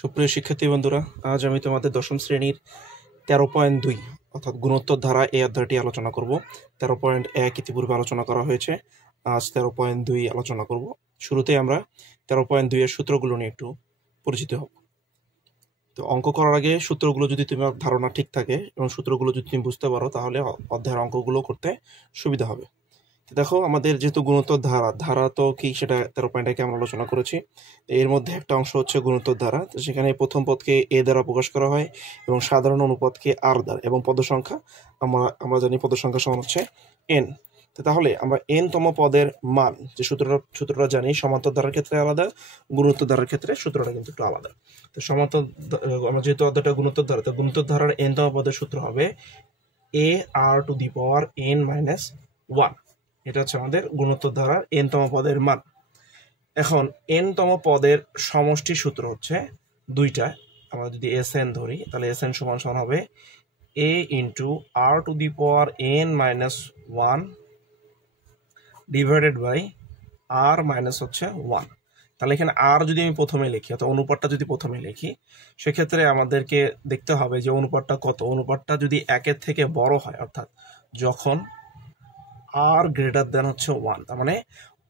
সুপ্রিয় শিক্ষার্থী বন্ধুরা, আজ আমি তোমাদের দশম শ্রেণীর 13.2 অর্থাৎ গুণোত্তর ধারা এই অধ্যায়টি আলোচনা করব। 13.1 ইতিপূর্বে আলোচনা করা হয়েছে, আজ 13.2 আলোচনা করব। শুরুতে আমরা 13.2 এর সূত্রগুলো নিয়ে একটু পরিচিত হব। তো অঙ্ক করার আগে সূত্রগুলো যদি তোমার ধারণা ঠিক থাকে এবং সূত্রগুলো যদি তুমি বুঝতে পারো, তাহলে অধ্যায়ের অঙ্কগুলো করতে সুবিধা হবে। দেখো, আমাদের যেহেতু গুণোত্তর ধারা তো কি সেটা 13.1 আমরা আলোচনা করেছি। এর মধ্যে একটা অংশ হচ্ছে গুণোত্তর ধারা। তো সেখানে প্রথম পদকে এ দ্বারা প্রকাশ করা হয় এবং সাধারণ অনুপদকে আর দ্বারা, এবং পদ সংখ্যা আমরা জানি পদ সংখ্যা সমান হচ্ছে এন। তাহলে আমরা এন তম পদের মান, যে সূত্রটা জানি, সমান্তর ধারার ক্ষেত্রে আলাদা, গুণোত্তর ধারার ক্ষেত্রে সূত্রটা কিন্তু একটু আলাদা। তো সমান্তর, আমরা যেহেতু অধ্যায়টা গুণোত্তর ধারা, তো গুণোত্তর ধারার এন তম পদের সূত্র হবে a r to the power n minus 1। এটা হচ্ছে আমাদের গুণোত্তর ধারার এন তম পদের মান। এখন এন তম পদের সমষ্টি সূত্র হচ্ছে দুইটা। আমরা যদি এস এন ধরি, তাহলে এস এন সমান সমান হবে a into r to the power n minus 1 divided by r minus হচ্ছে 1। তাহলে এখানে আর যদি আমি প্রথমে লিখি, অর্থাৎ অনুপাতটা যদি প্রথমে লিখি, সেক্ষেত্রে আমাদেরকে দেখতে হবে যে অনুপাতটা কত। অনুপাতটা যদি 1-এর থেকে বড় হয়, অর্থাৎ যখন আর গ্রেটার দেন হচ্ছে 1, তার মানে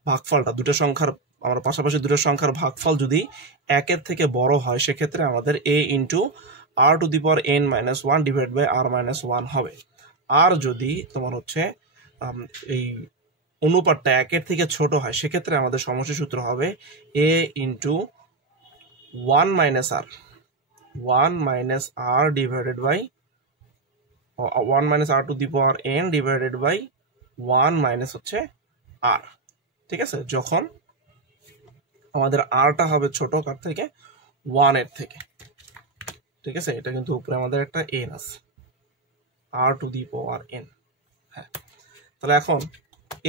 ভাগফলটা দুটো সংখ্যার, আমরা পাশাপাশি দুটো সংখ্যার ভাগফল যদি 1-এর থেকে বড় হয়, সেক্ষেত্রে আমাদের a into r to the power n minus 1 divide by r minus 1 হবে। আর যদি তোমার হচ্ছে এই অনুপাতটা 1-এর থেকে ছোট হয়, সেক্ষেত্রে আমাদের সমষ্টি সূত্র হবে a into 1 minus r divided by 1 minus R to the power n divided by 1 minus হচ্ছে আর। ঠিক আছে, যখন আমাদের আরটা হবে ছোট কার থেকে, 1 এর থেকে। ঠিক আছে, এটা কিন্তু উপরে আমাদের একটা এন আছে, আর টু দি পাওয়ার এন। হ্যাঁ, তাহলে এখন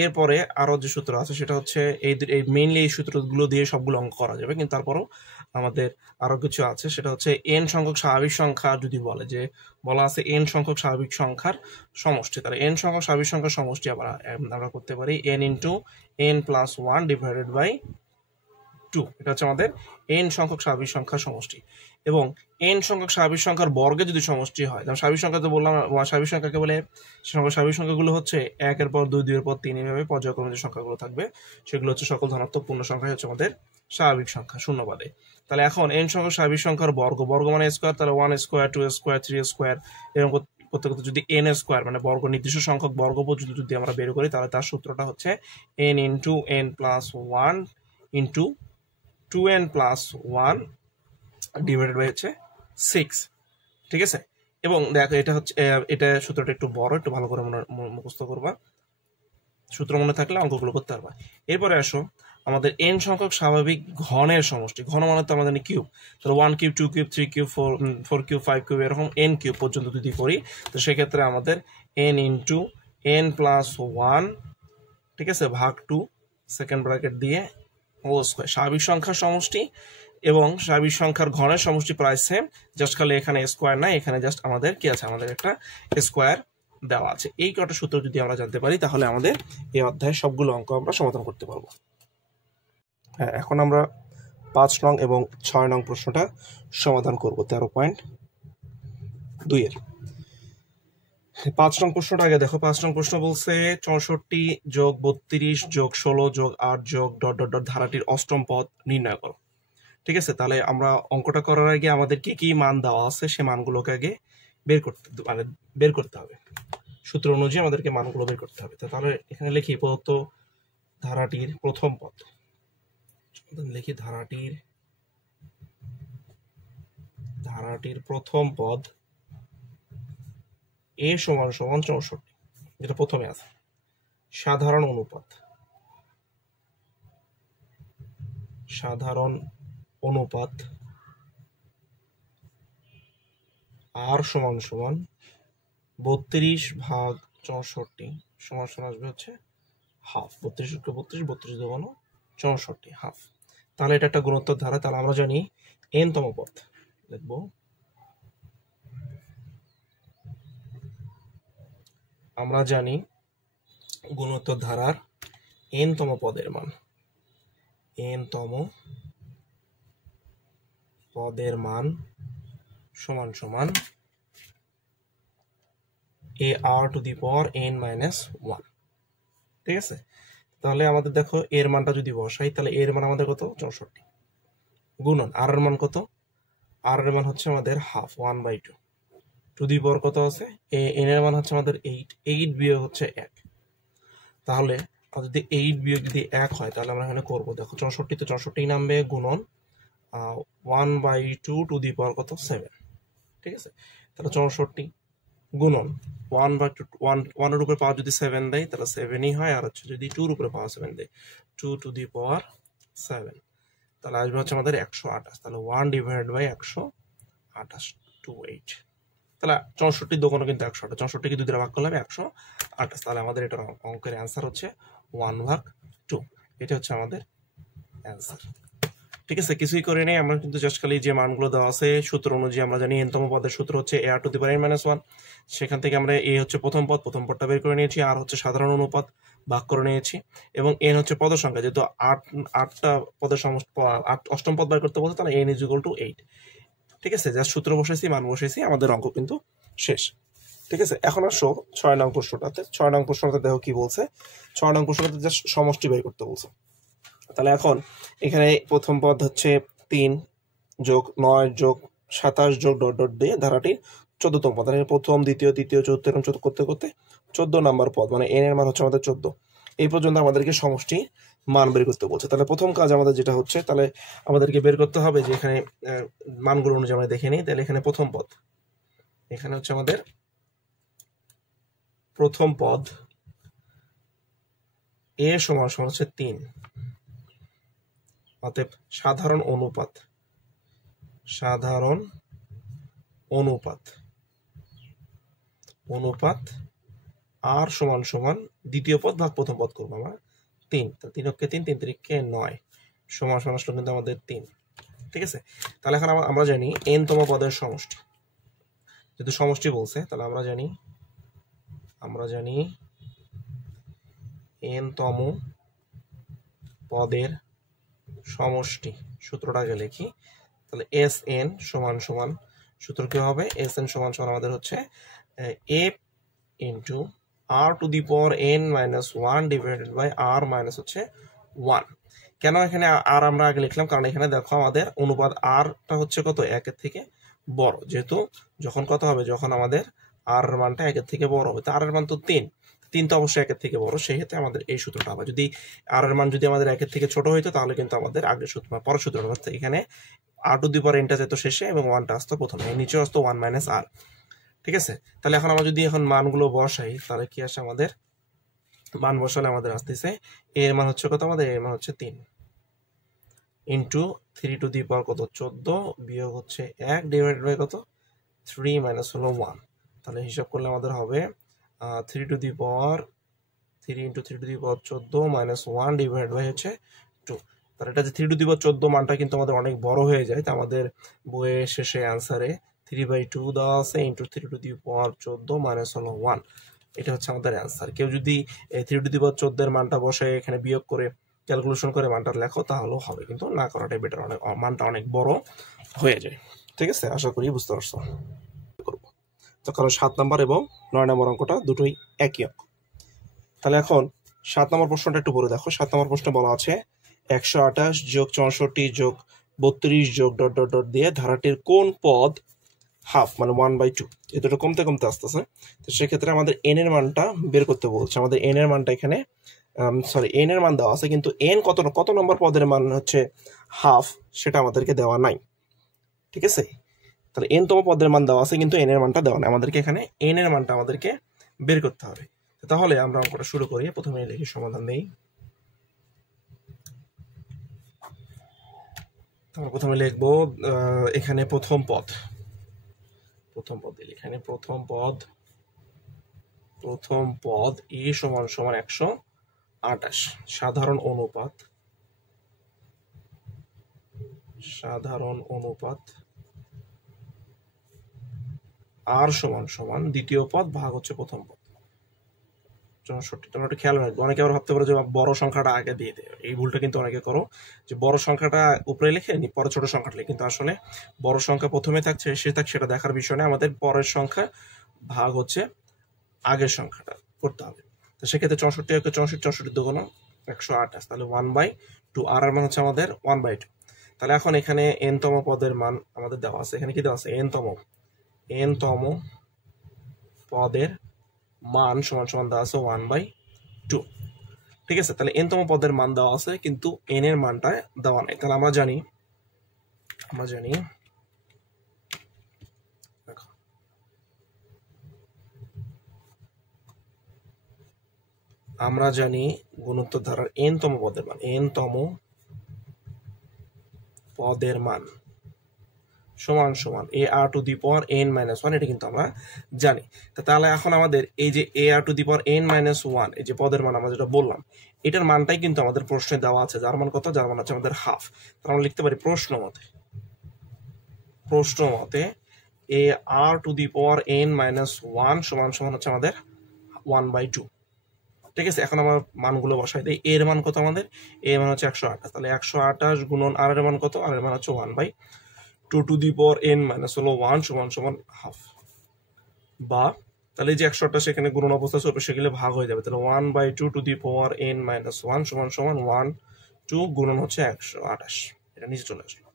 এরপরে আরো যে সূত্র আছে সেটা হচ্ছে এই মেইনলি এই সূত্রগুলো দিয়ে সবগুলো অঙ্ক করা যাবে, কিন্তু তারপরও আমাদের আরো কিছু আছে। সেটা হচ্ছে এন সংখ্যক স্বাভাবিক সংখ্যা যদি বলা আছে এন সংখ্যক স্বাভাবিক সংখ্যার সমষ্টি, তাহলে এন সংখ্যক স্বাভাবিক সংখ্যার সমষ্টি আমরা করতে পারি N into N plus 1 divided by 2। এটা হচ্ছে আমাদের এন সংখ্যক স্বাভাবিক সংখ্যার সমষ্টি। এবং এন সংখ্যক স্বাভাবিক সংখ্যার বর্গে যদি সমষ্টি হয়, যেমন স্বাভাবিক সংখ্যা তো বললাম, স্বাভাবিক সংখ্যাকে বলে স্বাভাবিক সংখ্যাগুলো হচ্ছে 1-এর পর 2, 2-এর পর 3, এইভাবে পর্যায়ক্রমে যে সংখ্যাগুলো থাকবে সেগুলো হচ্ছে সকল ধনাত্মক পূর্ণ সংখ্যা, হচ্ছে আমাদের স্বাভাবিক সংখ্যা শূন্যবাদে। তাহলে এখন এন সংখ্যক স্বাভাবিক সংখ্যার বর্গ মানে স্কোয়ার, তাহলে 1 স্কোয়ার, 2 স্কোয়ার, 3 স্কোয়ার, এরকম করতে করতে যদি এন স্কোয়ার মানে বর্গ, নির্দিষ্ট সংখ্যক বর্গ পর্যন্ত যদি আমরা বের করি, তাহলে তার সূত্রটা হচ্ছে N into N plus 1 into 2n plus 1 divided by হচ্ছে 6। ঠিক আছে, এবং দেখো এটা সূত্রটা একটু বড়, একটু ভালো করে মুখস্থ করবা, সূত্র মনে থাকলে অঙ্কগুলো করতে পারবা। এরপরে আসো আমাদের এন সংখ্যক স্বাভাবিক ঘনের সমষ্টি। ঘন মানে তো আমাদের কিউব, তাহলে 1 cube, 2 cube, 3 cube, 4 cube, 5 cube, এরকম n কিউব পর্যন্ত যদি করি, তো সেক্ষেত্রে আমাদের n ইন্টু n প্লাস 1, ঠিক আছে, ভাগ 2 সেকেন্ড ব্র্যাকেট দিয়ে হোল স্কয়ার। স্বাভাবিক সংখ্যার সমষ্টি এবং স্বাভাবিক সংখ্যার ঘনের সমষ্টি প্রায় সেম, জাস্ট খালি এখানে স্কোয়ার নাই, এখানে জাস্ট আমাদের কি আছে, আমাদের একটা স্কোয়ার দেওয়া আছে। এই কটা সূত্র যদি আমরা জানতে পারি, তাহলে আমাদের এই অধ্যায়ের সবগুলো অঙ্ক আমরা সমাধান করতে পারবো। হ্যাঁ, এখন আমরা 5 নং এবং 6 নং প্রশ্নটা সমাধান করব 13.2 এর। 5 নং প্রশ্নটা আগে দেখো। 5 নং প্রশ্ন বলছে 64 যোগ 32 যোগ 16 যোগ 8 যোগ ... ধারাটির অষ্টম পদ নির্ণয় করো। ঠিক আছে, তাহলে আমরা অঙ্কটা করার আগে আমাদের কি কি মান দেওয়া আছে সে মানগুলোকে আগে বের করতে হবে। সূত্র অনুযায়ী আমাদেরকে মানগুলো বের করতে হবে। তাহলে এখানে লিখি প্রদত্ত ধারাটির প্রথম পদ, লিখি ধারাটির প্রথম পদ এ সমান 64, যেটা প্রথমে আছে। সাধারণ অনুপাত আর সমান 32 ভাগ 64 সমান আসবে হচ্ছে হাফ। 32 × 32, 32 × 64, হাফ। তাহলে এটা একটা গুণোত্তর ধারা। তাহলে আমরা জানি n তম পদ, লিখবো আমরা জানি গুণোত্তর ধারার n তম পদের মান, n তম পদের মান সমান সমান AR two the power n minus 1। ঠিক আছে, তাহলে আমাদের দেখো এর মানটা যদি বসাই তাহলে এর মান আমাদের কত 64 গুণন আর এর মান কত, আর এর মান হচ্ছে আমাদের হাফ 1/2 টু দি পাওয়ার কত আছে এন এর মান হচ্ছে আমাদের 8 বিয়োগ হচ্ছে 1। তাহলে যদি 8 বিয়োগ যদি 1 হয় তাহলে আমরা এখানে করবো দেখো 64 তো 64 নামবে গুণন 1/2 টু দি পাওয়ার কত 7। ঠিক আছে, তাহলে 64 গুণন 1 এর উপরে পাওয়ার যদি 7 দেয় তাহলে 7ই হয়, আর হচ্ছে যদি 2 এর উপরে পাওয়ার 7 দেয় 2 টু দি পাওয়ার 7, তাহলে আসবে হচ্ছে আমাদের 128। তাহলে 1 ডিভাইডেড বাই 128 28, তাহলে 64 দোকানও কিন্তু 128, 64 কি 2 দ্বারা ভাগ করলে 128। তাহলে আমাদের এটার অঙ্কের অ্যান্সার হচ্ছে 1/2। এটা হচ্ছে আমাদের অ্যান্সার। ঠিক আছে, কিছুই করে নেই আমরা, কিন্তু জাস্ট খালি যে মানগুলো দেওয়া আছে সূত্র অনুযায়ী আমরা জানি এনতম পদের সূত্র হচ্ছে AR two the power n minus 1। সেখান থেকে আমরা এ হচ্ছে প্রথম পদটা বের করে নিয়েছি, আর হচ্ছে সাধারণ অনুপাত ভাগ করে নিয়েছি, এবং n হচ্ছে পদ সংখ্যা, যেহেতু 8টা পদের সমষ্টি, অষ্টম পদ বের করতে বলছে, তাহলে n ইজ ইকুয়াল টু 8। ঠিক আছে, জাস্ট সূত্র বসাইছি, মান বসাইছি, আমাদের অঙ্ক কিন্তু শেষ। ঠিক আছে, এখন আসো 6 নং প্রশ্নটাতে। 6 নং প্রশ্নটাতে দেখো কি বলছে। 6 নং প্রশ্নটাতে জাস্ট সমষ্টি বের করতে বলছে। তাহলে এখন এখানে প্রথম পদ হচ্ছে 3 যোগ 9 যোগ 27 যোগ ডট ডট দিয়ে ধারাটি 14তম পদ, মানে প্রথম দ্বিতীয় তৃতীয় চতুর্থ এরকম করতে করতে 14 নাম্বার পদ, মানে n এর মান হচ্ছে আমাদের 14। এই পর্যন্ত আমাদেরকে সমষ্টি মান বের করতে বলছে। তাহলে প্রথম কাজ আমাদের যেটা হচ্ছে, তাহলে আমাদেরকে বের করতে হবে যে এখানে মানগুলো অনুযায়ী আমরা দেখে নিই। তাহলে এখানে প্রথম পদ, এখানে হচ্ছে আমাদের প্রথম পদ a সমান সমান হচ্ছে 3, অতএব সাধারণ অনুপাত আর সমান সমান দ্বিতীয় পদ ভাগ প্রথম পদ করবো আমরা 3, 3 অক্ষে 3, 3 3কে 9 সমান সমান আসলো কিন্তু আমাদের 3। ঠিক আছে, তাহলে এখন আমরা জানি n তম পদের সমষ্টি, যেহেতু সমষ্টি বলছে তাহলে আমরা জানি n তম পদের সমষ্টি। সূত্রটা আগে লিখি, তাহলে Sn সমান সমান, সূত্র কি হবে, Sn সমান সমান আমাদের হচ্ছে a into r to the power n minus 1 divided by r minus হচ্ছে 1। কেন এখানে আর আমরা আগে লিখলাম, কারণ এখানে দেখো আমাদের অনুপাত rটা হচ্ছে কত 1-এর থেকে বড়, যেহেতু যখন কত হবে, যখন আমাদের r এর মানটা 1-এর থেকে বড় হবে, তো r এর মান তো 3 তো অবশ্যই 1-এর থেকে বড়, সেই ক্ষেত্রে আমাদের এই সূত্রটা হবে। যদি r এর মান যদি আমাদের 1-এর থেকে ছোট হইতো তাহলে কিন্তু আমাদের আগের সূত্র বা পরের সূত্রটা হচ্ছে এখানে r টু দি পাওয়ার nটা যেত শেষে এবং 1টা আসতো প্রথমে, নিচে আসতো 1 মাইনাস r। ঠিক আছে, তাহলে এখন আমরা যদি এখন মানগুলো বসাই তাহলে কি আসে, আমাদের মান বসালে আমাদের আসতেছে এর মান হচ্ছে কত, আমাদের এর মান হচ্ছে 3 ইন্টু 3 টু দি পাওয়ার কত 14 বিয়োগ হচ্ছে 1 ডিভাইডেড বাই কত 3 মাইনাস হলো 1। তাহলে হিসাব করলে আমাদের হবে 3 to the power 3 into 3 to the power 14 minus 1 divide by হচ্ছে 2। তাহলে এটা যে 3 টু দি পাওয়ার 14 মানটা কিন্তু আমাদের অনেক বড় হয়ে যায়, তো আমাদের বইয়ের শেষে অ্যান্সারে 3/2 দেওয়া আছে into 3 to the power 14 minus হলো 1। এটা হচ্ছে আমাদের অ্যান্সার। কেউ যদি 3 টু দি পাওয়ার 14 এর মানটা বসে এখানে বিয়োগ করে ক্যালকুলেশন করে মানটা লেখো তাহলেও হবে, কিন্তু না করাটাই বেটার, অনেক মানটা অনেক বড় হয়ে যায়। ঠিক আছে, আশা করি বুঝতে পারছো। করবো তো, কারণ 7 নম্বর এবং 9 নম্বর অঙ্কটা দুটোই একই অঙ্ক। তাহলে এখন 7 নম্বর প্রশ্নটা একটু পড়ে দেখো। 7 নম্বর প্রশ্নে বলা আছে 128 যোগ 64 যোগ 32 যোগ ডট ডট ডট দিয়ে ধারাটির কোন পদ হাফ, মানে 1/2, এটা কমতে কমতে আসতেছে। তো সেক্ষেত্রে আমাদের n এর মানটা বের করতে বলছে। আমাদের n এর মানটা এখানে n এর মান দেওয়া আছে, কিন্তু n কত নম্বর পদের মান হচ্ছে হাফ সেটা আমাদেরকে দেওয়া নাই। ঠিক আছে, তাহলে n তম পদের মান দেওয়া আছে কিন্তু n এর মানটা দেওয়া নাই, আমাদেরকে এখানে n এর মানটা আমাদেরকে বের করতে হবে। তাহলে আমরা অঙ্কটা শুরু করি, প্রথমে লিখি সমাধান নেই। আমরা প্রথমে লিখবো এখানে প্রথম পদ দিলে, এখানে প্রথম পদ e সমান সমান 128, সাধারণ অনুপাত r সমান সমান দ্বিতীয় পদ ভাগ হচ্ছে প্রথম পদ। 64 তোমরা একটু খেয়াল রাখবে। অনেকে আবার ভাবতে পারো যে বড় সংখ্যাটা আগে দিয়ে দেয়, এই ভুলটা কিন্তু অনেকে করো যে বড় সংখ্যাটা উপরে লিখে পরে ছোট সংখ্যাটা লিখে, কিন্তু আসলে বড় সংখ্যা প্রথমে থাকছে শেষে থাকছে সেটা দেখার বিষয় না, আমাদের পরের সংখ্যা ভাগ হচ্ছে আগের সংখ্যাটা করতে হবে। তো সেক্ষেত্রে 64 কে 64 দুগুণ 128, তাহলে 1/2 আর এর মান হচ্ছে আমাদের 1/2। তাহলে এখন এখানে n তম পদের মান আমাদের দেওয়া আছে, এখানে কি দেওয়া আছে n তম পদের মান সমান সমান দেওয়া আছে 1/2। ঠিক আছে, তাহলে n তম পদের মান দেওয়া আছে কিন্তু n এর মানটা দেওয়া নাই। তাহলে আমরা জানি গুণোত্তর ধারার n তম পদের মান সমান সমান ar two the power n - 1, এটা কিন্তু আমরা জানি। তাহলে এখন আমাদের এই যে ar two the power n - 1 এই যে পদের মান আমরা যেটা বললাম, এটার মানটাই কিন্তু আমাদের প্রশ্নে দেওয়া আছে, যার মান কত, যার মান হচ্ছে আমাদের হাফ। তাহলে আমরা লিখতে পারি প্রশ্ন মতে ar two the power n - 1 সমান সমান হচ্ছে আমাদের 1/2। ঠিক আছে, এখন আমার মানগুলো বসাই দিই। এর মান কত আমাদের, এর মান হচ্ছে 128, তাহলে 128 গুণন আর এর মান কত, আর এর মান হচ্ছে 1/2 টু দি পাওয়ার n - হলো 1 সমান সমান হাফ। বা তাহলে যে 128 এখানে গুণন অবস্থা চলবে সেগুলো ভাগ হয়ে যাবে, তাহলে 1/2 টু দি পাওয়ার n - 1 সমান সমান 1/2 গুণন হচ্ছে 128, এটা নিচে চলে আসলো।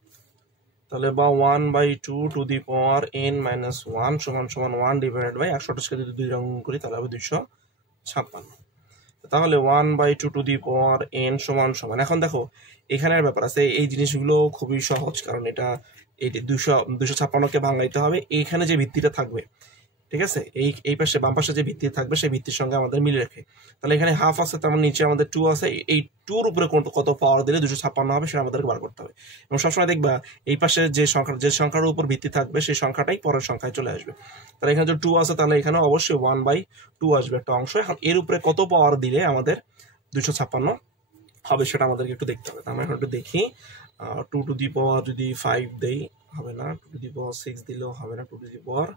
তাহলে বা 1/2 টু দি পাওয়ার n - 1 সমান সমান 1 ডিভাইডেড বাই 128 কে যদি 2 দিয়ে গুণ করি তাহলে হবে 256। তাহলে 1/2 টু দি পাওয়ার n সমান সমান, এখন দেখো এখানের ব্যাপার আছে, এই জিনিসগুলো খুবই সহজ, কারণ এটা 256কে ভাঙাইতে হবে, এইখানে যে ভিত্তিটা থাকবে, ঠিক আছে, এই পাশে বাম পাশে যে ভিত্তি থাকবে সেই ভিত্তির সঙ্গে আমাদের মিলে রাখে। তাহলে এখানে হাফ আছে, তার নিচে আমাদের 2 আছে, এই 2 এর উপরে কত পাওয়ার দিলে 256 হবে সেটা আমাদেরকে বার করতে হবে। এবং সবসময় দেখবা এই পাশে যে সংখ্যার উপর ভিত্তি থাকবে সেই সংখ্যাটাই পরের সংখ্যায় চলে আসবে। তাহলে এখানে যদি 2 আছে তাহলে এখানে অবশ্যই 1/2 আসবে একটা অংশ। এখন এর উপরে কত পাওয়ার দিলে আমাদের 256 হবে সেটা আমাদেরকে একটু দেখতে হবে। আমরা এখন একটু দেখি, 2 টু দি পাওয়ার যদি 5 দেই হবে না, 2 টু দি পাওয়ার 6 দিলেও হবে না, 2 টু দি পাওয়ার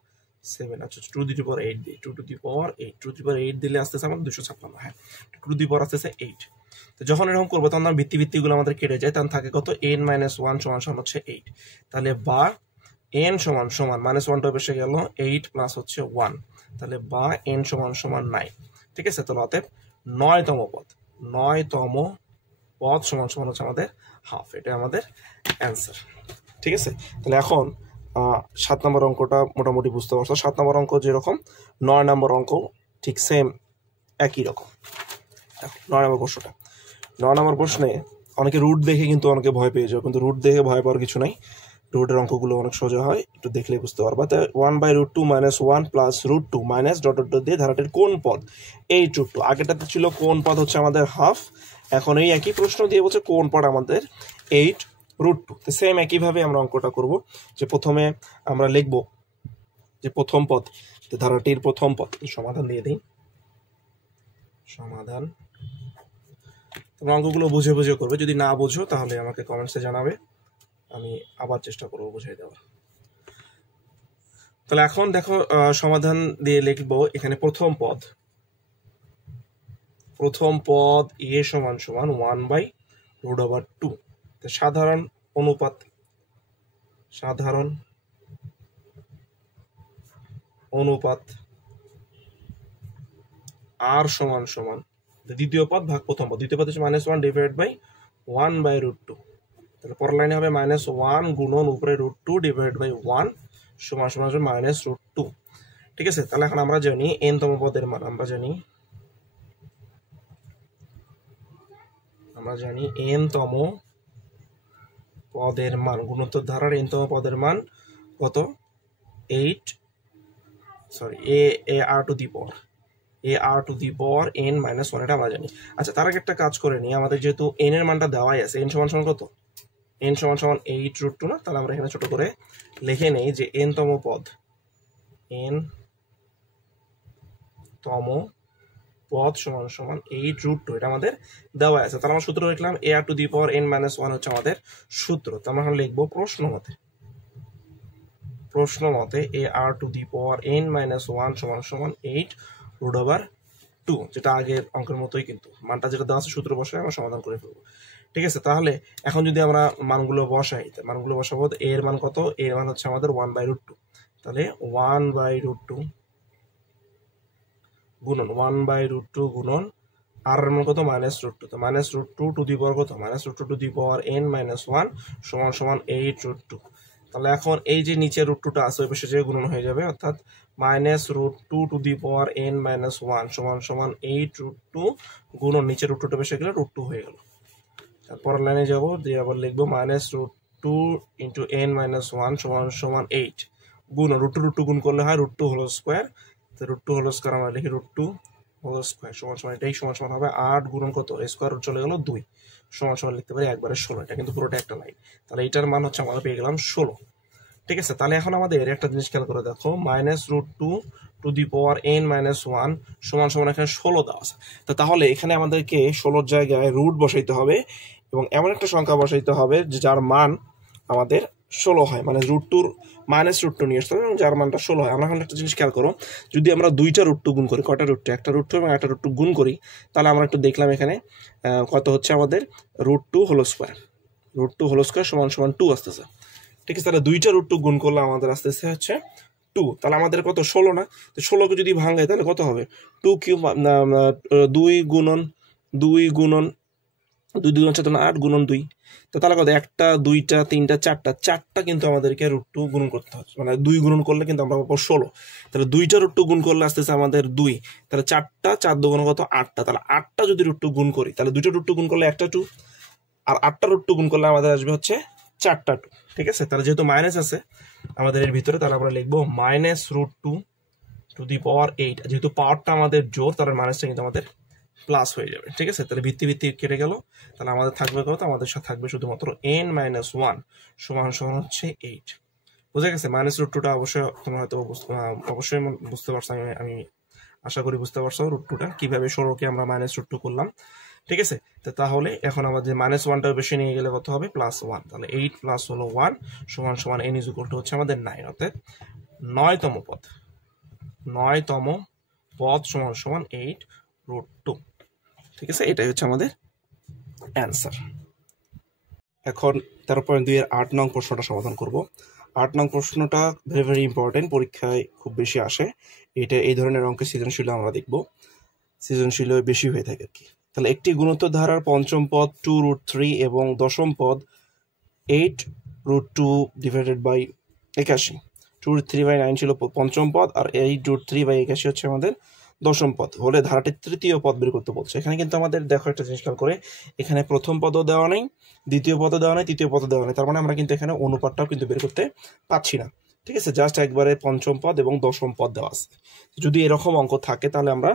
7, আচ্ছা 2 টু দি পাওয়ার 8 দিই, 2 to the power 8, 2 to the পাওয়ার 8 দিলে আসতেছে আমাদের 256। হ্যাঁ, 2 টু দি পাওয়ার আসতেছে 8। তো যখন এরকম করবো তখন ভিত্তিগুলো আমাদের কেটে যায়, তখন থাকে কত, n - 1 সমান সমান হচ্ছে 8। তাহলে বা n সমান সমান -1টা বসে গেল, 8 প্লাস হচ্ছে 1, তাহলে বা n সমান সমান 9। ঠিক আছে, তাহলে অতএব 9তম পদ সমান সমান হচ্ছে আমাদের হাফ, এটা আমাদের অ্যান্সার। ঠিক আছে, তাহলে এখন 7 নম্বর অঙ্কটা মোটামুটি বুঝতে পারছো। 7 নম্বর অঙ্ক যেরকম 9 নম্বর অঙ্ক ঠিক সেম একই রকম। 9 নম্বর প্রশ্নটা, 9 নম্বর প্রশ্নে অনেকে রুট দেখে কিন্তু অনেকে ভয় পেয়ে যাবে, কিন্তু রুট দেখে ভয় পাওয়ার কিছু নাই, রুটের অঙ্কগুলো অনেক সোজা হয়, একটু দেখলেই বুঝতে পারবা। তাই 1/√2 - 1 প্লাস √2 মাইনাস ডট দিয়ে ধারাটির কোন পদ 8√2, আগেটাতে ছিল কোন পদ হচ্ছে আমাদের হাফ, এখন এই একই প্রশ্ন দিয়ে বলছে কোন পদ আমাদের 8√2। তো সেম একইভাবে আমরা অঙ্কটা করব, যে প্রথমে আমরা লিখব যে প্রথম পদ, ধারাটির প্রথম পদ, সমাধান দিয়ে দিই। সমাধান তোমরা অঙ্কগুলো বুঝে বুঝে করবে, যদি না বুঝো তাহলে আমাকে কমেন্টসে জানাবে, আমি আবার চেষ্টা করবো বুঝাই দেওয়ার। তাহলে এখন দেখো সমাধান দিয়ে লিখবো এখানে প্রথম পদ a সমান সমান 1/√2। সাধারণ অনুপাত r সমান সমান দ্বিতীয় পদ ভাগ প্রথম পদ, দ্বিতীয় পদ হচ্ছে -1 ডিভাইডেড বাই 1/√2। তাহলে পরের লাইনে হবে -1 গুণন উপরে √2 ডিভাইড বাই 1 সমান সমান -√2। ঠিক আছে, তাহলে এখন আমরা জানি n তম পদের মান, আমরা জানি n তম পদের মান, গুণোত্তর ধারার n তম পদের মান কত, ar two the power n - 1, এটা আমরা জানি। আচ্ছা, তার আগে একটা কাজ করে নিই, আমাদের যেহেতু n এর মানটা দেওয়াই আছে, n সমান সমান কত, n সমান সমান 8√2 না, তাহলে আমরা এখানে ছোট করে লিখে নেই যে n তম পদ সমান সমান 8√2, এটা আমাদের দেওয়া আছে। তাহলে আমরা সূত্র লিখলাম ar two the power n - 1 হচ্ছে আমাদের সূত্র। তো আমরা লিখবো প্রশ্ন মতে ar two the power n - 1 সমান সমান 8√2 টু, যেটা আগের অঙ্কের মতোই, কিন্তু মানটা যেটা দেওয়া আছে সূত্র বসায় আমরা সমাধান করে ফেলবো। ঠিক আছে, তাহলে এখন যদি আমরা মানগুলো বসাই, মানগুলো বসাবো, এ এর মান কত, এ এর মান হচ্ছে আমাদের 1/√2, তাহলে 1/√2 গুণন 1/√2 গুণন আর এর মান কত, -√2, তো -√2 টু দি পাওয়ার কত, -√2 টু দি পাওয়ার n-1 সমান সমান 8√2। তাহলে এখন এই যে নিচে √2টা আছে ওই পাশে যে গুণন হয়ে যাবে, অর্থাৎ -√2 টু দি পাওয়ার n-1 সমান সমান 8√2 গুণন নিচে √2টা বসে গেলে √2 হয়ে গেল। তারপর লাইনে যাব, দিয়ে আবার লিখবো -√2 ইন্টু n-1 সমান সমান 8 গুণ √2 গুণ করলে হয় √2 হোল স্কোয়ার, তো √2 হোল স্কোয়ার আমরা লিখি √2 হোল স্কোয়ার সমান সমান, এটাই সমান সমান হবে 8 গুণন কত, স্কোয়ার চলে গেল 2 সমান সমান লিখতে পারি একবারে 16। এটা কিন্তু পুরোটা একটা লাইন, তাহলে এইটার মান হচ্ছে আমরা পেয়ে গেলাম 16। ঠিক আছে, তাহলে এখন আমাদের একটা জিনিস খেয়াল করে দেখো, -√2 টু দি পাওয়ার n-1 সমান সমান এখানে 16 দেওয়া আছে, তাহলে এখানে আমাদেরকে 16 জায়গায় রুট বসাইতে হবে এবং এমন একটা সংখ্যা বসাইতে হবে যে যার মান আমাদের 16 হয়, মানে √2 -√2 নিয়ে আসতে হবে এবং যার মানটা 16 হয়। আমরা এখন একটা জিনিস খেয়াল করো, যদি আমরা দুইটা √2 গুণ করি, কয়টা √2, একটা √2 এবং একটা √2 গুণ করি, তাহলে আমরা একটু দেখলাম এখানে কত হচ্ছে আমাদের √2 হোল স্কোয়ার, √2 হোল স্কোয়ার সমান সমান 2 আসতেছে। ঠিক আছে, তাহলে দুইটা √2 গুণ করলে আমাদের আসতেছে হচ্ছে 2, তাহলে আমাদের কত 16 না, তো 16কে যদি ভাঙাই তাহলে কত হবে 2 কিউব, 2 গুণন 2 গুণন 2 2 4 8 গুণন 2, তো তাহলে কত, একটা দুইটা তিনটা চারটা কিন্তু আমাদেরকে √2 গুণ করতে হবে, মানে 2 গুণন করলে কিন্তু আমরা পাবো 16, তাহলে দুইটা √2 গুণ করলে আসতেছে আমাদের 2, তাহলে 4টা 4 দুগুণ কত 8টা, তাহলে 8টা যদি √2 গুণ করি তাহলে দুইটা √2 গুণ করলে একটা 2, আর 8টা √2 গুণ করলে আমাদের আসবে হচ্ছে 4টা 2। ঠিক আছে, তাহলে যেহেতু মাইনাস আছে আমাদের এর ভিতরে, তাহলে আমরা লিখবো -√2 টু দি পাওয়ার 8, যেহেতু পাওয়ারটা আমাদের জোর তাহলে মাইনাসটা কিন্তু আমাদের প্লাস হয়ে যাবে। ঠিক আছে, তাহলে ভিত্তি কেটে গেল, তাহলে আমাদের থাকবে কত, আমাদের সাথে থাকবে শুধুমাত্র n-1 সমান সমান হচ্ছে 8। বুঝে গেছে, -√2টা অবশ্যই তোমরা হয়তো অবশ্যই বুঝতে পারছো, আমি আশা করি বুঝতে পারছো √2টা কিভাবে 16কে আমরা -√2 করলাম। ঠিক আছে, তাহলে এখন আমাদের -1টা বেশি নিয়ে গেলে কত হবে, +1, তাহলে 8 প্লাস হলো 1 সমান সমান n = হচ্ছে আমাদের 9, অর্থাৎ 9তম পদ সমান সমান 8√2। ঠিক আছে, এটাই হচ্ছে আমাদের অ্যান্সার। এখন 13.2 এর 8 নং প্রশ্নটা সমাধান করব। 8 নং প্রশ্নটা ভেরি ভেরি ইম্পর্টেন্ট, পরীক্ষায় খুব বেশি আসে, এটা এই ধরনের অঙ্কের সৃজনশীল আমরা দেখব, সৃজনশীল বেশি হয়ে থাকে আর কি। তাহলে একটি গুণোত্তর ধারার পঞ্চম পদ 2√3 এবং দশম পদ 8√2 ডিভাইডেড বাই 81, 2√3/9 ছিল পঞ্চম পদ আর 8√3/81 হচ্ছে আমাদের দশম পদ হলে ধারাটির তৃতীয় পদ বের করতে বলছে। এখানে কিন্তু আমাদের দেখো একটা জিনিস খেয়াল করে, এখানে প্রথম পদও দেওয়া নেই, দ্বিতীয় পদও দেওয়া নেই, তৃতীয় পদও দেওয়া নেই, তার মানে আমরা কিন্তু এখানে অনুপাতটাও কিন্তু বের করতে পাচ্ছি না। ঠিক আছে, জাস্ট একবারে পঞ্চম পদ এবং দশম পদ দেওয়া আছে। যদি এরকম অঙ্ক থাকে তাহলে আমরা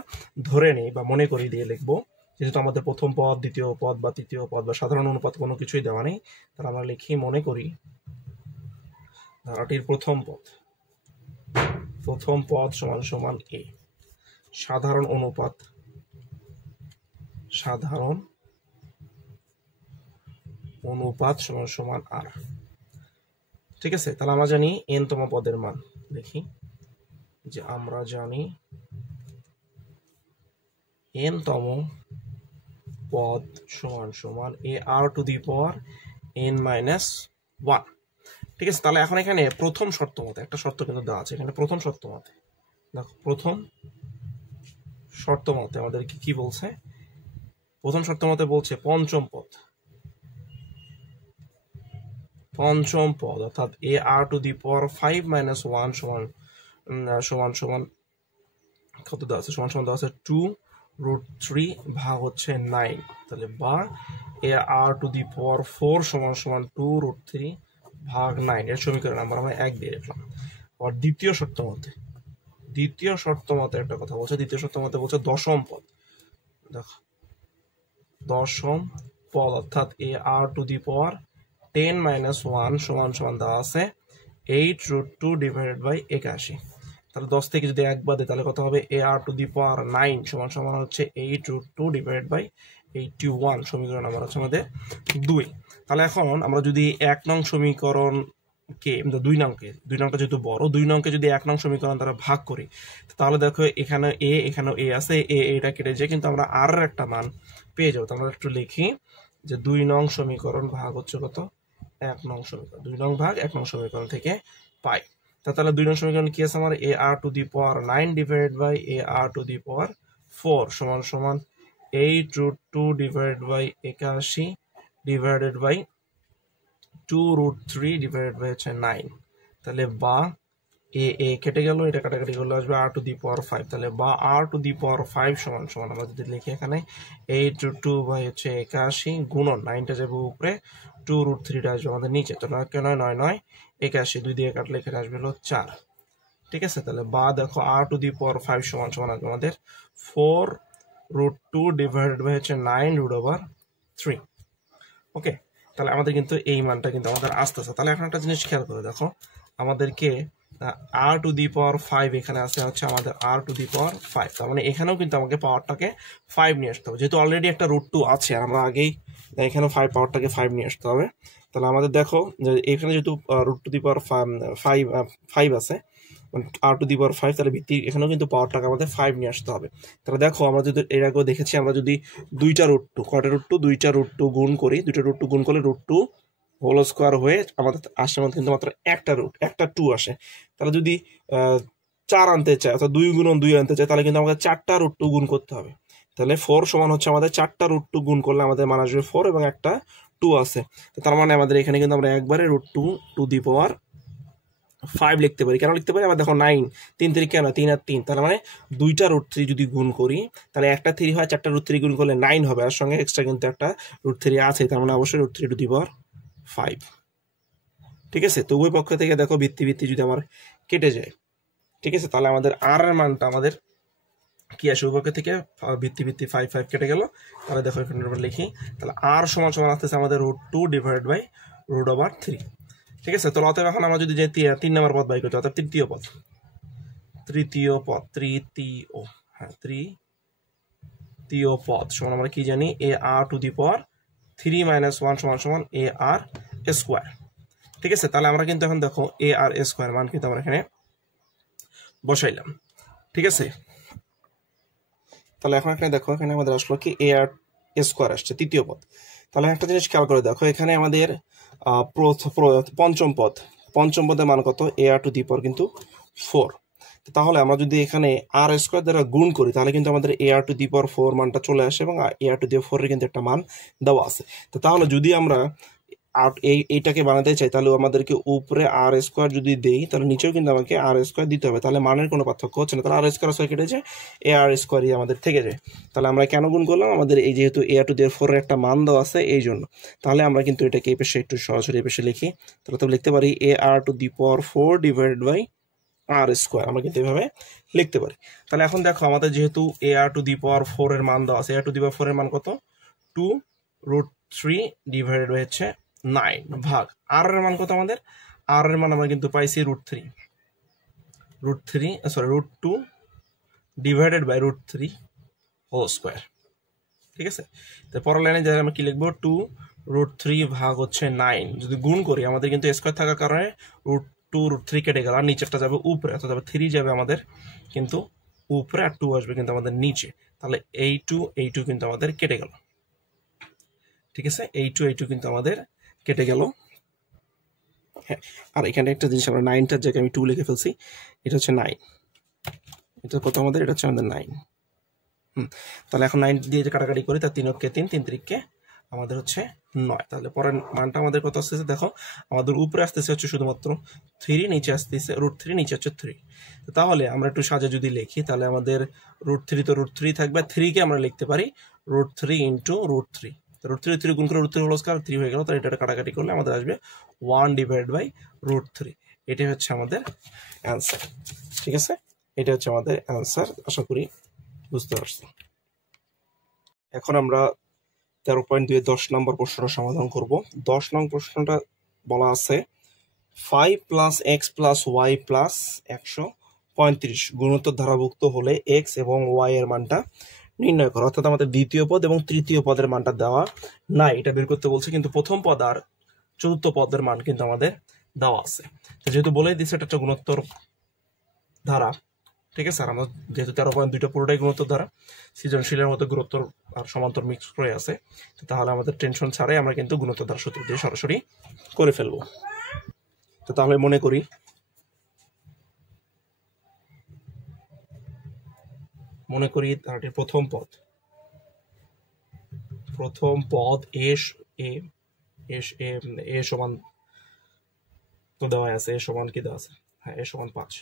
ধরে নিই বা মনে করি দিয়ে লিখবো, যেহেতু আমাদের প্রথম পদ দ্বিতীয় পদ বা তৃতীয় পদ বা সাধারণ অনুপাত কোনো কিছুই দেওয়া নেই, তাহলে আমরা লিখি মনে করি ধারাটির প্রথম পদ সমান সমান a, সাধারণ অনুপাত সমান সমান r। ঠিক আছে, তাহলে আমরা জানি n তম পদের মান, দেখি যে আমরা জানি n তম পদ সমান সমান ar two the power n-1। ঠিক আছে, তাহলে এখন এখানে প্রথম শর্ত মতে একটা শর্ত কিন্তু দেওয়া আছে, এখানে প্রথম শর্ত মতে দেখো, প্রথম শর্ত মতে আমাদেরকে কি বলছে, প্রথম শর্ত মতে বলছে পঞ্চম পদ অর্থাৎ ar টু দি পাওয়ার 5-1 সমান কত দেওয়া আছে, সমান দেওয়া আছে 2√3 ভাগ হচ্ছে 9, তাহলে বা ar টু দি পাওয়ার 4 সমান 2√3 ভাগ 9, এর সমীকরণ আমরা 1 দিয়ে রাখলাম। আর দ্বিতীয় শর্ত মতে একটা কথা বলছে, দ্বিতীয় শর্ত মতে বলছে দশম পদ, দেখো দশম পদ অর্থাৎ ar টু দি পাওয়ার 10-1 সমান দেওয়া আছে 8√2 ডিভাইডেড বাই 81, তাহলে 10 থেকে যদি 1 বাদে তাহলে কত হবে, ar টু দি পাওয়ার 9 সমান হচ্ছে 8√2 ডিভাইডেড বাই 81, সমীকরণ নাম্বার হচ্ছে আমাদের 2। তাহলে এখন আমরা যদি 1 নং সমীকরণ কে 2 নংকে, 2 নংটা যেহেতু বড়, 2 নংকে যদি 1 নং সমীকরণ দ্বারা ভাগ করি তাহলে দেখো এখানে এ, এখানেও এ আছে, এটা কেটে যায়, কিন্তু আমরা আর একটা মান পেয়ে যাবো। আমরা একটু লিখি যে 2 নং সমীকরণ ভাগ হচ্ছে কত, 1 নং সমীকরণ, 2 নং ভাগ 1 নং সমীকরণ থেকে পাই। তাহলে 2 নং সমীকরণ কি আছে আমার, ar⁴ ডিভাইডেড বাই ar⁴ সমান সমান 8√2 divided by 81 divided by 2√3 divided by হচ্ছে 9। তাহলে বা এ কেটে গেল, এটা কাটাকাটি করলে আসবে r⁵। তাহলে বা r⁵ সমান সমান আমরা যদি লিখি এখানে 8√2 বাই হচ্ছে 81 গুণন 9টা যাবে উপরে, 2√3টা আসবে আমাদের নিচে। তো 9 কে 9 9 9 81, 2 দিয়ে কাটলে এখানে আসবে হলো 4। ঠিক আছে, তাহলে বা দেখো r⁵ সমান সমান আসবে আমাদের 4√2 ডিভাইডেড বাই হচ্ছে 9√3। ওকে, তাহলে আমাদের কিন্তু এই মানটা কিন্তু আমাদের আসতেছে। তাহলে এখন একটা জিনিস খেয়াল করে দেখো, আমাদেরকে r⁵ এখানে আছে হচ্ছে আমাদের r⁵। তার মানে এখানেও কিন্তু আমাকে পাওয়ারটাকে 5 নিয়ে আসতে হবে, যেহেতু অলরেডি একটা √2 আছে, আমরা আগেই এখানে পাওয়ারটাকে 5 নিয়ে আসতে হবে। তাহলে আমাদের দেখো যে এখানে যেহেতু √5 আছে, r⁵, তাহলে ভিত্তি এখানেও কিন্তু পাওয়ারটাকে আমাদের 5 নিয়ে আসতে হবে। তাহলে দেখো আমরা যদি এর আগেও দেখেছি, আমরা যদি দুইটা √2 গুণ করি, দুইটা √2 গুণ করলে √2 হোল স্কোয়ার হয়ে আমাদের আসে মধ্যে কিন্তু মাত্র একটা 2 আসে। তাহলে যদি 4 আনতে চাই, অর্থাৎ 2 গুণন 2 আনতে চাই, তাহলে কিন্তু আমাকে 4টা √2 গুণ করতে হবে। তাহলে 4 সমান হচ্ছে আমাদের 4টা √2 গুণ করলে আমাদের মান আসবে 4 এবং একটা 2 আছে। তার মানে আমাদের এখানে কিন্তু আমরা একবারে √2 টু দি পাওয়ার 5 লিখতে পারি। কেন লিখতে পারি, আবার দেখো 9 3 3 কেন 3 আর 3, তার মানে দুইটা √3 যদি গুণ করি তাহলে একটা 3 হয়, 4টা √3 গুণ করলে 9 হবে, আর সঙ্গে এক্সট্রা কিন্তু একটা √3 আছে, তার মানে অবশ্যই √3 টু দি পাওয়ার 5। ঠিক আছে, তো উভয় পক্ষ থেকে দেখো ভিত্তি যদি আমার কেটে যায়, ঠিক আছে, তাহলে আমাদের আর এর মানটা আমাদের কি আসে, উভয় পক্ষ থেকে ভিত্তি 5 কেটে গেল। তাহলে দেখো এখানে আমরা লিখি, তাহলে আর সমান সমান আসতেছে আমাদের √2 ডিভাইডেড বাই √3। ঠিক আছে, তো অতএব এখন আমরা যদি যে 3 নম্বর পদ বাই করতে, অর্থাৎ তৃতীয় পদ সমান আমরা কি জানি, ar⁴ সমান সমান ar²। ঠিক আছে, তাহলে আমরা কিন্তু এখন দেখো ar² মান কিন্তু আমরা এখানে বসাইলাম। ঠিক আছে, তাহলে এখন এখানে দেখো, এখানে আমাদের আসলো কি ar² আসছে তৃতীয় পদ। তাহলে একটা জিনিস খেয়াল করে দেখো, এখানে আমাদের পঞ্চম পদের মান কত, ar⁴ কিন্তু 4। তাহলে আমরা যদি এখানে r² দ্বারা গুণ করি তাহলে কিন্তু আমাদের ar⁴ মানটা চলে আসে, এবং ar⁴ এর কিন্তু একটা মান দেওয়া আছে। তো তাহলে যদি আমরা এইটাকে বানাতে চাই তাহলে আমাদেরকে উপরে r² যদি দেই তাহলে নিচেও কিন্তু আমাকে r² দিতে হবে, তাহলে মানের কোনো পার্থক্য হচ্ছে না। তাহলে r² কেটে যায়, ar² আমাদের থেকে যায়। তাহলে আমরা কেন গুণ করলাম, আমাদের এই যেহেতু ar⁴ এর একটা মান দেওয়া আছে এই জন্য। তাহলে আমরা কিন্তু এটাকে এই পাশে একটু সরাসরি এই পাশে লিখি, তাহলে তো লিখতে পারি ar⁴ ডিভাইডেড বাই r², আমরা কিন্তু এভাবে লিখতে পারি। তাহলে এখন দেখো আমাদের যেহেতু ar⁴ এর মান দেওয়া আছে, ar⁴ এর মান কত, 2√3 ডিভাইডেড বাই হচ্ছে 9 ভাগ আর এর মান কত, আমাদের আর এর মান আমরা কিন্তু পাইছি √2 ডিভাইডেড বাই √3 হোল স্কোয়ার। ঠিক আছে, তো পরের লাইনে যারা আমরা কি লিখবো, 2√3 ভাগ হচ্ছে 9 যদি গুণ করি, আমাদের কিন্তু স্কোয়ার থাকার কারণে √2√3 কেটে গেল, আর নিচেরটা যাবে উপরে, অর্থাৎ 3 যাবে আমাদের কিন্তু উপরে, আর 2 আসবে কিন্তু আমাদের নিচে। তাহলে এই 2 কিন্তু আমাদের কেটে গেল। ঠিক আছে, এই 2 কিন্তু আমাদের কেটে গেল। হ্যাঁ, আর এখানে একটা জিনিস, আমরা 9টার জায়গায় আমি 2 লিখে ফেলছি, এটা হচ্ছে 9, এটা কত আমাদের, এটা হচ্ছে আমাদের 9। তাহলে এখন 9 দিয়ে কাটাকাটি করি, তার 3 কে 3 3 3 আমাদের হচ্ছে 9। তাহলে পরের মানটা আমাদের কত আসতেছে, দেখো আমাদের উপরে আসতেছে হচ্ছে শুধুমাত্র 3, নিচে আসতেছে √3, নিচে হচ্ছে 3। তাহলে আমরা একটু সাজে যদি লিখি তাহলে আমাদের √3 তো √3 থাকবে, 3 কে আমরা লিখতে পারি √3 ইন্টু √3, √3 গুণ করে √3 হোল স্কয়ার 3 হয়ে গেল। তাহলে এটা কাটাকাটি করলে আমাদের আসবে 1 ডিভাইড বাই √3। এটাই হচ্ছে আমাদের অ্যান্সার। ঠিক আছে, এটা হচ্ছে আমাদের অ্যান্সার, আশা করি বুঝতে পারছি। এখন আমরা 13.2 10 নম্বর প্রশ্নটা সমাধান করব। 10 নং প্রশ্নটা বলা আছে 5 + x + y + 135 গুণোত্তর ধারাভুক্ত হলে x এবং y এর মানটা নির্ণয় করো। অর্থাৎ আমাদের দ্বিতীয় পদ এবং তৃতীয় পদের মানটা দেওয়া নাই, এটা বের করতে বলছে, কিন্তু প্রথম পদ আর চতুর্থ পদের মান কিন্তু আমাদের দেওয়া আছে। যেহেতু বলেই দিচ্ছে এটা একটা গুণোত্তর ধারা, ঠিক আছে, আর আমরা যেহেতু 13.2টা পুরোটাই গুণোত্তর ধারা, সৃজনশীলের মতো গুণোত্তর আর সমান্তর মিক্স করে আছে, তাহলে আমাদের টেনশন ছাড়াই আমরা কিন্তু গুণোত্তর ধারা সূত্র দিয়ে সরাসরি করে ফেলবো। তো তাহলে মনে করি ধারাটির প্রথম পদ এ সমান তো দেওয়া আছে, এ সমান কি দেওয়া আছে, হ্যাঁ এ সমান 5।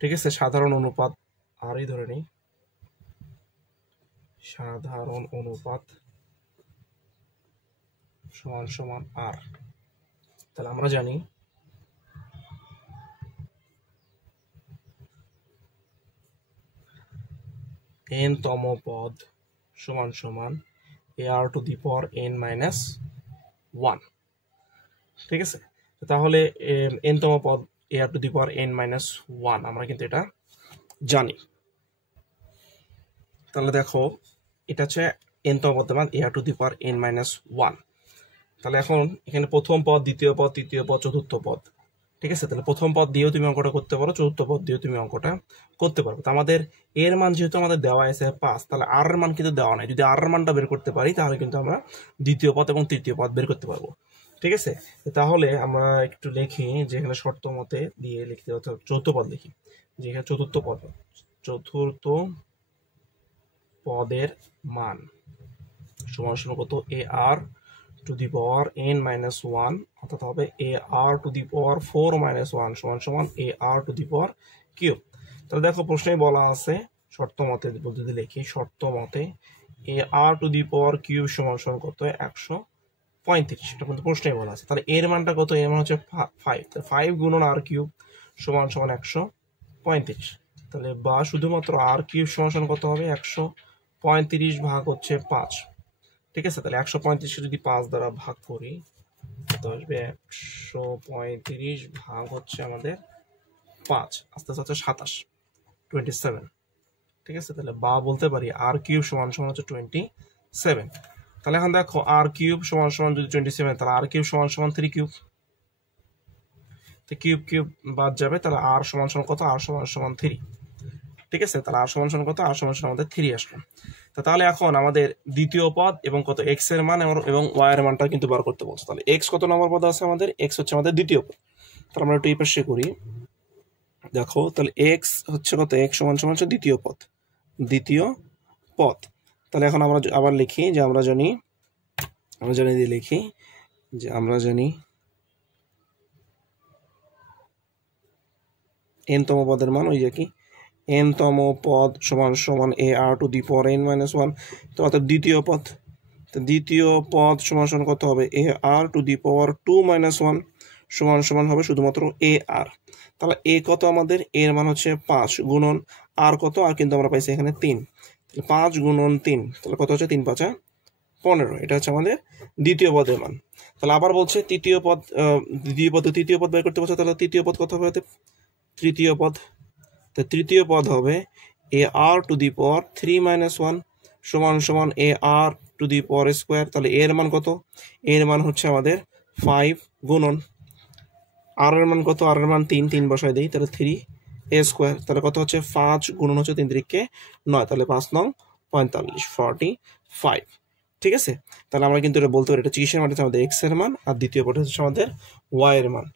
ঠিক আছে, সাধারণ অনুপাত আরই ধরে নিই, সাধারণ অনুপাত সমান সমান আর। তাহলে আমরা জানি n তম পদ সমান সমান ar two the power n minus 1। ঠিক আছে, তাহলে n তম পদ ar two the power n minus 1 আমরা কিন্তু এটা জানি। তাহলে দেখো এটা হচ্ছে n তম পদের মান ar two the power n minus 1। তাহলে এখন এখানে প্রথম পদ, দ্বিতীয় পদ, তৃতীয় পদ, চতুর্থ পদ, ঠিক আছে, তাহলে প্রথম পদ দিয়েও তুমি অঙ্কটা করতে পারো, চতুর্থ পদ দিয়েও তুমি অঙ্কটা করতে পারো। তো আমাদের এর মান যেহেতু আমাদের দেওয়া আছে 5, তাহলে আর এর মান কিন্তু দেওয়া নাই। যদি আর এর মানটা বের করতে পারি তাহলে কিন্তু আমরা দ্বিতীয় পদ এবং তৃতীয় পদ বের করতে পারবো। ঠিক আছে, তাহলে আমরা একটু লিখি যে এখানে শর্ত মতে দিয়ে লিখতে, অর্থাৎ চতুর্থ পদ লিখি, যে এখানে চতুর্থ পদের মান সমান সমান কত, a r to the power n minus 1, অর্থাৎ হবে a r to the power 4 minus 1 সমান সমান a r to the power cube. তাহলে দেখো প্রশ্নেই বলা আছে, শর্ত মতে যদি লিখি, শর্ত মতে এ r to the power cube সমান সমান কত, 135। এটা কিন্তু প্রশ্নেই বলা আছে। তাহলে এর মানটা কত, এর মান হচ্ছে 5, 5 গুণন আর কিউব সমান সমান 135। তাহলে বা শুধুমাত্র আর কিউব সমান সমান কত হবে, 135 ভাগ হচ্ছে 5। ঠিক আছে, তাহলে 135কে যদি 5 দ্বারা ভাগ করি তো আসবে 135 ভাগ হচ্ছে আমাদের 5, আস্তে আস্তে 27। ঠিক আছে, তাহলে বা বলতে পারি আর কিউব সমান সমান হচ্ছে 27। তাহলে এখন দেখো আর কিউব সমান সমান যদি 27, তাহলে আর কিউব সমান সমান 3 কিউব, তো কিউব কিউব বাদ যাবে, তাহলে আর সমান সমান কত, আর সমান সমান 3। ঠিক আছে, তাহলে আর সমান সমান কত, আর সমান সমান আমাদের 3 আসলো। তাহলে এখন আমাদের দ্বিতীয় পদ এবং কত এক্স এর মান এবং ওয়াই এর মানটা কিন্তু বার করতে বলছে। তাহলে এক্স কত নম্বর পদ আছে আমাদের, এক্স হচ্ছে আমাদের দ্বিতীয় পদ। তাহলে আমরা একটু এই পাশে করি, দেখো তাহলে এক্স হচ্ছে কত, এক্স সমান সমান হচ্ছে দ্বিতীয় পদ। তাহলে এখন আমরা আবার লিখি যে আমরা জানি দিয়ে লিখি যে আমরা জানি n তম পদের মান ওই যে কি n তম পদ সমান সমান a r to the power n minus 1। তো অর্থাৎ দ্বিতীয় পদ, তো দ্বিতীয় পদ সমান সমান কত হবে, a r to the power 2 minus 1 সমান সমান হবে শুধুমাত্র এ আর। তাহলে এ কত আমাদের, এর মান হচ্ছে 5 গুণন আর কত, আর কিন্তু আমরা পাইছি এখানে 3, 5 গুণন 3, তাহলে কত হচ্ছে 3 5 15। এটা হচ্ছে আমাদের দ্বিতীয় পদের মান। তাহলে আবার বলছে তৃতীয় পদ বের করতে বলছে, তাহলে তৃতীয় পদ কত হবে, তৃতীয় পদ, তো তৃতীয় পদ হবে a r to the power 3 minus 1 সমান সমান a r to the power square. তাহলে এর মান কত, এর মান হচ্ছে আমাদের 5 গুণন আর এর মান কত, আর এর মান 3 বসায় দিই, তাহলে 3 এ স্কোয়ার। তাহলে কত হচ্ছে 5 গুণন হচ্ছে 3 3 কে 9, তাহলে 5 9 45 45। ঠিক আছে, তাহলে আমরা কিন্তু এটা বলতে পারি এটা চিকিৎসার মান হচ্ছে আমাদের এক্স এর মান, আর দ্বিতীয় পদ হচ্ছে আমাদের ওয়াই এর মান।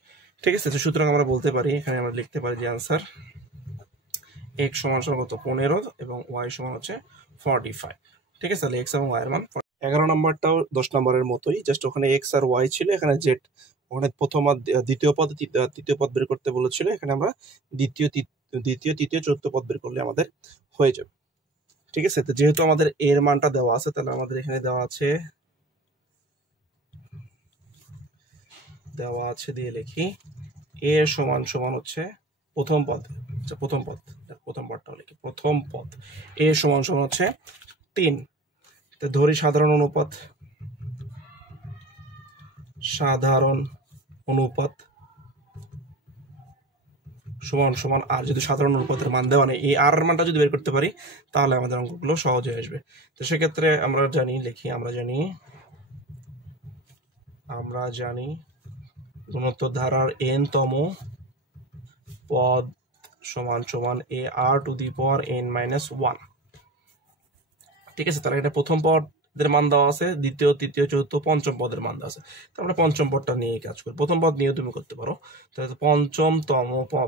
ঠিক আছে, তো সুতরাং আমরা বলতে পারি, এখানে আমরা লিখতে পারি যে আনসার এক্স সমান সমান কত 15 এবং ওয়াই সমান হচ্ছে 45। ঠিক আছে, তাহলে এক্স এবং ওয়াই এর মান 11 নম্বরটাও 10 নম্বরের মতোই, জাস্ট ওখানে এক্স আর ওয়াই ছিল, এখানে জেড, ওখানে প্রথম আর দ্বিতীয় পদ তৃতীয় পদ বের করতে বলেছিল, এখানে আমরা দ্বিতীয় তৃতীয় চতুর্থ পদ বের করলে আমাদের হয়ে যাবে। ঠিক আছে, তো যেহেতু আমাদের এর মানটা দেওয়া আছে, তাহলে আমাদের এখানে দেওয়া আছে দিয়ে লিখি এ সমান সমান হচ্ছে প্রথম পদটাও লিখি, প্রথম পদ এ সমান সমান হচ্ছে 3। তো ধরি সাধারণ অনুপাত সমান সমান আর যদি সাধারণ অনুপাতের মান দেওয়া নেই, এই আর এর মানটা যদি বের করতে পারি তাহলে আমাদের অঙ্কগুলো সহজ হয়ে আসবে। তো সেক্ষেত্রে আমরা জানি গুণোত্তর ধারার n তম পদ সমান সমান a r to the power n minus 1। ঠিক আছে, তাহলে এটা প্রথম পদের মান দেওয়া আছে, দ্বিতীয়, তৃতীয়, চতুর্থ, পঞ্চম পদের মান দেওয়া আছে। তো আমরা পঞ্চম পদটা নিয়ে কাজ করি। প্রথম পদ নিয়ে তুমি করতে পারো। তাহলে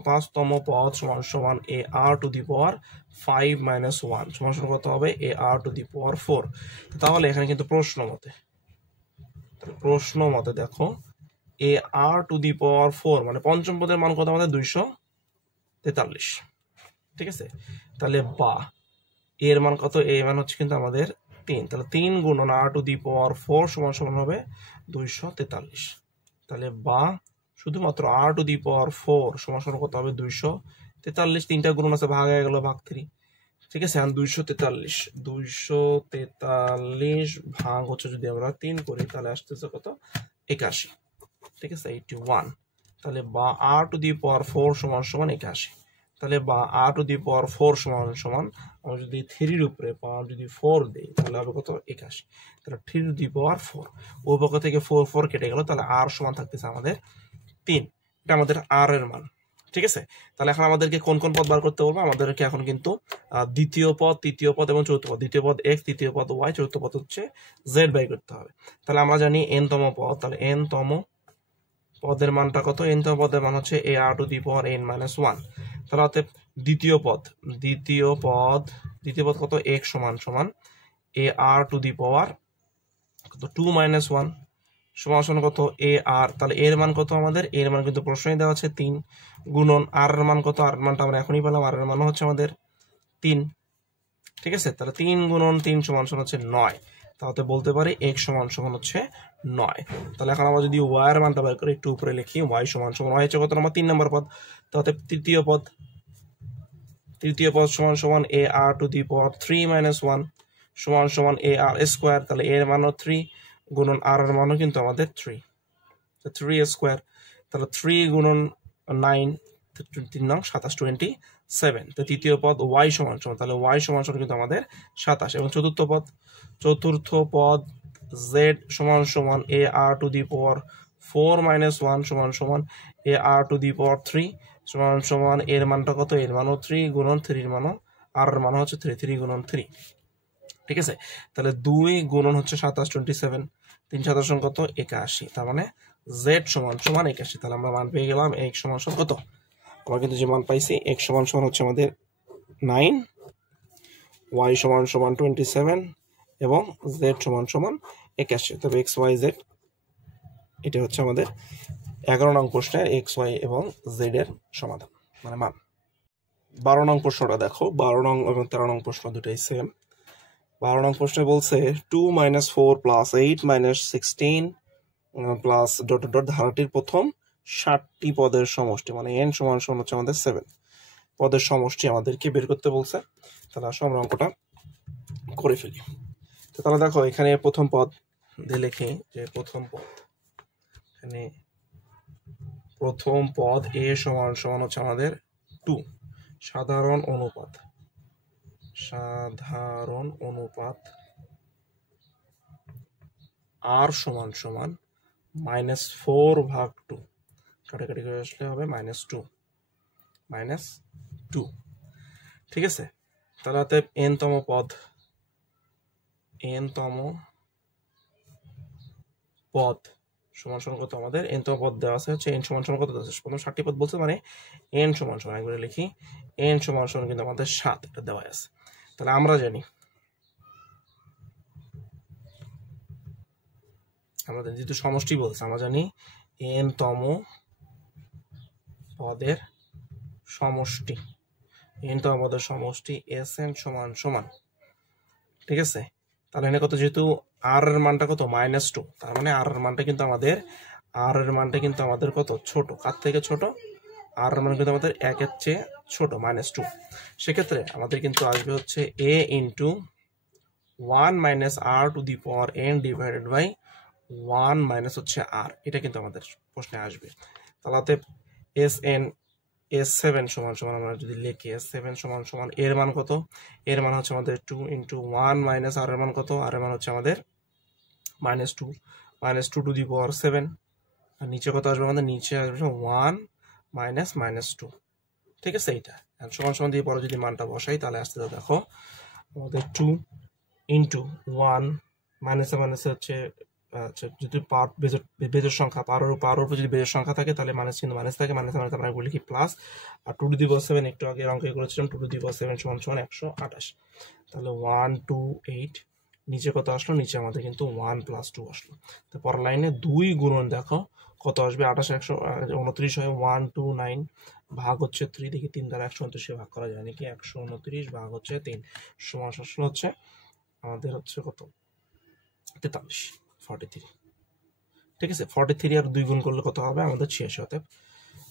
পাঁচতম পদ সমান সমান a r to the power 5 minus 1 সমান সমান কত হবে? এ আর টু দি পাওয়ার 4। তাহলে এখানে কিন্তু প্রশ্ন মতে দেখো এ আর টু দি পাওয়ার 4 মানে পঞ্চম পদের মান কত আমাদের? 243। ঠিক আছে, তাহলে বা এর মান কত? এর মান হচ্ছে কিন্তু আমাদের 3। তাহলে 3 গুণন আর টু দি পাওয়ার 4 সমান সমান হবে 243। তাহলে বা শুধুমাত্র আর টু দি পাওয়ার 4 সমান সমান কত হবে? 243। তিনটা গুণন আছে, ভাগ হয়ে গেল ভাগ 3। ঠিক আছে, 243 ভাগ হচ্ছে যদি আমরা 3 করি তাহলে আসতেছে কত? 81। ঠিক আছে, 81। তাহলে বা আর টু দি পাওয়ার 4 সমান সমান 81। তাহলে বা আর টু দি পাওয়ার 4 সমান সমান আমরা যদি 3 এর উপরে পাওয়ার যদি 4 দেই তাহলে হবে কত? 81। তাহলে 3 টু দি পাওয়ার 4 ওই পক্ষ থেকে 4 কেটে গেল, তাহলে আর সমান থাকতেছে আমাদের 3। এটা আমাদের আর এর মান। ঠিক আছে, তাহলে এখন আমাদেরকে কোন কোন পদ বার করতে বলবো? আমাদেরকে এখন কিন্তু দ্বিতীয় পদ, তৃতীয় পদ এবং চতুর্থ পদ। দ্বিতীয় পদ x, তৃতীয় পদ y, চতুর্থ পদ হচ্ছে z বাই করতে হবে। তাহলে আমরা জানি n তম পদ, তাহলে n তম পদের মানটা কত? n তম পদের মান হচ্ছে a r to the power n minus 1। তাহলে অতএব দ্বিতীয় পদ কত? x সমান সমান এ আর টু দি পাওয়ার কত? 2 মাইনাস 1 সমান সমান কত? এ আর। তাহলে এর মান কত আমাদের? এর মান কিন্তু প্রশ্নই দেওয়া আছে 3 গুণন আর এর মান কত? আর এর মানটা আমরা এখনই পেলাম, আর এর মান হচ্ছে আমাদের 3। ঠিক আছে, তাহলে 3 গুণন 3 সমান সমান হচ্ছে 9। তাহলে বলতে পারি x সমান সমান হচ্ছে 9। তাহলে এখন আমরা যদি y এর মানটা বের করি, একটু উপরে লিখি, y সমান সমান y হচ্ছে কত? নম্বর 3 নম্বর পদ। তাহলে তৃতীয় পদ সমান সমান a r to the power 3 minus 1 সমান সমান এ আর স্কোয়ার। তাহলে এর মানও 3 গুণন আর এর মানও কিন্তু আমাদের 3 স্কোয়ার। তাহলে 3 গুণন 9 3 নং 27 27। তো তৃতীয় পদ y সমান সমান, তাহলে y সমান সমান কিন্তু আমাদের 27। এবং চতুর্থ পদ z সমান সমান a r to the power 4 minus 1 সমান সমান a r to the power 3 সমান সমান এর মানটা কত? এর মানও 3 গুণন 3 এর মানও আর এর মানও হচ্ছে 3 গুণন 3। ঠিক আছে, তাহলে 2 গুণন হচ্ছে 27 27, 3 27 কত? 81। তার মানে z সমান সমান 81। তাহলে আমরা মান পেয়ে গেলাম x সমান সমান কত? আমরা কিন্তু যে মান পাইছি x সমান সমান হচ্ছে আমাদের 9, y সমান সমান 27 এবং z সমান সমান 81। তবে x y z এটা হচ্ছে আমাদের 11 নং প্রশ্নের x y এবং z এর সমাধান মানে মান। 12 নং প্রশ্নটা দেখো, 12 নং এবং 13 নং প্রশ্ন দুটাই সেম। 12 নং প্রশ্নে বলছে 2 minus 4 plus 8 minus 16 plus dot dot ধারাটির প্রথম 60টি পদের সমষ্টি মানে n সমান সমান হচ্ছে আমাদের 7 পদের সমষ্টি আমাদেরকে বের করতে বলছে। তাহলে আসো আমরা অঙ্কটা করে ফেলি। তো তাহলে দেখো এখানে প্রথম পদ দিয়ে লিখি যে প্রথম পদ a সমান সমান হচ্ছে আমাদের 2 সাধারণ অনুপাত r সমান সমান -4 ভাগ 2 কাটাকাটি করে আসলে হবে -2। ঠিক আছে, তাহলে n তম পদ সমান সমান কত? আমাদের n তম পদ দেওয়া আছে হচ্ছে n সমান সমান কত দেওয়া আছে? প্রথম 60টি পদ বলছে মানে n সমান সমান একবারে লিখি n সমান সমান কিন্তু আমাদের 7 এটা দেওয়া আছে। তাহলে আমরা জানি আমাদের যেহেতু সমষ্টি বলছে আমরা জানি n তম পদের সমষ্টি Sn সমান সমান। ঠিক আছে, তাহলে এখানে কত? যেহেতু আর এর মানটা কত? -2, তার মানে আর এর মানটা কিন্তু আমাদের কত? ছোট। কার থেকে ছোট? আর এর মান কিন্তু আমাদের 1 এর চেয়ে ছোট, -2। সেক্ষেত্রে আমাদের কিন্তু আসবে হচ্ছে a into 1 minus R to the power n divided by 1 minus হচ্ছে আর। এটা কিন্তু আমাদের প্রশ্নে আসবে। তাহলে Sn s7 সমান সমান আমরা যদি লিখি s7 সমান সমান এর মান কত, এর মান হচ্ছে আমাদের 2 × 1 মাইনাস আর এর মান কত, আর এর মান হচ্ছে আমাদের -2 -2 টু দি পাওয়ার 7, আর নিচে কত আসবে আমাদের, নিচে আসবে 1 -2, ঠিক আছে। এইটা সমান সমান দিয়ে পরে যদি মানটা বসাই তাহলে আসতে দেখো আমাদের 2 × 1 মাইনাসে মাইনাসে হচ্ছে আচ্ছা যদি বেজোর সংখ্যা পাওয়ার উপর যদি বেজোর সংখ্যা থাকে তাহলে মাইনাস কিন্তু মাইনাস থাকে, মাইনাস মাইনাস আমরা বলি কি plus, R 2 to the power 7 একটু আগে অঙ্ক করেছিলাম 2 টু দি পাওয়ার 7 সমান সমান 128, তাহলে 128 নিচে কত আসলো, নিচে আমাদের কিন্তু 1 + 2 আসলো। তো পরের লাইনে 2 গুণন দেখো কত আসবে, 28 129 হয় 129 ভাগ হচ্ছে 3, দেখি 3 দ্বারা 129 ভাগ করা যায় নাকি, 129 ভাগ হচ্ছে 3 সমান আসলে হচ্ছে আমাদের হচ্ছে কত 43, 43, ঠিক আছে। 43 আর 2 গুণ করলে কত হবে আমাদের 86 হতে,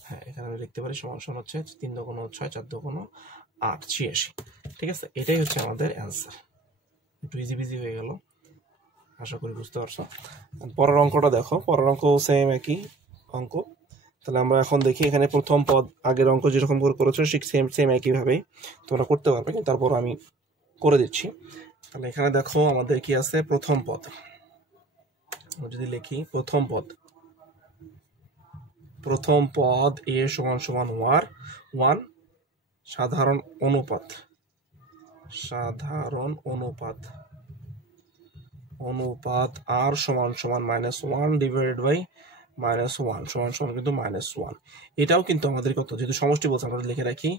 হ্যাঁ এখানে আমি লিখতে পারি সমান সমান হচ্ছে 3 × 6 4 × 8 86, ঠিক আছে। এটাই হচ্ছে আমাদের অ্যান্সার। একটু ইজি বিজি হয়ে গেল, আশা করি বুঝতে পারছো। পরের অঙ্কটা দেখো, পরের অঙ্ক সেম একই অঙ্ক। তাহলে আমরা এখন দেখি এখানে প্রথম পদ আগের অঙ্ক যেরকম করে করেছো ঠিক সেম একইভাবেই তোমরা করতে পারবে, কিন্তু তারপর আমি করে দিচ্ছি। তাহলে এখানে দেখো আমাদের কি আছে, প্রথম পদ যদি লিখি, প্রথম পদ a সমান সমান 1, সাধারণ অনুপাত r সমান সমান -1 ডিভাইডেড বাই -1 সমান সমান কিন্তু -1, এটাও কিন্তু আমাদের কত, যেহেতু সমষ্টি বলছে আমরা লিখে রাখি,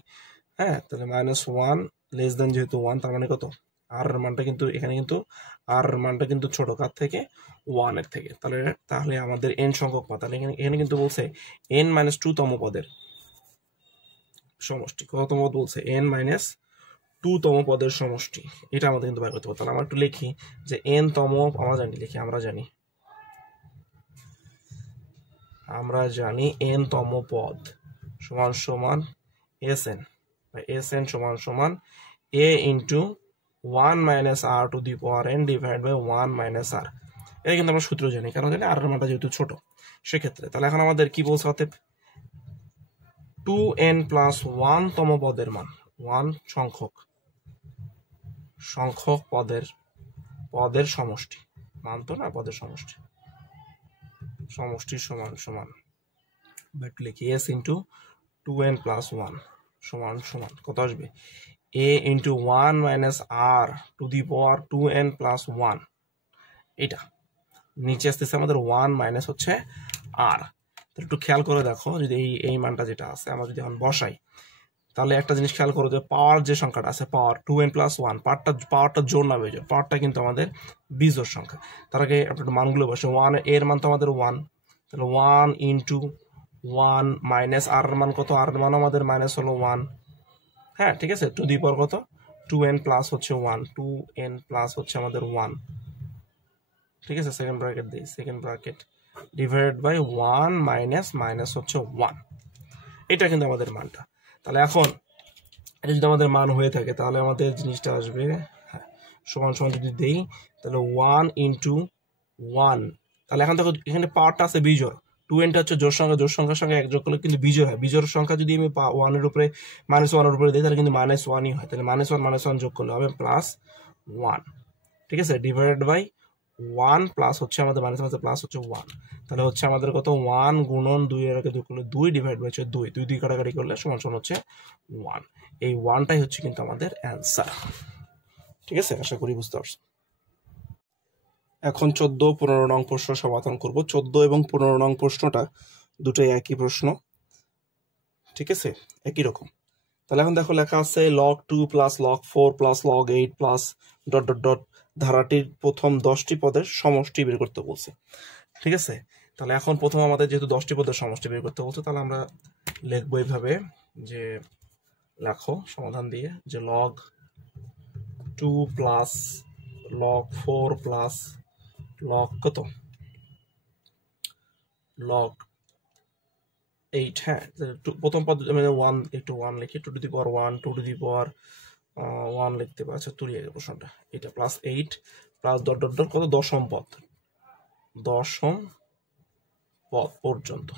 হ্যাঁ তাহলে -1 লেস দেন যেহেতু 1 তার মানে কত, আর এর মানটা কিন্তু এখানে কিন্তু আর এর মানটা কিন্তু ছোট কার থেকে, 1 এর থেকে। তাহলে আমাদের n সংখ্যক পদ, তাহলে এখানে কিন্তু বলছে n - 2 তম পদের সমষ্টি, কততম পদ বলছে n - 2 তম পদের সমষ্টি, এটা আমাদের কিন্তু বের করতে হবে। তাহলে আমরা একটু লিখি যে n তম, আমরা জানি n তম পদ সমান সমান sn, sn সমান সমান a × 1 - r to the power n divide by 1 - r, এটা কিন্তু আমরা সূত্র জানি, কারণ জানি আর এর মানটা যেহেতু ছোট সেক্ষেত্রে। তাহলে এখন আমাদের কি বলছে, অতএব 2n + 1 তম পদের মান, 1 সংখ্যক পদের সমষ্টি, মান তো না পদের সমষ্টি সমান সমান লিখি s × 2n + 1 সমান সমান কত আসবে, a × 1 - r to the power 2n + 1, এটা নিচে আসতেছে আমাদের 1 মাইনাস হচ্ছে r। একটু খেয়াল করে দেখো, যদি এই মানটা যেটা আছে আমরা যদি এখন বসাই, তাহলে একটা জিনিস খেয়াল করো যে পাওয়ার যে সংখ্যাটা আছে, পাওয়ার 2n + 1, পাওয়ারটা জোড় না বেজোড়, পাওয়ারটা কিন্তু আমাদের বিজোড় সংখ্যা। তার আগে আপনার মানগুলো বসে, 1 এর মান তো আমাদের 1, তাহলে 1 × 1 মাইনাস আর এর মান কত, আর এর মান আমাদের মাইনাস হলো 1, হ্যাঁ ঠিক আছে, টু দি পাওয়ার কত 2n প্লাস হচ্ছে 1, 2n প্লাস হচ্ছে আমাদের 1, ঠিক আছে। সেকেন্ড ব্র্যাকেট দিই, second bracket divided by 1 minus হচ্ছে 1, এটা কিন্তু আমাদের মানটা। তাহলে এখন এটা যদি আমাদের মান হয়ে থাকে তাহলে আমাদের জিনিসটা আসবে, হ্যাঁ সমান সমান যদি দেই তাহলে 1 × 1, তাহলে এখন দেখো এখানে পাওয়ারটা আছে বিজোড়, 2nটা হচ্ছে জোড় সংখ্যার সঙ্গে এক যোগ করলে কিন্তু বিজোড় হয়, বিজোড় সংখ্যা যদি আমি 1 এর উপরে -1 এর উপরে দিই তাহলে কিন্তু -1ই হয়, তাহলে -1 যোগ করলে হবে +1, ঠিক আছে, ডিভাইডেড বাই 1 প্লাস হচ্ছে আমাদের মাইনাস প্লাস হচ্ছে 1, তাহলে হচ্ছে আমাদের কত 1 গুণন 2 এর আগে 2 করলে 2 ডিভাইড বাই 2 কাটাকাটি করলে সমান সমান হচ্ছে 1, এই 1টাই হচ্ছে কিন্তু আমাদের অ্যান্সার, ঠিক আছে। আশা করি বুঝতে পারছো। এখন 14 15 নং প্রশ্ন সমাধান করব। 14 এবং 15 নং প্রশ্নটা দুটোই একই প্রশ্ন, ঠিক আছে, একই রকম। তাহলে এখন দেখো লেখা আছে log 2 plus log 4 plus log 8 plus ... ধারাটির প্রথম 10টি পদের সমষ্টি বের করতে বলছে, ঠিক আছে। তাহলে এখন প্রথম আমাদের যেহেতু 10টি পদের সমষ্টি বের করতে বলছে, তাহলে আমরা লিখবো এইভাবে যে লেখো সমাধান দিয়ে যে log 2 plus log 4 plus log কত log 8, হ্যাঁ প্রথম পদ মানে 1 একটু 1 লিখি, 2 to the power 1 2 to the পাওয়ার 1 লিখতে পারছি, আচ্ছা তুলি আগে প্রশ্নটা, এটা প্লাস 8 প্লাস ... কত দশম পদ পর্যন্ত,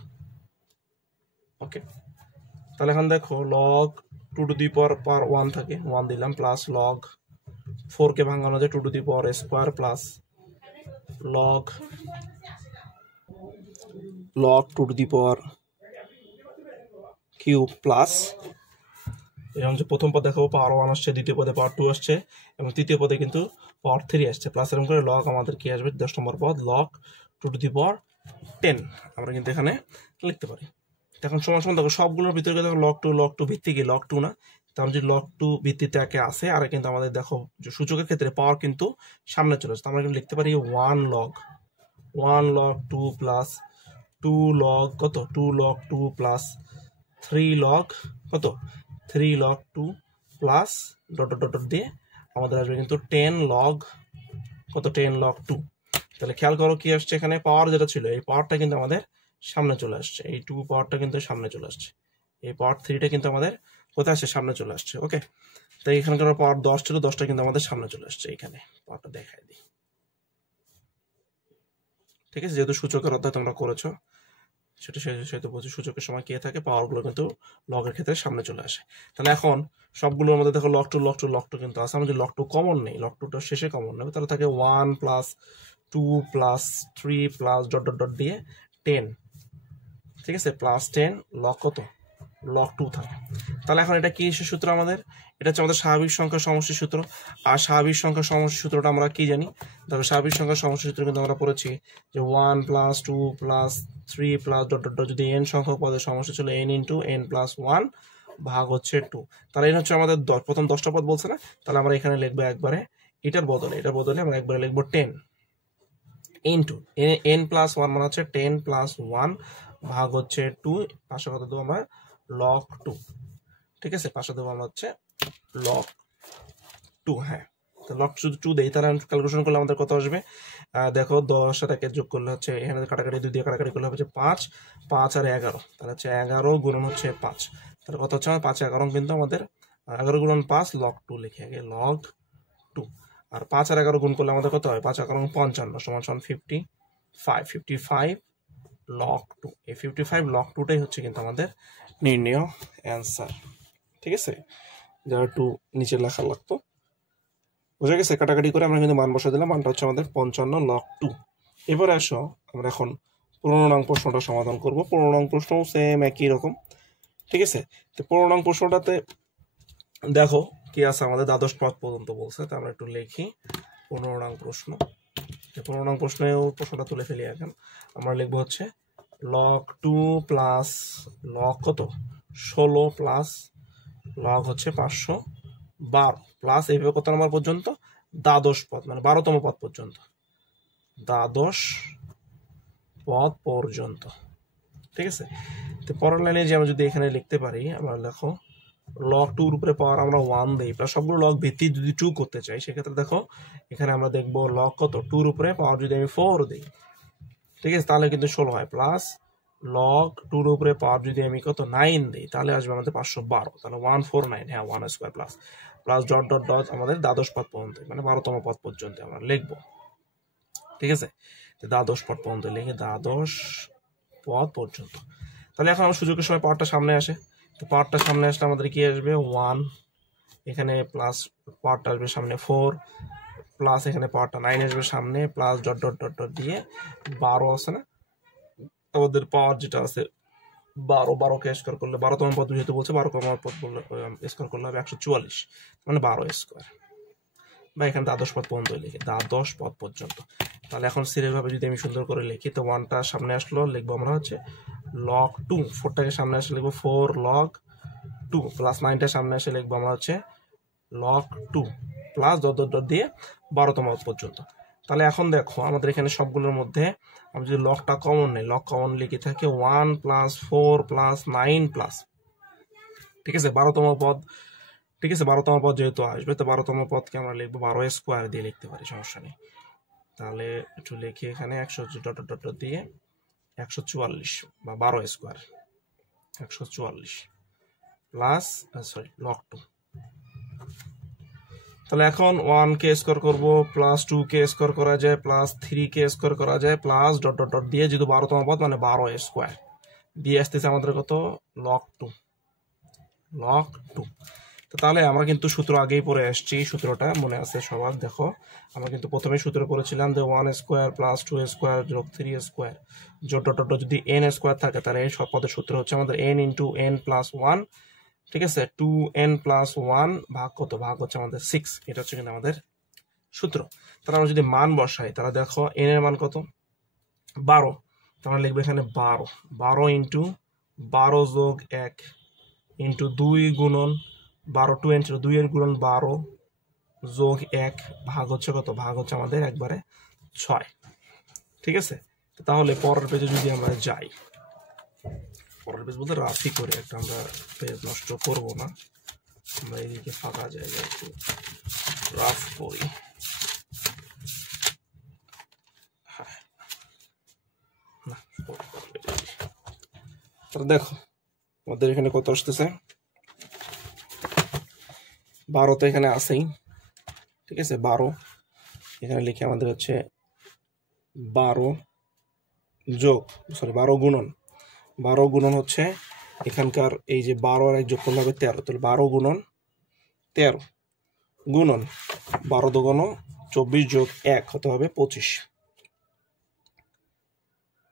ওকে। তাহলে এখন দেখো লগ 2^1 থাকে, 1 দিলাম, প্লাস লগ 4 কে ভাঙানো যায় 2^² প্লাস লগ 2^³ প্লাস এরকম যে প্রথম পদ দেখাবো পাওয়ার 1 আসছে, দ্বিতীয় পদে পাওয়ার 2 আসছে এবং তৃতীয় পদে কিন্তু পাওয়ার 3 আসছে, প্লাস এরকম করে লগ আমাদের কি আসবে 10 নম্বর পদ লগ 2^10 আমরা কিন্তু এখানে লিখতে পারি। এখন সমান সমান দেখো সবগুলোর ভিতরে দেখো লগ 2 ভিত্তি কি লগ 2 না, তার যে লগ 2 ভিত্তিতে একে আসে, আর কিন্তু আমাদের দেখো যে সূচকের ক্ষেত্রে পাওয়ার কিন্তু সামনে চলে আসছে, আমরা কিন্তু লিখতে পারি 1 লগ 2 প্লাস 2 লগ কত 2 লগ 2 প্লাস 3 লগ কত 3 log 2 plus dot dot dot দিয়ে আমাদের আসবে কিন্তু 10 লগ কত 10 লগ 2। তাহলে খেয়াল করো কি আসছে এখানে পাওয়ার যেটা ছিল এই পাওয়ারটা কিন্তু আমাদের সামনে চলে আসছে, এই 2 পাওয়ারটা কিন্তু সামনে চলে আসছে, এই পাওয়ার 3টা কিন্তু আমাদের কোথায় আসছে সামনে চলে আসছে। ওকে, তো এখানকার পাওয়ার 10 ছিল, 10টা কিন্তু আমাদের সামনে চলে আসছে, এখানে পাওয়ারটা দেখাই দিই। ঠিক আছে, যেহেতু সূচকের অধ্যায় তোমরা করেছো সেটা সেহেতু বলছি সূচকের সময় কে থাকে পাওয়ারগুলো কিন্তু লগের ক্ষেত্রে সামনে চলে আসে। তাহলে এখন সবগুলোর মধ্যে দেখো লগ টু কিন্তু আছে, আমরা যদি লগ 2 কমন নেই, লগ 2টা শেষে কমন নেবে, তাহলে থাকে 1 plus 2 plus 3 plus dot dot dot দিয়ে 10, ঠিক আছে, প্লাস 10 লগ কত লগ 2 থাকে। তাহলে এখন এটা কি সূত্র আমাদের, এটা হচ্ছে আমাদের স্বাভাবিক সংখ্যা সমষ্টির সূত্র। আর স্বাভাবিক সংখ্যা সমষ্টির সূত্রটা আমরা কি জানি, দেখো স্বাভাবিক সংখ্যা সমষ্টির সূত্র কিন্তু আমরা পড়েছি যে 1 plus 2 plus 3 plus dot dot dot, যদি n সংখ্যক পদের সমষ্টি ছিল n ইন্টু n প্লাস 1 ভাগ হচ্ছে 2। তাহলে n হচ্ছে আমাদের প্রথম 10টা পদ বলছে না, তাহলে আমরা এখানে লিখবো একবারে এটার বদলে আমরা একবারে লিখবো 10 ইন্টু n প্লাস 1 মানে হচ্ছে 10 প্লাস 1 ভাগ হচ্ছে 2, পাশে কত দেবো আমরা লগ 2, ঠিক আছে, পাশে দেবো আমরা হচ্ছে লগ 2। হ্যাঁ, তো লগ 2 দেই, তাহলে ক্যালকুলেশন করলে আমাদের কত আসবে, দেখো 10 সাথে যোগ করলে হচ্ছে এখানে কাটাকাটি 2 দিয়ে কাটাকাটি করলে হচ্ছে 5 আর 11, তাহলে হচ্ছে 11 গুণন হচ্ছে 5, তাহলে কত হচ্ছে 5 11 কিন্তু আমাদের 11 গুণন 5 লগ 2 লিখে আগে লগ 2, আর 5 আর 11 গুণ করলে আমাদের কত হয় 5 11 55 সমান 55 লগ 2। এই 55 লগ 2টাই হচ্ছে কিন্তু আমাদের নির্ণয় অ্যান্সার। ঠিক আছে, যারা একটু নিচে লেখা লাগতো বুঝে গেছে, কাটাকাটি করে আমরা কিন্তু মান বসা দিলাম, মানটা হচ্ছে আমাদের 55 লগ 2। এবারে আসো আমরা এখন 15 নং প্রশ্নটা সমাধান করব। 15 নং প্রশ্ন সেম একই রকম, ঠিক আছে। তো 15 নং প্রশ্নটাতে দেখো কি আছে, আমাদের দ্বাদশ পদ পর্যন্ত বলছে, তো আমরা একটু লিখি 15 নং প্রশ্ন। 15 নং প্রশ্নেও প্রশ্নটা তুলে ফেলি, এখন আমরা লিখবো হচ্ছে লগ 2 প্লাস লগ কত 16 প্লাস লগ হচ্ছে 512 প্লাস এইভাবে কত নম্বর পর্যন্ত দ্বাদশ পদ মানে 12তম পদ পর্যন্ত, দ্বাদশ পদ পর্যন্ত। ঠিক আছে, তো পরের লাইনে যে আমরা যদি এখানে লিখতে পারি, আমরা দেখো লগ 2 উপরে পাওয়ার আমরা 1 দেই, প্লাস সবগুলো লগ ভিত্তি যদি 2 করতে চাই সেক্ষেত্রে দেখো এখানে আমরা দেখবো লগ কত 2 উপরে পাওয়ার যদি আমি 4 দিই, ঠিক আছে, তাহলে কিন্তু 16 হয়, প্লাস লগ 2 উপরে পাওয়ার যদি আমি কত 9 দিই তাহলে আসবে আমাদের 512, তাহলে 149, হ্যাঁ 1 square plus plus dot dot dot আমাদের দ্বাদশ পদ পর্যন্ত মানে 12তম পদ পর্যন্ত আমরা লিখবো। ঠিক আছে, দ্বাদশ পদ পর্যন্ত লিখে দ্বাদশ পদ পর্যন্ত। তাহলে এখন আমার সুযোগের সময় পাওয়ারটা সামনে আসে, তো পাওয়ারটা সামনে আসলে আমাদের কি আসবে 1, এখানে প্লাস পাওয়ারটা আসবে সামনে 4, প্লাস এখানে পাওয়ারটা 9 আসবে সামনে, plus dot dot dot dot দিয়ে 12 আছে না আমাদের পাওয়ার যেটা আছে 12 কে স্কোয়ার করলে 12তম পদ যেহেতু বলছে 12তম পদ বললে স্কোয়ার করলে হবে 144 মানে 12 স্কোয়ার, বা এখানে দ্বাদশ পদ পর্যন্ত লিখি দ্বাদশ পদ পর্যন্ত। তাহলে এখন সিরিয়াল ভাবে যদি আমি সুন্দর করে লিখি, তো 1টা সামনে আসলো লিখবো আমরা হচ্ছে লগ 2, 4টাকে সামনে আসলে লিখবো 4 লগ 2, প্লাস 9টা সামনে আসে লিখবো আমরা হচ্ছে log 2 plus dot dot dot দিয়ে 12তম পদ পর্যন্ত। তাহলে এখন দেখো আমাদের এখানে সবগুলোর মধ্যে আমরা যদি লগটা কমন নেই, লগ কমন লিখে থাকে 1 প্লাস 4 প্লাস 9 প্লাস, ঠিক আছে 12তম পদ, ঠিক আছে 12তম পদ যেহেতু আসবে তো 12তম পদকে আমরা লিখবো 12 স্কোয়ার দিয়ে লিখতে পারি, সমস্যা নেই। তাহলে একটু লিখি এখানে 100 ডট ডট ডট দিয়ে 144 বা 12 স্কোয়ার 144 প্লাস সরি লগ 2। তাহলে এখন 1 কে স্কোয়ার করবো, প্লাস 2 কে স্কোয়ার করা যায়, প্লাস 3 কে স্কোয়ার করা যায়, প্লাস ডট ডট ডট দিয়ে যেহেতু 12তম পদ মানে 12 স্কোয়ার দিয়ে আসতেছে আমাদের কত লগ 2, লগ 2। তো তাহলে আমরা কিন্তু সূত্র আগেই পড়ে আসছি, সূত্রটা মনে আছে সবার। দেখো আমরা কিন্তু প্রথমে সূত্র পড়েছিলাম যে 1 স্কোয়ার প্লাস 2 স্কোয়ার যোগ 3 স্কোয়ার যোগ ডট ডট যদি n স্কোয়ার থাকে তাহলে এই সব পদের সূত্র হচ্ছে আমাদের n ইন্টু n প্লাস 1, ঠিক আছে। 2n প্লাস 1 ভাগ কত, ভাগ হচ্ছে আমাদের 6। এটা হচ্ছে কিন্তু আমাদের সূত্র। তাহলে আমরা যদি মান বসাই তাহলে দেখো n এর মান কত, 12। তাহলে লিখবে এখানে 12, 12 ইন্টু 12 যোগ 1 ইন্টু 2 গুণন 12, 2n ছিল 2 এর গুণন 12 যোগ 1 ভাগ হচ্ছে কত, ভাগ হচ্ছে আমাদের একবারে 6, ঠিক আছে। তাহলে পরের পেজে যদি আমরা যাই, পরের পেজ বলতে রাফি করে একটা, আমরা পেজ নষ্ট করব না, আমরা এদিকে ফাঁকা জায়গা একটু রাফ করি। দেখো আমাদের এখানে কত আসতেছে, 12 তো এখানে আছেই, ঠিক আছে। 12 এখানে লিখে আমাদের হচ্ছে 12 যোগ, সরি 12 গুণন, 12 গুণন হচ্ছে এখানকার এই যে 12 আর 1 যোগ করলে হবে 13। তাহলে 12 গুণন 13 গুণন 12 দুগুণ 24 যোগ 1 হতে হবে 25,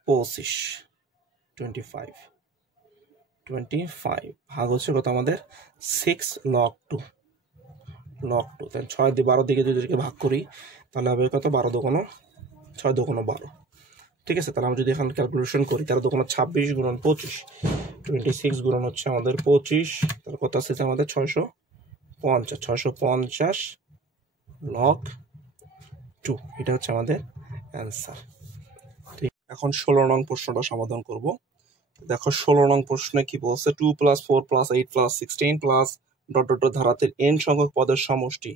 25 ভাগ হচ্ছে কত আমাদের 6 লগ 2, লগ 2। তাহলে 6 দিয়ে 12 দিকে যদি ভাগ করি তাহলে হবে কত, 12 দুগুণ 6 দুগুণ 12, ঠিক আছে। তাহলে আমরা যদি এখন ক্যালকুলেশন করি, 13 দুগুণ 26 গুণন 25, 26 গুণন হচ্ছে আমাদের 25, তাহলে কত আসছে আমাদের 650 লগ 2। এটা হচ্ছে আমাদের অ্যান্সার। ঠিক, এখন 16 নং প্রশ্নটা সমাধান করব। দেখো 16 নং প্রশ্নে কি বলছে, 2 + 4 + 8 + 16 প্লাস ডট ডট ধারাতে n সংখ্যক পদের সমষ্টি,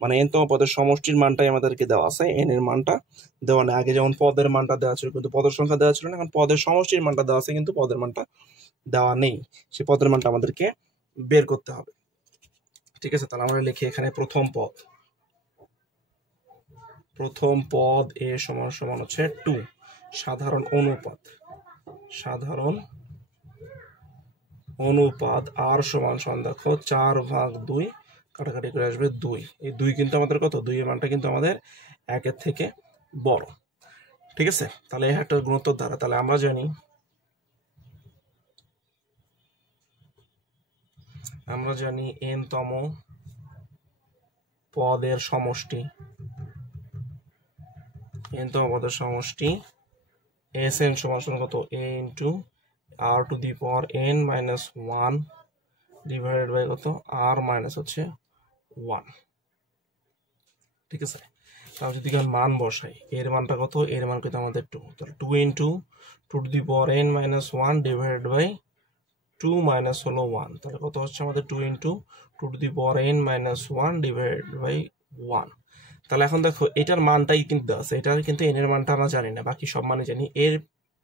মানে n তম পদের সমষ্টির মানটাই আমাদেরকে দেওয়া আছে। n এর মানটা দেওয়া নেই, আগে যেমন পদের মানটা দেওয়া ছিল কিন্তু পদের সংখ্যা দেওয়া ছিল না, এখন পদের সমষ্টির মানটা দেওয়া আছে কিন্তু পদের মানটা দেওয়া নেই, সে পদের মানটা আমাদেরকে বের করতে হবে, ঠিক আছে। তাহলে আমরা লিখি এখানে প্রথম পদ a সমান সমান হচ্ছে 2, সাধারণ অনুপাত r সমান সমান দেখো 4/2, কাটাকাটি করে আসবে 2। এই 2 কিন্তু আমাদের কত, 2 এর মানটা কিন্তু আমাদের 1 এর থেকে বড়, ঠিক আছে। তাহলে এই একটা গুণোত্তর ধারা। তাহলে আমরা জানি n তম পদের সমষ্টি, Sn সমান সমান কত, a into r to the power n minus 1 divided by কত, r মাইনাস হচ্ছে 1, ঠিক আছে। তাহলে যদি মান বসাই, এর মানটা কত, এর মান কিন্তু আমাদের 2, তাহলে 2 into 2 to the power n minus 1 divided by 2 minus হলো 1, তাহলে কত হচ্ছে আমাদের 2 into 2 to the power n minus 1 divided by 1। তাহলে এখন দেখো এটার মানটাই কিন্তু আছে, এটার কিন্তু n এর মানটা আমরা জানি না, বাকি সব মানে জানি। এর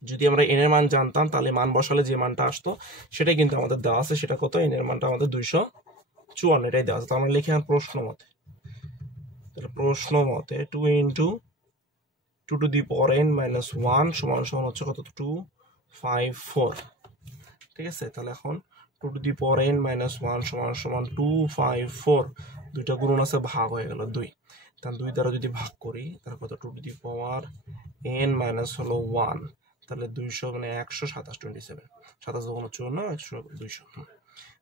যদি আমরা n এর মান জানতাম তাহলে মান বসালে যে মানটা আসতো সেটাই কিন্তু আমাদের দেওয়া আছে, সেটা কত, n এর মানটা আমাদের 254, এটাই দেওয়া আছে। তো আমরা লিখি প্রশ্ন মতে, তাহলে প্রশ্ন মতে 2 into 2 to the power n minus 1 সমান সমান হচ্ছে কত, 254, ঠিক আছে। তাহলে এখন 2 to the power n minus 1 সমান সমান 254, দুইটা গুণন আছে, ভাগ হয়ে গেল 2, তাহলে 2 দ্বারা যদি ভাগ করি তাহলে কত, 2 to the power n minus হলো 1, তাহলে 200 মানে 127, 27 27 গুণ 54, 100 200,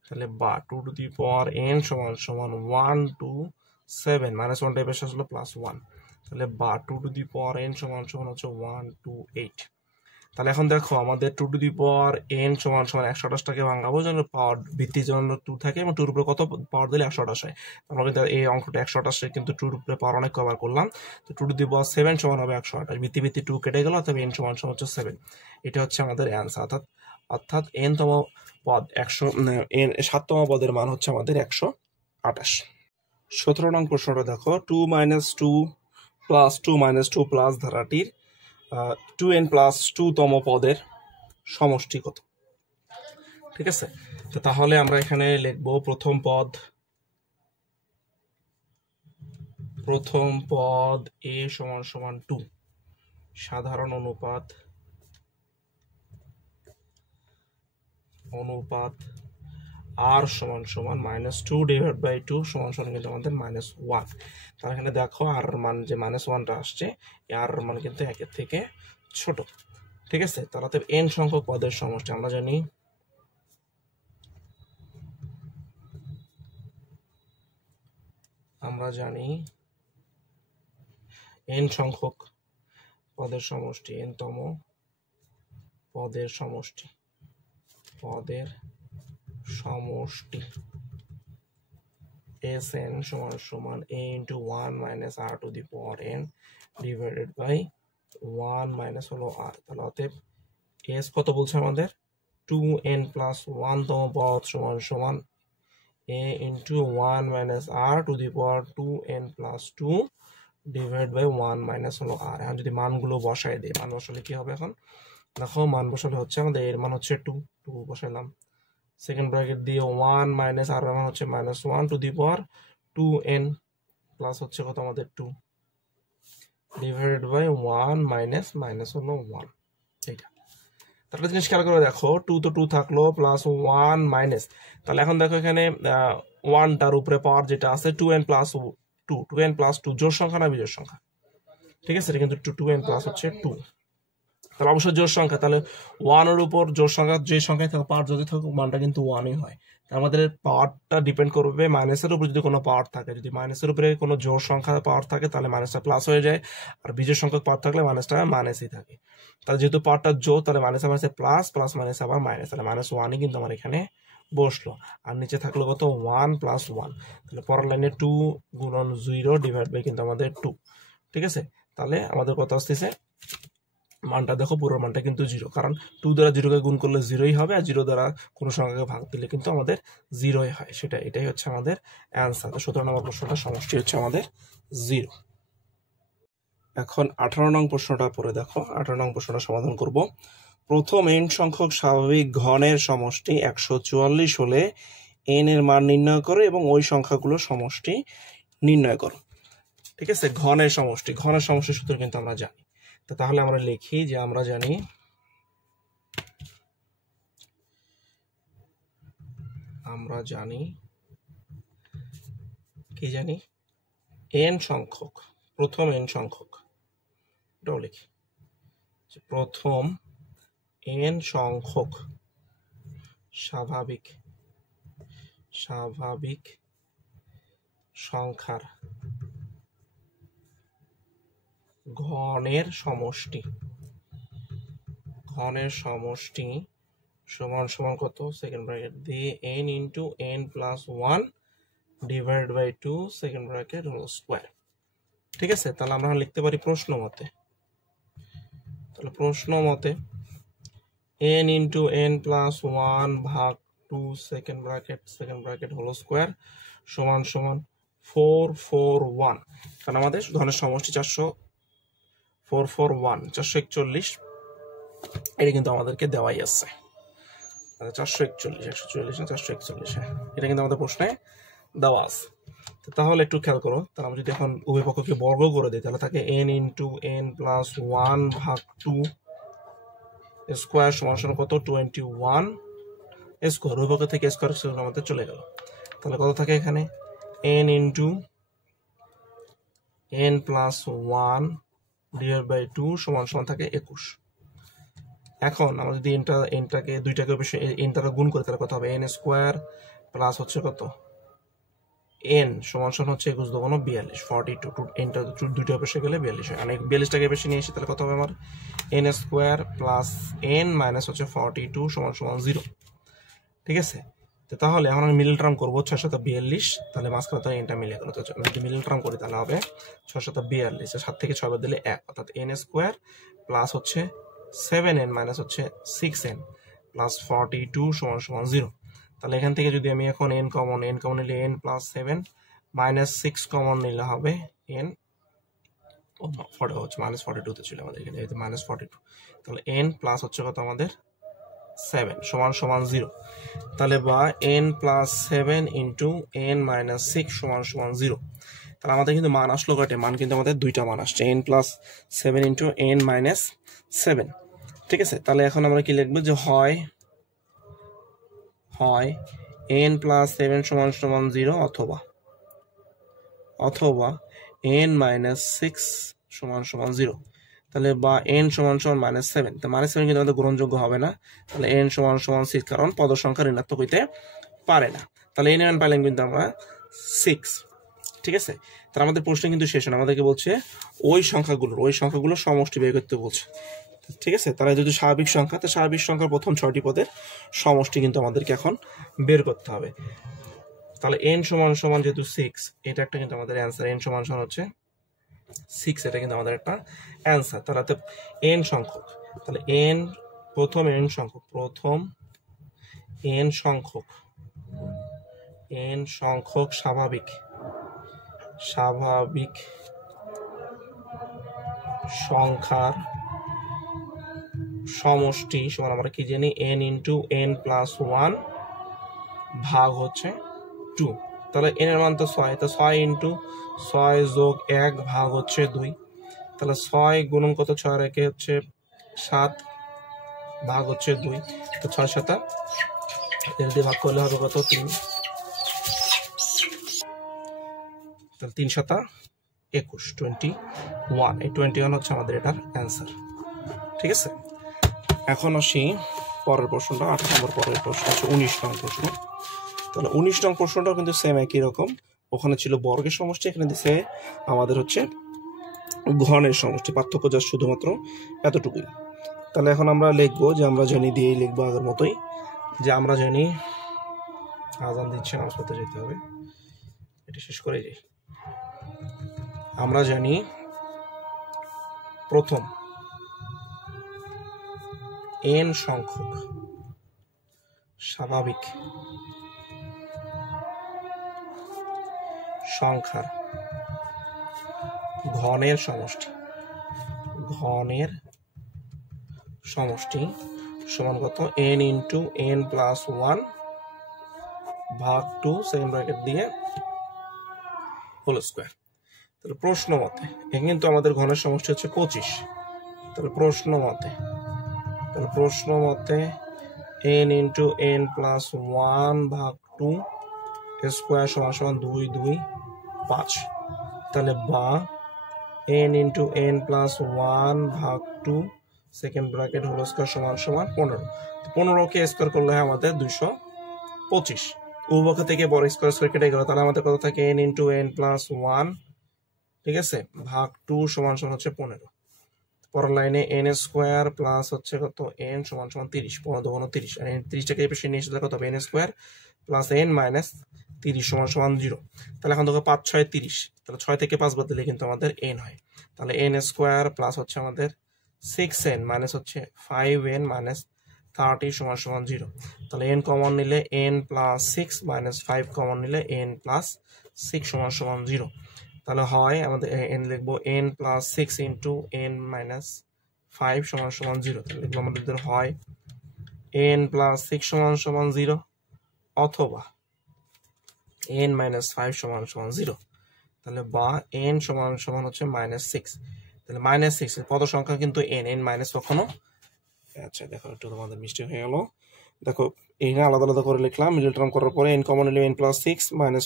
তাহলে বা 2 টু দি পাওয়ার n সমান সমান 127, মাইনাস 1 টাইপের আসলে প্লাস 1, তাহলে বা 2 টু দি পাওয়ার n সমান সমান হচ্ছে 128। তাহলে এখন দেখো আমাদের 2 টু দি পাওয়ার n সমান সমান 128টাকে ভাঙাবো যেন পাওয়ার ভিত্তি যেন 2 থাকে এবং 2 এর উপরে কত পাওয়ার দিলে 128 হয়। আমরা কিন্তু এই অঙ্কটা 128 কিন্তু 2 এর উপরে পাওয়ার অনেক কভার করলাম। তো 2 টু দি পাওয়ার 7 সমান হবে 128, ভিত্তি 2 কেটে গেল, অর্থাৎ n সমান সমান হচ্ছে 7। এটা হচ্ছে আমাদের অ্যান্সার, অর্থাৎ n তম পদ 7তম পদের মান হচ্ছে আমাদের 128। 17 নং প্রশ্নটা দেখো, 2 - 2 + 2 - 2 প্লাস ধারাটির 2n + 2 তম পদের সমষ্টি কত, ঠিক আছে। তাহলে আমরা এখানে লিখবো প্রথম পদ a সমান সমান 2, সাধারণ অনুপাত আর সমান সমান -2 ডিভাইড বাই 2 সমান সমান কিন্তু আমাদের -1। তাহলে এখানে দেখো আর মান যে -1টা আসছে, আর মান কিন্তু 1-এর থেকে ছোট। ঠিক আছে, তাহলে তো n সংখ্যক পদের সমষ্টি আমরা জানি n সংখ্যক পদের সমষ্টি, n তম পদের সমষ্টি Sn সমান সমান a into 1 minus r to the power n divided by 1 minus হলো r। তাহলে অতএব s কত বলছে আমাদের 2n plus 1 তম পদ সমান সমান a into 1 minus r to the power 2n plus 2 divided by 1 minus হলো r। এখন যদি মানগুলো বসাই দেই, মান বসালে কি হবে? এখন দেখো মান বসালে হচ্ছে আমাদের এর মান হচ্ছে 2 বসাইলাম, সেকেন্ড ব্র্যাকেট দিয়ে 1 মাইনাস আর মান হচ্ছে -1 two the power 2n plus হচ্ছে কত আমাদের 2 ডিভাইডেড বাই 1 মাইনাস হলো 1। এইটা তারপরে জিনিস খেয়াল করে দেখো, 2 তো 2 থাকলো প্লাস 1 মাইনাস, তাহলে এখন দেখো এখানে 1টার উপরে পাওয়ার যেটা আছে 2n প্লাস 2 জোড় সংখ্যা না বিজোড় সংখ্যা? ঠিক আছে, এটা কিন্তু 2n প্লাস হচ্ছে 2, তাহলে অবশ্যই জোড় সংখ্যা। তাহলে 1 এর উপর জোড় সংখ্যা যে সংখ্যায় থাকে পাওয়ার যদি থাকে মানটা কিন্তু 1ই হয়। আমাদের পাওয়ারটা ডিপেন্ড করবে মাইনাসের উপর, যদি কোনো পাওয়ার থাকে, যদি মাইনাসের উপরে কোনো জোড় সংখ্যা পাওয়ার থাকে তাহলে মাইনাসটা প্লাস হয়ে যায়, আর বিজোড় সংখ্যক পাওয়ার থাকলে মাইনাসটা মাইনাসই থাকে। তাহলে যেহেতু পাওয়ারটা জোড় তাহলে মাইনাসে প্লাস, প্লাস মাইনাস আবার মাইনাস, তাহলে -1ই কিন্তু আমার এখানে বসলো। আর নিচে থাকলো কত 1 প্লাস 1, তাহলে পরের লাইনে 2 গুণন 0 ডিভাইড বাই কিন্তু আমাদের 2। ঠিক আছে, তাহলে আমাদের কত আসতেছে মানটা দেখো, পুরো মানটা কিন্তু 0, কারণ 2 দ্বারা 0কে গুণ করলে 0ই হবে, আর 0 দ্বারা কোনো সংখ্যাকে ভাগ দিলে কিন্তু আমাদের 0ই হয়। এটাই হচ্ছে আমাদের অ্যান্সার। তো 17 নম্বর প্রশ্নটা সমষ্টি হচ্ছে আমাদের 0। এখন 18 নং প্রশ্নটা পড়ে দেখো, 18 নং প্রশ্নটা সমাধান করব। প্রথম n সংখ্যক স্বাভাবিক ঘনের সমষ্টি 144 হলে n এর মান নির্ণয় করো এবং ওই সংখ্যাগুলোর সমষ্টি নির্ণয় করো। ঠিক আছে, ঘনের সমষ্টি সূত্র কিন্তু আমরা জানি। তাহলে আমরা লিখি যে আমরা জানি n সংখ্যক, প্রথম n সংখ্যক, এটাও লিখি প্রথম n সংখ্যক স্বাভাবিক সংখ্যার ঘনের সমষ্টি সমান সমান কত, সেকেন্ড ব্র্যাকেট দিয়ে n into n plus 1 divide by 2 second bracket whole square. ঠিক আছে, তাহলে আমরা লিখতে পারি প্রশ্ন মতে n ইন্টু n প্লাস 1 ভাগ 2 সেকেন্ড ব্র্যাকেট হোল স্কোয়ার সমান সমান 441, কারণ আমাদের ঘনের সমষ্টি 441 এটা কিন্তু আমাদেরকে দেওয়াই আছে। 141 এটা কিন্তু আমাদের প্রশ্নে দেওয়া আছে। তাহলে একটু খেয়াল করো, তাহলে আমরা যদি এখন উভয় পক্ষকে বর্গ করে দিই তাহলে থাকে n ইন্টু n প্লাস 1 ভাগ 2 স্কোয়ার সমান সমান কত 21 স্কোয়ার, উভয় পক্ষ থেকে স্কোয়ার আমাদের চলে গেল। তাহলে কত থাকে এখানে n into n plus 1 divide by 2 সমান সমান থাকে 21। এখন আমরা যদি এনটাকে দুইটাকে এনটাকে গুণ করি তাহলে কত হবে n স্কোয়ার প্লাস হচ্ছে কত n সমান সমান হচ্ছে 21 দুগুণ 42 42, এনটা দুইটা পাশে গেলে 42 হয়। আমি 42টাকে বেশি নিয়ে এসে তাহলে কত হবে আমার n square plus n minus হচ্ছে 42 সমান সমান 0। ঠিক আছে, তাহলে এখন আমি মিডল টার্ম করবো 6 7 42, তাহলে মাঝখানে তো এনটা মিলে গেল। তো যদি মিডল টার্ম করি তাহলে হবে 6 7 42, 7 থেকে 6 বাদ দিলে 1, অর্থাৎ n স্কোয়ার প্লাস হচ্ছে 7n মাইনাস হচ্ছে 6n প্লাস 42 সমান সমান 0। তাহলে এখান থেকে যদি আমি এখন n কমন নিলে n প্লাস 7 মাইনাস 6 কমন নিলে হবে n হচ্ছে -42 তে ছিল আমাদের এখানে -42, তাহলে n প্লাস হচ্ছে কত আমাদের 7 সমান সমান 0। তাহলে বা n plus 7 into n minus 6 সমান সমান 0। তাহলে আমাদের কিন্তু মান আসলো কয়টা, মান কিন্তু আমাদের দুইটা মান আসছে n plus 7 into n minus 7। ঠিক আছে, তাহলে এখন আমরা কি লিখবো যে হয় n প্লাস 7 সমান সমান 0 অথবা n মাইনাস 6 সমান সমান 0। তাহলে বা n সমান সমান -7, তো -7 কিন্তু আমাদের গ্রহণযোগ্য হবে না। তাহলে n সমান সমান 6, কারণ পদ সংখ্যা ঋণাত্মক হইতে পারে না। তাহলে n এর মান পাইলাম কিন্তু আমরা 6। ঠিক আছে, তাহলে আমাদের প্রশ্ন কিন্তু শেষ না, আমাদেরকে বলছে ওই সংখ্যাগুলোর সমষ্টি বের করতে বলছে। ঠিক আছে, তাহলে যদি স্বাভাবিক সংখ্যা, তো স্বাভাবিক সংখ্যার প্রথম 6টি পদের সমষ্টি কিন্তু আমাদেরকে এখন বের করতে হবে। তাহলে n সমান সমান যেহেতু 6, এটা একটা কিন্তু আমাদের অ্যান্সার। n সমান সমান হচ্ছে 6, এটা কিন্তু আমাদের একটা অ্যান্সার। তাহলে n সংখ্যক, তাহলে প্রথম n সংখ্যক স্বাভাবিক সংখ্যার সমষ্টি সমান আমরা কি জানি, n ইন্টু n প্লাস 1 ভাগ হচ্ছে 2। তাহলে n এর মান তো 6, তো 6 ইন্টু 6 যোগ 1 ভাগ হচ্ছে 2। তাহলে 6 গুণন কত, 6 আর 1 হচ্ছে 7 ভাগ হচ্ছে 2। তো 6 7 দিয়ে ভাগ করলে হবে কত, 3। তাহলে 3 7 21, 21। এই 21 হচ্ছে আমাদের এটার অ্যান্সার। ঠিক আছে, এখন আসি পরের প্রশ্নটা, 8 নম্বর পরের প্রশ্ন হচ্ছে 19 নং প্রশ্ন। তাহলে 19 নং প্রশ্নটাও কিন্তু সেম একই রকম, ওখানে ছিল বর্গের সমষ্টি, এখানে দিচ্ছে আমাদের হচ্ছে ঘনের সমষ্টি, পার্থক্য যা শুধুমাত্র এতটুকুই। তাহলে এখন আমরা লিখবো যে আমরা জানি দিয়েই লিখবো আগের মতোই, যে আমরা জানি, আজান দিচ্ছে, নামাজ পড়তে যেতে হবে, এটা শেষ করে যাই। আমরা জানি প্রথম n সংখ্যক স্বাভাবিক সংখ্যার ঘনের সমষ্টি সমান কত, n ইন্টু n প্লাস 1 ভাগ 2 সেকেন্ড ব্র্যাকেট দিয়ে হোল স্কোয়ার। তাহলে প্রশ্ন মতে এখানে কিন্তু আমাদের ঘনের সমষ্টি হচ্ছে 25। তাহলে প্রশ্ন মতে n ইন্টু n প্লাস 1 ভাগ 2 স্কোয়ার সমান সমান 2 2 5। তাহলে বা n ইন্টু n প্লাস 1 ভাগ 2 সেকেন্ড ব্র্যাকেট হোল স্কোয়ার সমান সমান 15। 15কে স্কোয়ার করলে হয় আমাদের 225। উভয় থেকে বড় স্কোয়ার কেটে গেল, তাহলে আমাদের কত থাকে, n ইন্টু n প্লাস 1, ঠিক আছে, ভাগ 2 সমান সমান হচ্ছে 15। পরের লাইনে n স্কোয়ার প্লাস হচ্ছে কত, n সমান সমান 30, 15 30, আর 30টাকে এই পাশে নিয়ে এসে কত হবে, n square plus n minus 30 সমান সমান 0। তাহলে এখন দেখো 5 6 30, তাহলে 6 থেকে 5 বাদ দিলে কিন্তু আমাদের n হয়। তাহলে n স্কোয়ার প্লাস হচ্ছে আমাদের 6n মাইনাস হচ্ছে 5n মাইনাস 30 সমান সমান 0। তাহলে n কমন নিলে n প্লাস 6 মাইনাস 5 কমন নিলে n প্লাস 6 সমান সমান 0। তাহলে হয় আমাদের n লিখবো n plus 6 into n minus 5 সমান সমান 0। তাহলে লিখবো আমাদের হয় n প্লাস 6 সমান সমান 0 অথবা n মাইনাস 5 সমান সমান 0। তাহলে বা n সমান সমান হচ্ছে -6। তাহলে -6 পদ সংখ্যা কিন্তু n মাইনাস কখনো, আচ্ছা দেখো একটু তোমাদের মিস্টেক হয়ে গেল, দেখো এখানে আলাদা আলাদা করে লিখলাম, মিডল টার্ম করার পরে n কমন নিলে n প্লাস 6 মাইনাস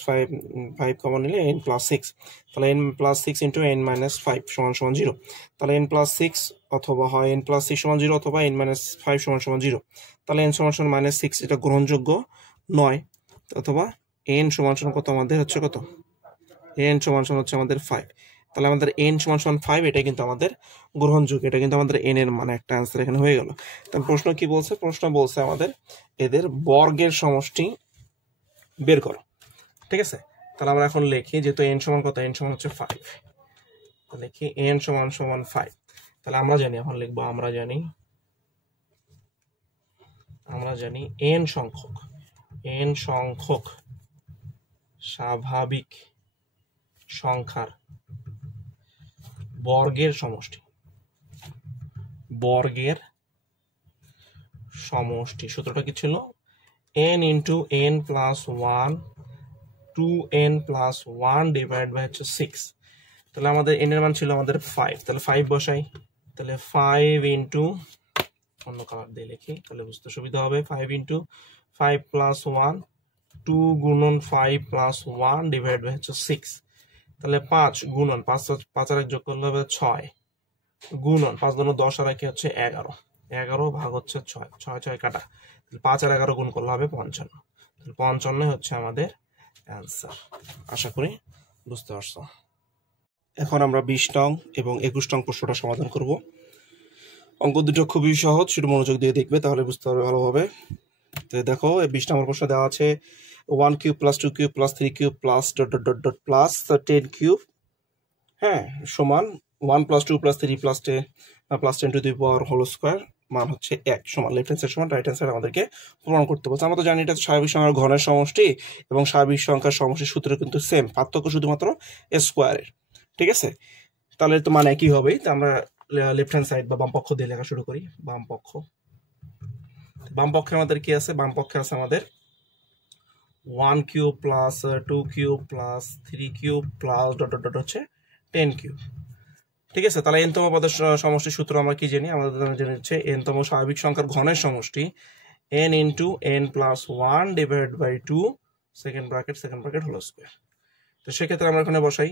5 কমন নিলে n প্লাস 6। তাহলে n plus 6 into n minus 5 সমান সমান 0। তাহলে n প্লাস 6 অথবা হয় n প্লাস 6 সমান 0 অথবা n মাইনাস 5 সমান সমান 0। তাহলে n সমান সমান -6 এটা গ্রহণযোগ্য নয়, অথবা n সমান সমান কত আমাদের হচ্ছে কত, n সমান সমান হচ্ছে আমাদের 5। তাহলে আমাদের n সমান সমান 5, এটা কিন্তু আমাদের গ্রহণযোগ্য, এটা কিন্তু আমাদের n এর মানে একটা অ্যান্সার এখানে হয়ে গেল। তাহলে প্রশ্ন কি বলছে, প্রশ্ন বলছে আমাদের এদের বর্গের সমষ্টি বের করো। ঠিক আছে, তাহলে আমরা এখন লিখি, যেহেতু n সমান কত, n সমান হচ্ছে 5, লিখি n সমান সমান 5। তাহলে আমরা জানি, এখন লিখবো আমরা জানি n সংখ্যক স্বাভাবিক সংখ্যার বর্গের সমষ্টি সূত্রটা কি ছিল, n into n plus 1 2n plus 1 divide by হচ্ছে 6। তাহলে আমাদের n এর মান ছিল আমাদের 5, তাহলে 5 বসাই, তাহলে 5 ইন্টু, অন্য কালার দিয়ে লিখি তাহলে বুঝতে সুবিধা হবে, 5 ইন্টু 5 প্লাস 1 2 গুণন 5 প্লাস 1 ডিভাইড বাই হচ্ছে 6, তাহলে 5 গুণন 5 আর 1 যোগ করলে হবে 6 গুণন 5 গুণন 10 আর 1 হচ্ছে 11, 11 ভাগ হচ্ছে 6, 6 6 কাটা, 5 আর 11 গুণ করলে হবে 55, তাহলে 55 হচ্ছে আমাদের অ্যান্সার। আশা করি বুঝতে পারছো। এখন আমরা 20 নং এবং 21 নং প্রশ্নটা সমাধান করব। অঙ্ক দুটো খুবই সহজ, শুধু মনোযোগ দিয়ে দেখবে তাহলে বুঝতে পারবে ভালোভাবে। তো দেখো 20 নম্বর প্রশ্ন দেওয়া আছে 1 cube plus 2 cube plus 3 cube plus dot dot dot dot plus 10 cube, হ্যাঁ, সমান 1 plus 2 plus 3 plus 10 to the power whole square মান হচ্ছে 1 সমান লেফট হ্যান্ড সাইড সমান রাইট হ্যান্ড সাইড আমাদেরকে প্রমাণ করতে বলছে। আমরা তো জানি এটা স্বাভাবিক সংখ্যার ঘনের সমষ্টি এবং স্বাভাবিক সংখ্যার সমষ্টির সূত্র কিন্তু সেম, পার্থক্য শুধুমাত্র স্কোয়ারের। ঠিক আছে, তাহলে তো মানে একই হবেই। তো আমরা লেফট হ্যান্ড সাইড বা বাম পক্ষ দিয়ে লেখা শুরু করি। বাম পক্ষে আমাদের কি আছে? বাম পক্ষে আছে আমাদের 1 cube plus 2 cube plus 3 cube plus dot dot dot হচ্ছে 10 কিউব। ঠিক আছে, তাহলে এনতম পদের সমষ্টির সূত্র আমরা কি জানি? আমাদের জানি হচ্ছে এনতম স্বাভাবিক সংখ্যার ঘনের সমষ্টি n into n plus 1 divide by 2 second bracket whole square. তো সেক্ষেত্রে আমরা এখানে বসাই,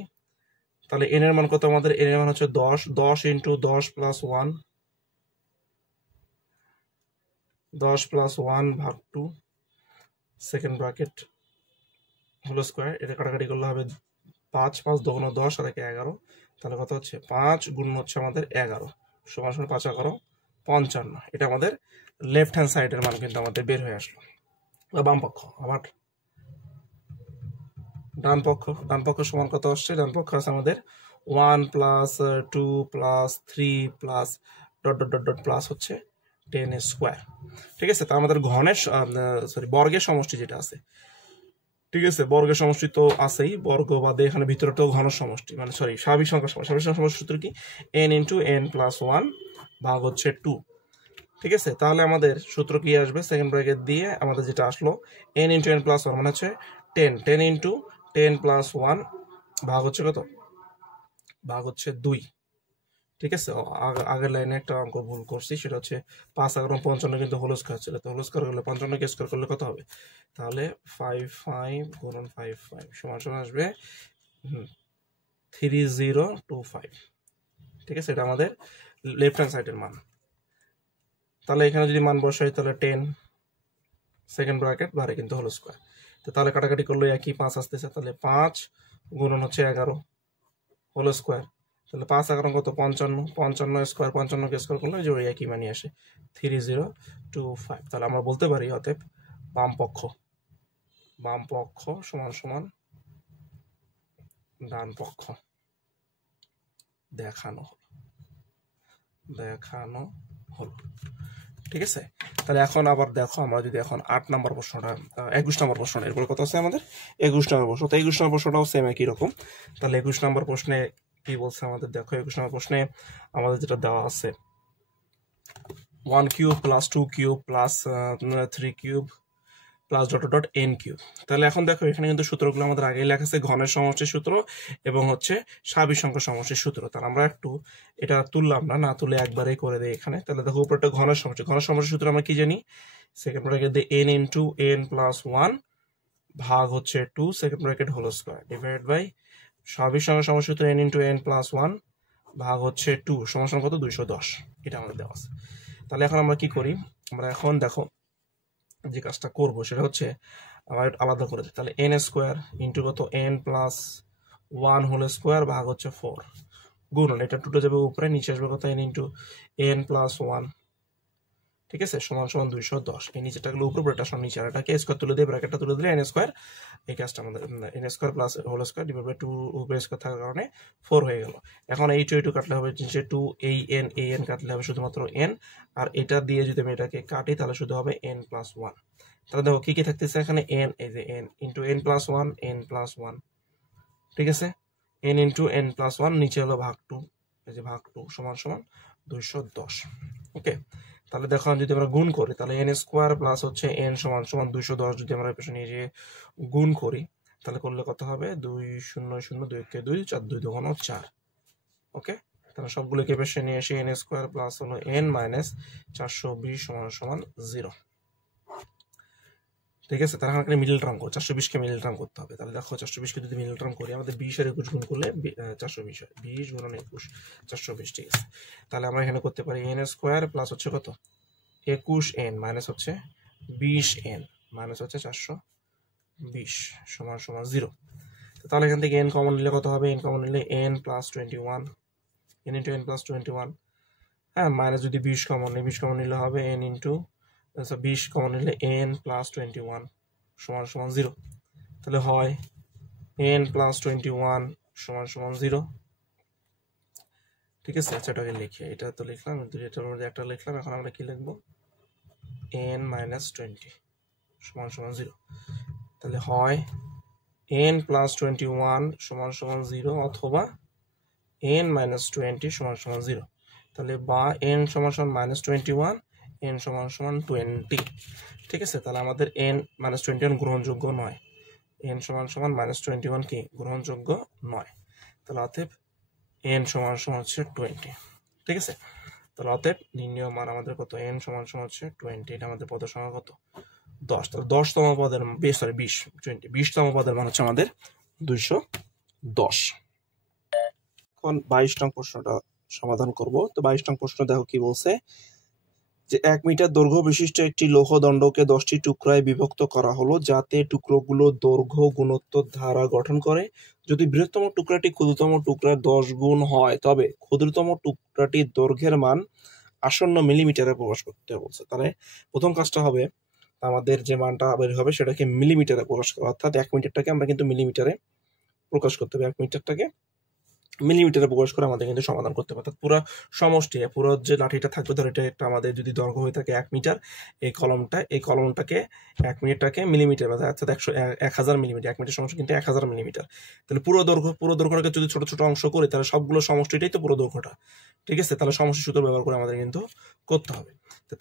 তাহলে n এর মান কত? আমাদের n এর মান হচ্ছে 10, 10 ইন্টু 10 প্লাস 1, 10 প্লাস 1 ভাগ 2 সেকেন্ড ব্র্যাকেট হোল স্কোয়ার। এটা কাটাকাটি করলে হবে 5 5 2 10 আর 1 11, তাহলে কত হচ্ছে 5 গুণ হচ্ছে আমাদের 11 সমান সমান 5 11 55। এটা আমাদের লেফট হ্যান্ড সাইডের মান কিন্তু আমাদের বের হয়ে আসলো। বাম পক্ষ আবার ডান পক্ষ সমান কত আসছে? ডান পক্ষ আছে আমাদের 1 plus 2 plus 3 plus dot dot dot dot plus হচ্ছে 10 স্কোয়ার। ঠিক আছে, তা আমাদের ঘনের বর্গের সমষ্টি যেটা আছে, ঠিক আছে, বর্গের সমষ্টি তো আছেই, বর্গ বাদে এখানে ভিতরে তো ঘন সমষ্টি মানে স্বাভাবিক সংখ্যা সমষ্টির সূত্র কি? n ইন্টু n প্লাস 1 ভাগ হচ্ছে 2। ঠিক আছে, তাহলে আমাদের সূত্র কি আসবে? সেকেন্ড ব্র্যাকেট দিয়ে আমাদের যেটা আসলো n ইন্টু n প্লাস 1 মানে হচ্ছে 10 ইন্টু 10 প্লাস 1 ভাগ হচ্ছে কত? ভাগ হচ্ছে 2। ঠিক আছে, আগের লাইনে একটা অঙ্ক ভুল করছি, সেটা হচ্ছে 5 11 55 কিন্তু হোল স্কোয়ার ছিল, তো হোল স্কোয়ার করলে 55 কে স্কোয়ার করলে কত হবে? তাহলে 5 গুণন 5 সমান সমান আসবে 3025। ঠিক আছে, এটা আমাদের লেফট হ্যান্ড সাইডের মান। তাহলে এখানে যদি মান বসাই তাহলে 10 সেকেন্ড ব্র্যাকেট বারে কিন্তু হোল স্কোয়ার, তো তাহলে কাটাকাটি করলে একই 5 আসতেছে, তাহলে 5 গুণন হচ্ছে 11 হোল স্কোয়ার, তাহলে 5 11 কত? 55 স্কোয়ার, 55 কে স্কোয়ার করলে যে একই মানই আসে 3025। তাহলে আমরা বলতে পারি অতএব বাম পক্ষ সমান সমান ডান পক্ষ দেখানো হলো। ঠিক আছে, তাহলে এখন আবার দেখো, আমরা যদি এখন 8 নম্বর প্রশ্নটা 21 নম্বর প্রশ্নটা, এরপরে কত আছে আমাদের? 21 নম্বর প্রশ্ন। তো 21 নম্বর প্রশ্নটাও সেম একই রকম। তাহলে 21 নম্বর প্রশ্নে কি বলছে আমাদের? দেখো 21 নম্বর প্রশ্নে আমাদের যেটা দেওয়া আছে 1 cube plus 2 cube plus 3 cube plus dot dot n cube. তাহলে এখন দেখো এখানে কিন্তু সূত্রগুলো আমাদের আগেই লেখা আছে, ঘনের সমষ্টির সূত্র এবং হচ্ছে স্বাভাবিক সংখ্যা সমষ্টির সূত্র। তাহলে আমরা একটু এটা তুললাম না তুলে একবারে করে দেই এখানে। তাহলে দেখো উপরে একটা ঘনের সমষ্টির সূত্র আমরা কি জানি? সেকেন্ড ব্র্যাকেট দিয়ে n ইন্টু n প্লাস 1 ভাগ হচ্ছে 2 second bracket whole square divide by স্বাভাবিক সংখ্যা সমষ্টির সূত্র n ইন্টু n প্লাস 1 ভাগ হচ্ছে 2 সমান সমান কত? 210। এটা আমাদের দেওয়া আছে। তাহলে এখন আমরা কি করি? আমরা এখন দেখো যে কাজটা করবো সেটা হচ্ছে আমরা আলাদা করে দিই। তাহলে n স্কোয়ার ইন্টু কত? n প্লাস 1 হোল স্কোয়ার ভাগ হচ্ছে 4 গুণন এটা টুটে যাবে উপরে, নিচে আসবে কত? n ইন্টু n প্লাস 1, ঠিক আছে, সমান সমান 210। এই নিচেটা গেলে উপরে, এটা সমান নিচে, আর এটাকে স্কোয়ার তুলে দিয়ে ব্র্যাকেটটা তুলে দিলে n স্কোয়ার, এই কাজটা আমাদের n square plus whole square divide by 2 উপরে স্কোয়ার থাকার কারণে 4 হয়ে গেল। এখন এই 2 কাটলে হবে নিচে 2, এই n কাটলে হবে শুধুমাত্র n, আর এটা দিয়ে যদি আমি এটাকে কাটি তাহলে শুধু হবে n প্লাস 1। তাহলে দেখো কি কি থাকতেছে এখানে? n, এই যে n ইন্টু n প্লাস 1, ঠিক আছে, n ইন্টু n প্লাস 1, নিচে হলো ভাগ 2, এই যে ভাগ 2 সমান সমান 210। ওকে, তাহলে দেখো যদি আমরা গুণ করি তাহলে n স্কোয়ার প্লাস হচ্ছে n সমান সমান 210, যদি আমরা পেছনে নিয়ে যে গুণ করি তাহলে করলে কত হবে? 2 0 0 2 কে 2 4 2 2 4। ওকে, তাহলে সবগুলোকে পেছনে নিয়ে এসে n স্কোয়ার প্লাস হলো n মাইনাস 420 সমান সমান 0। ঠিক আছে, তার এখানে মিডল টার্ম করো, 420 কে মিডল টার্ম করতে হবে। তাহলে দেখো 420 কে যদি মিডল টার্ম করি, আমাদের 20 আর 21 গুণ করলে 420 হয়, 20 গুণন 21 420। ঠিক আছে, তাহলে আমরা এখানে করতে পারি n স্কয়ার প্লাস হচ্ছে কত 21n মাইনাস হচ্ছে 20n মাইনাস হচ্ছে 420 সমান সমান 0। তাহলে এখান থেকে n কমন নিলে কত হবে, n কমন নিলে n plus 21, n into n plus 21, হ্যাঁ, মাইনাস যদি 20 কমন নিই, 20 কমন নিলে হবে n ইন্টু 20 কমন নিলে n প্লাস 21 সমান সমান 0। তাহলে হয় n প্লাস 21 সমান সমান 0। ঠিক আছে, আচ্ছা এটাকে লিখি, এটা তো লিখলাম, এটার মধ্যে একটা লিখলাম, এখন আমরা কি লিখবো n মাইনাস 20 সমান সমান 0। তাহলে হয় n প্লাস 21 সমান সমান 0 অথবা n মাইনাস 20 সমান সমান 0। তাহলে বা n সমান সমান মাইনাস 21, n সমান সমান 20। ঠিক আছে, তাহলে আমাদের n মাইনাস 21 গ্রহণযোগ্য নয়, n সমান সমান মাইনাস 21 কি গ্রহণযোগ্য নয়। তাহলে অতএব n সমান সমান হচ্ছে 20। ঠিক আছে, তাহলে অতএব নির্ণয় মান আমাদের কত, n সমান সমান হচ্ছে 20। এটা আমাদের পদের সংখ্যা কত 10। তাহলে 10তম পদের 20তম পদের মান হচ্ছে আমাদের 210। এখন 22 নং প্রশ্নটা সমাধান করব। তো 22 নং প্রশ্ন দেখো কি বলছে, যে 1 মিটার দৈর্ঘ্য বিশিষ্ট একটি লৌহদণ্ডকে 10টি টুকরায় বিভক্ত করা হলো, যাতে টুকরোগুলো দৈর্ঘ্য গুণোত্তর ধারা গঠন করে। যদি বৃহত্তম টুকরাটি ক্ষুদ্রতম টুকরার 10 গুণ হয়, তবে ক্ষুদ্রতম টুকরাটির দৈর্ঘ্যের মান আসন্ন মিলিমিটারে প্রকাশ করতে বলছে। তাহলে প্রথম কাজটা হবে, আমাদের যে মানটা বের হবে সেটাকে মিলিমিটারে প্রকাশ করা, অর্থাৎ 1 মিটারটাকে আমরা কিন্তু মিলিমিটারে প্রকাশ করতে হবে। 1 মিটারটাকে মিলিমিটারে প্রকাশ করে আমাদের কিন্তু সমাধান করতে হবে। অর্থাৎ পুরো সমষ্টি, পুরো যে লাঠিটা থাকবে, ধর এটা একটা আমাদের যদি দৈর্ঘ্য হয়ে থাকে 1 মিটার, এই কলমটাকে 1 মিটারটাকে মিলিমিটার, অর্থাৎ 1000 মিলিমিটার, 1 মিটার সমষ্টি কিন্তু 1000 মিলিমিটার। তাহলে পুরো দৈর্ঘ্যটাকে যদি ছোট ছোট অংশ করি, তাহলে সবগুলো সমষ্টিটাই তো পুরো দৈর্ঘ্যটা। ঠিক আছে, তাহলে সমষ্টি সূত্র ব্যবহার করে আমাদের কিন্তু করতে হবে।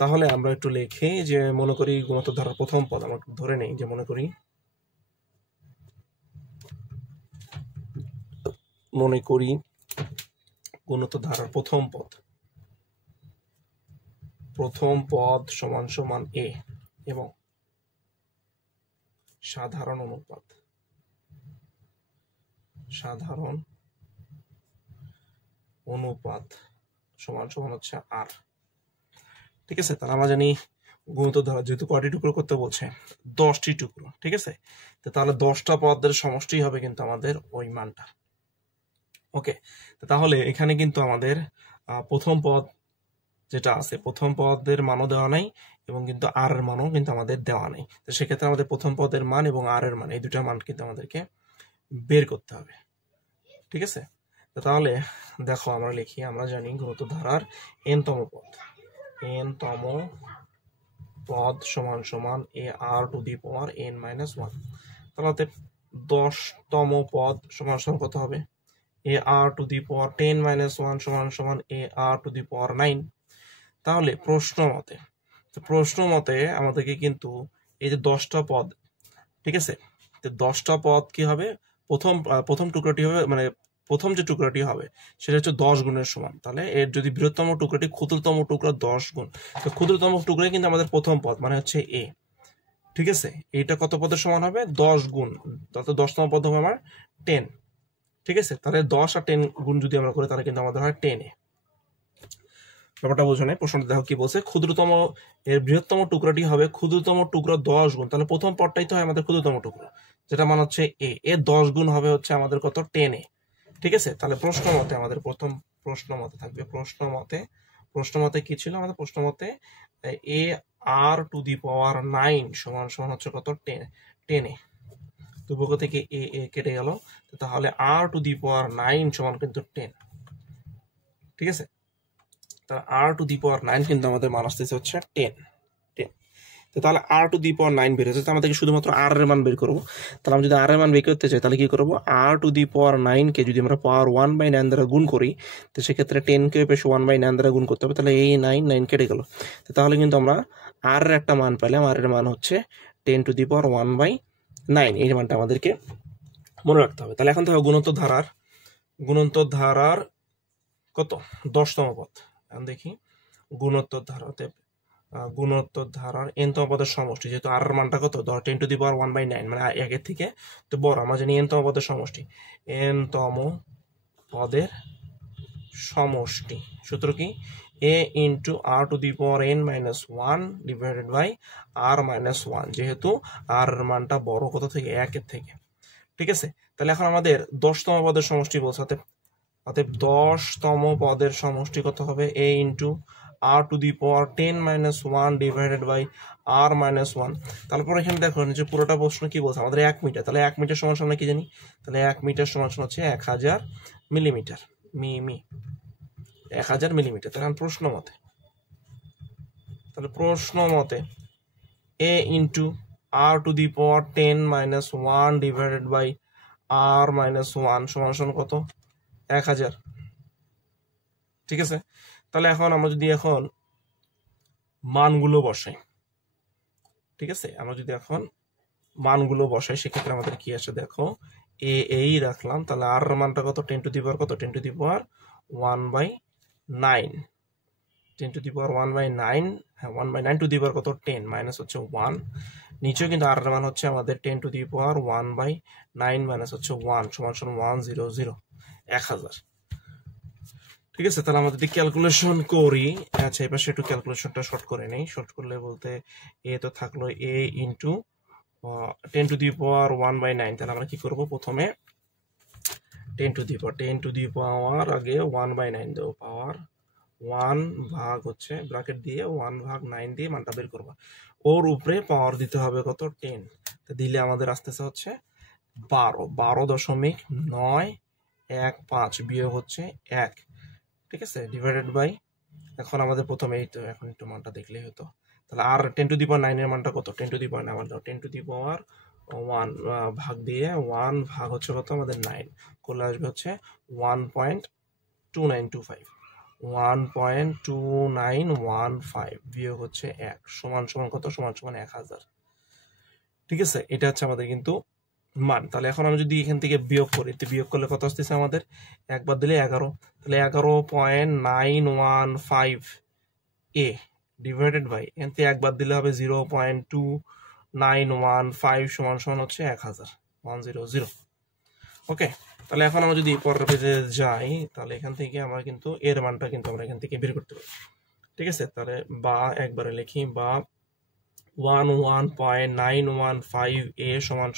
তাহলে আমরা একটু লিখি, যে মনে করি গুণোত্তর ধারার প্রথম পদ আমরা ধরে নেই, যে মনে করি গুণোত্তর ধারার প্রথম পদ সমান সমান a এবং সাধারণ অনুপাত সমান সমান হচ্ছে r। ঠিক আছে, তাহলে আমরা জানি গুণোত্তর ধারা যেহেতু কয়টি টুকরো করতে বলছে, 10টি টুকরো। ঠিক আছে, তাহলে 10টা পদের সমষ্টি হবে কিন্তু আমাদের ওই মানটা। ওকে, তাহলে এখানে কিন্তু আমাদের প্রথম পদ যেটা আছে, প্রথম পদের মানও দেওয়া নাই এবং কিন্তু আর এর মানও কিন্তু আমাদের দেওয়া নেই। তো সেক্ষেত্রে আমাদের প্রথম পদের মান এবং আর এর মান, এই দুটা মান কিন্তু আমাদেরকে বের করতে হবে। ঠিক আছে, তাহলে দেখো আমরা লিখি, আমরা জানি গুণোত্তর ধারার n-তম পদ সমান সমান ar⁴n-1। তাহলে 10তম পদ সমান সমান কত হবে, ar⁴10-1 সমান সমান ar⁹9। তাহলে প্রশ্ন মতে আমাদেরকে কিন্তু এই যে 10টা পদ, ঠিক আছে, 10টা পদ কি হবে, প্রথম টুকরাটি হবে, মানে প্রথম যে টুকরাটি হবে সেটা হচ্ছে 10 গুণের সমান। তাহলে এর যদি বৃহত্তম টুকরাটি ক্ষুদ্রতম টুকরা 10 গুণ, তো ক্ষুদ্রতম টুকরাই কিন্তু আমাদের প্রথম পদ, মানে হচ্ছে a। ঠিক আছে, এইটা কত পদের সমান হবে, 10 গুণ, তাহলে 10তম পদ হবে আমার 10। ঠিক আছে, তাহলে 10 আর 10 গুণ যদি আমরা করি, তাহলে কিন্তু আমাদের হয় 10a। ব্যাপারটা বোঝো না? প্রশ্নটা দেখো কি বলছে, এর বৃহত্তম টুকরাটি হবে ক্ষুদ্রতম টুকরা 10 গুণ। তাহলে প্রথম পদটাই তো হয় আমাদের ক্ষুদ্রতম টুকরা, যেটা মান হচ্ছে a, এর 10 গুণ হবে হচ্ছে আমাদের কত 10a। ঠিক আছে, তাহলে প্রশ্ন মতে আমাদের প্রথম প্রশ্ন মতে কি ছিল আমাদের, প্রশ্ন মতে ar⁴9 সমান সমান হচ্ছে কত 10a। দুপক্ষ থেকে a কেটে গেল, তাহলে r⁴9 সমান কিন্তু 10। ঠিক আছে, r⁴9 কিন্তু আমাদের মান আসতেছে হচ্ছে 10। তাহলে r⁴9 বের হচ্ছে, আমাদেরকে শুধুমাত্র r এর মান বের করবো। তাহলে আমরা যদি r এর মান বের করতে চাই, তাহলে কি করবো, r⁴9 কে যদি আমরা পাওয়ার 1/9 দ্বারা গুণ করি, তো সেক্ষেত্রে 10 কে পেশ 1/9 দ্বারা গুণ করতে হবে। তাহলে এই 9 কেটে গেল, তাহলে কিন্তু আমরা r এর একটা মান পেলাম, r এর মান হচ্ছে 10⁻1/9। এই মানটা আমাদেরকে মনে রাখতে হবে। তাহলে এখন দেখো গুণোত্তর ধারার কত 10তম পদ, এখন দেখি গুণোত্তর ধারাতে গুণোত্তর ধারার n তম পদের সমষ্টি, যেহেতু আর এর মানটা কত, ধর 10⁻1/9, মানে একের থেকে তো বড়, আমরা জানি n তম পদের সমষ্টি, n তম পদের সমষ্টি সূত্র কি, a into r⁻n-1 divided by r-1, যেহেতু আর এর মানটা বড় কত থেকে, একের থেকে। ঠিক আছে, তাহলে এখন আমাদের 10তম পদের সমষ্টি বলছে, অতএব 10তম পদের সমষ্টি কত হবে, a into r⁻10-1 divided by r-1। তারপর এখানে দেখো যে পুরোটা প্রশ্ন কি বলছে, আমাদের 1 মিটার, তাহলে 1 মিটার সমান আমরা কি জানি, তাহলে 1 মিটার সমান হচ্ছে 1000 মিলিমিটার, 1000 মিলিমিটার। তাহলে প্রশ্ন মতে a into r⁻10-1 divided by r-1 সমান কত, 1000। ঠিক আছে, তাহলে এখন আমরা যদি এখন মানগুলো বসাই, ঠিক আছে, আমরা যদি এখন মানগুলো বসাই সেক্ষেত্রে আমাদের কি আসে দেখো, এই রাখলাম, তাহলে আর এর মানটা কত, 10⁻, কত 10⁻1/9, 10⁻1/9, হ্যাঁ 1/9 টু দি পাওয়ার কত 10, মাইনাস হচ্ছে 1, নিচেও কিন্তু আর এর মান হচ্ছে আমাদের 10⁻1/9 মাইনাস হচ্ছে 1 সমান 100, 1000। ঠিক আছে, তাহলে আমরা যদি ক্যালকুলেশন করি, আচ্ছা এই পাশে একটু ক্যালকুলেশনটা শর্ট করে নেই, শর্ট করলে বলতে এ তো থাকলো a ইন্টু 10⁻1/9, তাহলে আমরা কি করব, প্রথমে 10⁻, আগে 1/9 দেবো, পাওয়ার 1 ভাগ হচ্ছে ব্র্যাকেট দিয়ে 1/9 দিয়ে মানটা বের করবো, ওর উপরে পাওয়ার দিতে হবে কত 10, দিলে আমাদের আসতেছে হচ্ছে 12.915 বিয়োগ হচ্ছে 1। ঠিক আছে, ডিভাইডেড বাই, এখন আমাদের প্রথমে এই তো এখন একটু মানটা দেখলেই হতো, তাহলে আর 10⁻9 এর মানটা কত, 10⁻1 ভাগ দিয়ে 1 ভাগ হচ্ছে কত আমাদের 9 করলে আসবে হচ্ছে 1.2915 বিয়োগ হচ্ছে 1 সমান কত, সমান 1000। ঠিক আছে, এটা হচ্ছে আমাদের কিন্তু মান। তাহলে এখন আমি যদি এখান থেকে বিয়োগ করি, বিয়োগ করলে কত আসতেছে আমাদের, একবার দিলে 11, তাহলে 11.915 a ডিভাইডেড বাই, এখান থেকে একবার দিলে হবে 0.2915 সমান হচ্ছে 1000, 100। ওকে, তাহলে এখন আমরা যদি পরের পেজে যাই, তাহলে এখান থেকে আমরা কিন্তু এর মানটা কিন্তু আমরা এখান থেকে বের করতে পারি। ঠিক আছে, তাহলে বা একবারে লিখি, বা 11.915 a সমান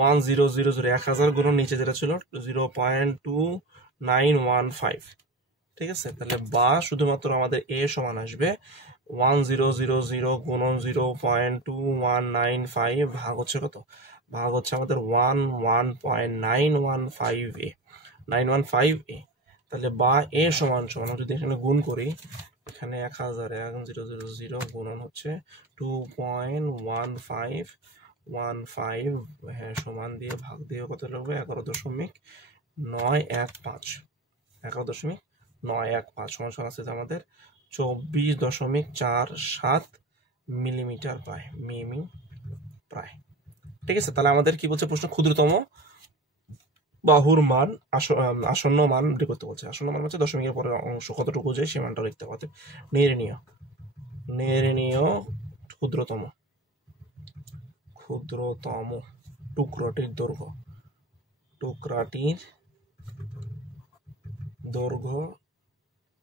1000, 1000 গুণন নিচে যেটা ছিল 0.2915। ঠিক আছে, তাহলে বা শুধুমাত্র আমাদের a সমান আসবে 1000 গুণন 0.2195 ভাগ হচ্ছে কত, ভাগ হচ্ছে আমাদের 1.915a, তাহলে বা a সমান যদি এখানে গুণ করি, এখানে 1000 গুণন হচ্ছে 2.1515, হ্যাঁ সমান দিয়ে ভাগ দিয়ে কত লাগবে, 11.915 সমান আছে আমাদের 24.47 মিলিমিটার প্রায়, প্রায়। ঠিক আছে, তাহলে আমাদের কি বলছে প্রশ্ন, ক্ষুদ্রতম বাহুর মান, আসন্ন মান বের করতে বলছে। আসন্ন মান হচ্ছে দশমিকের পরের অংশ কতটুকু যায় সে মানটা লিখতে হবে। নির্ণীয় ক্ষুদ্রতম টুকরাটির দৈর্ঘ্য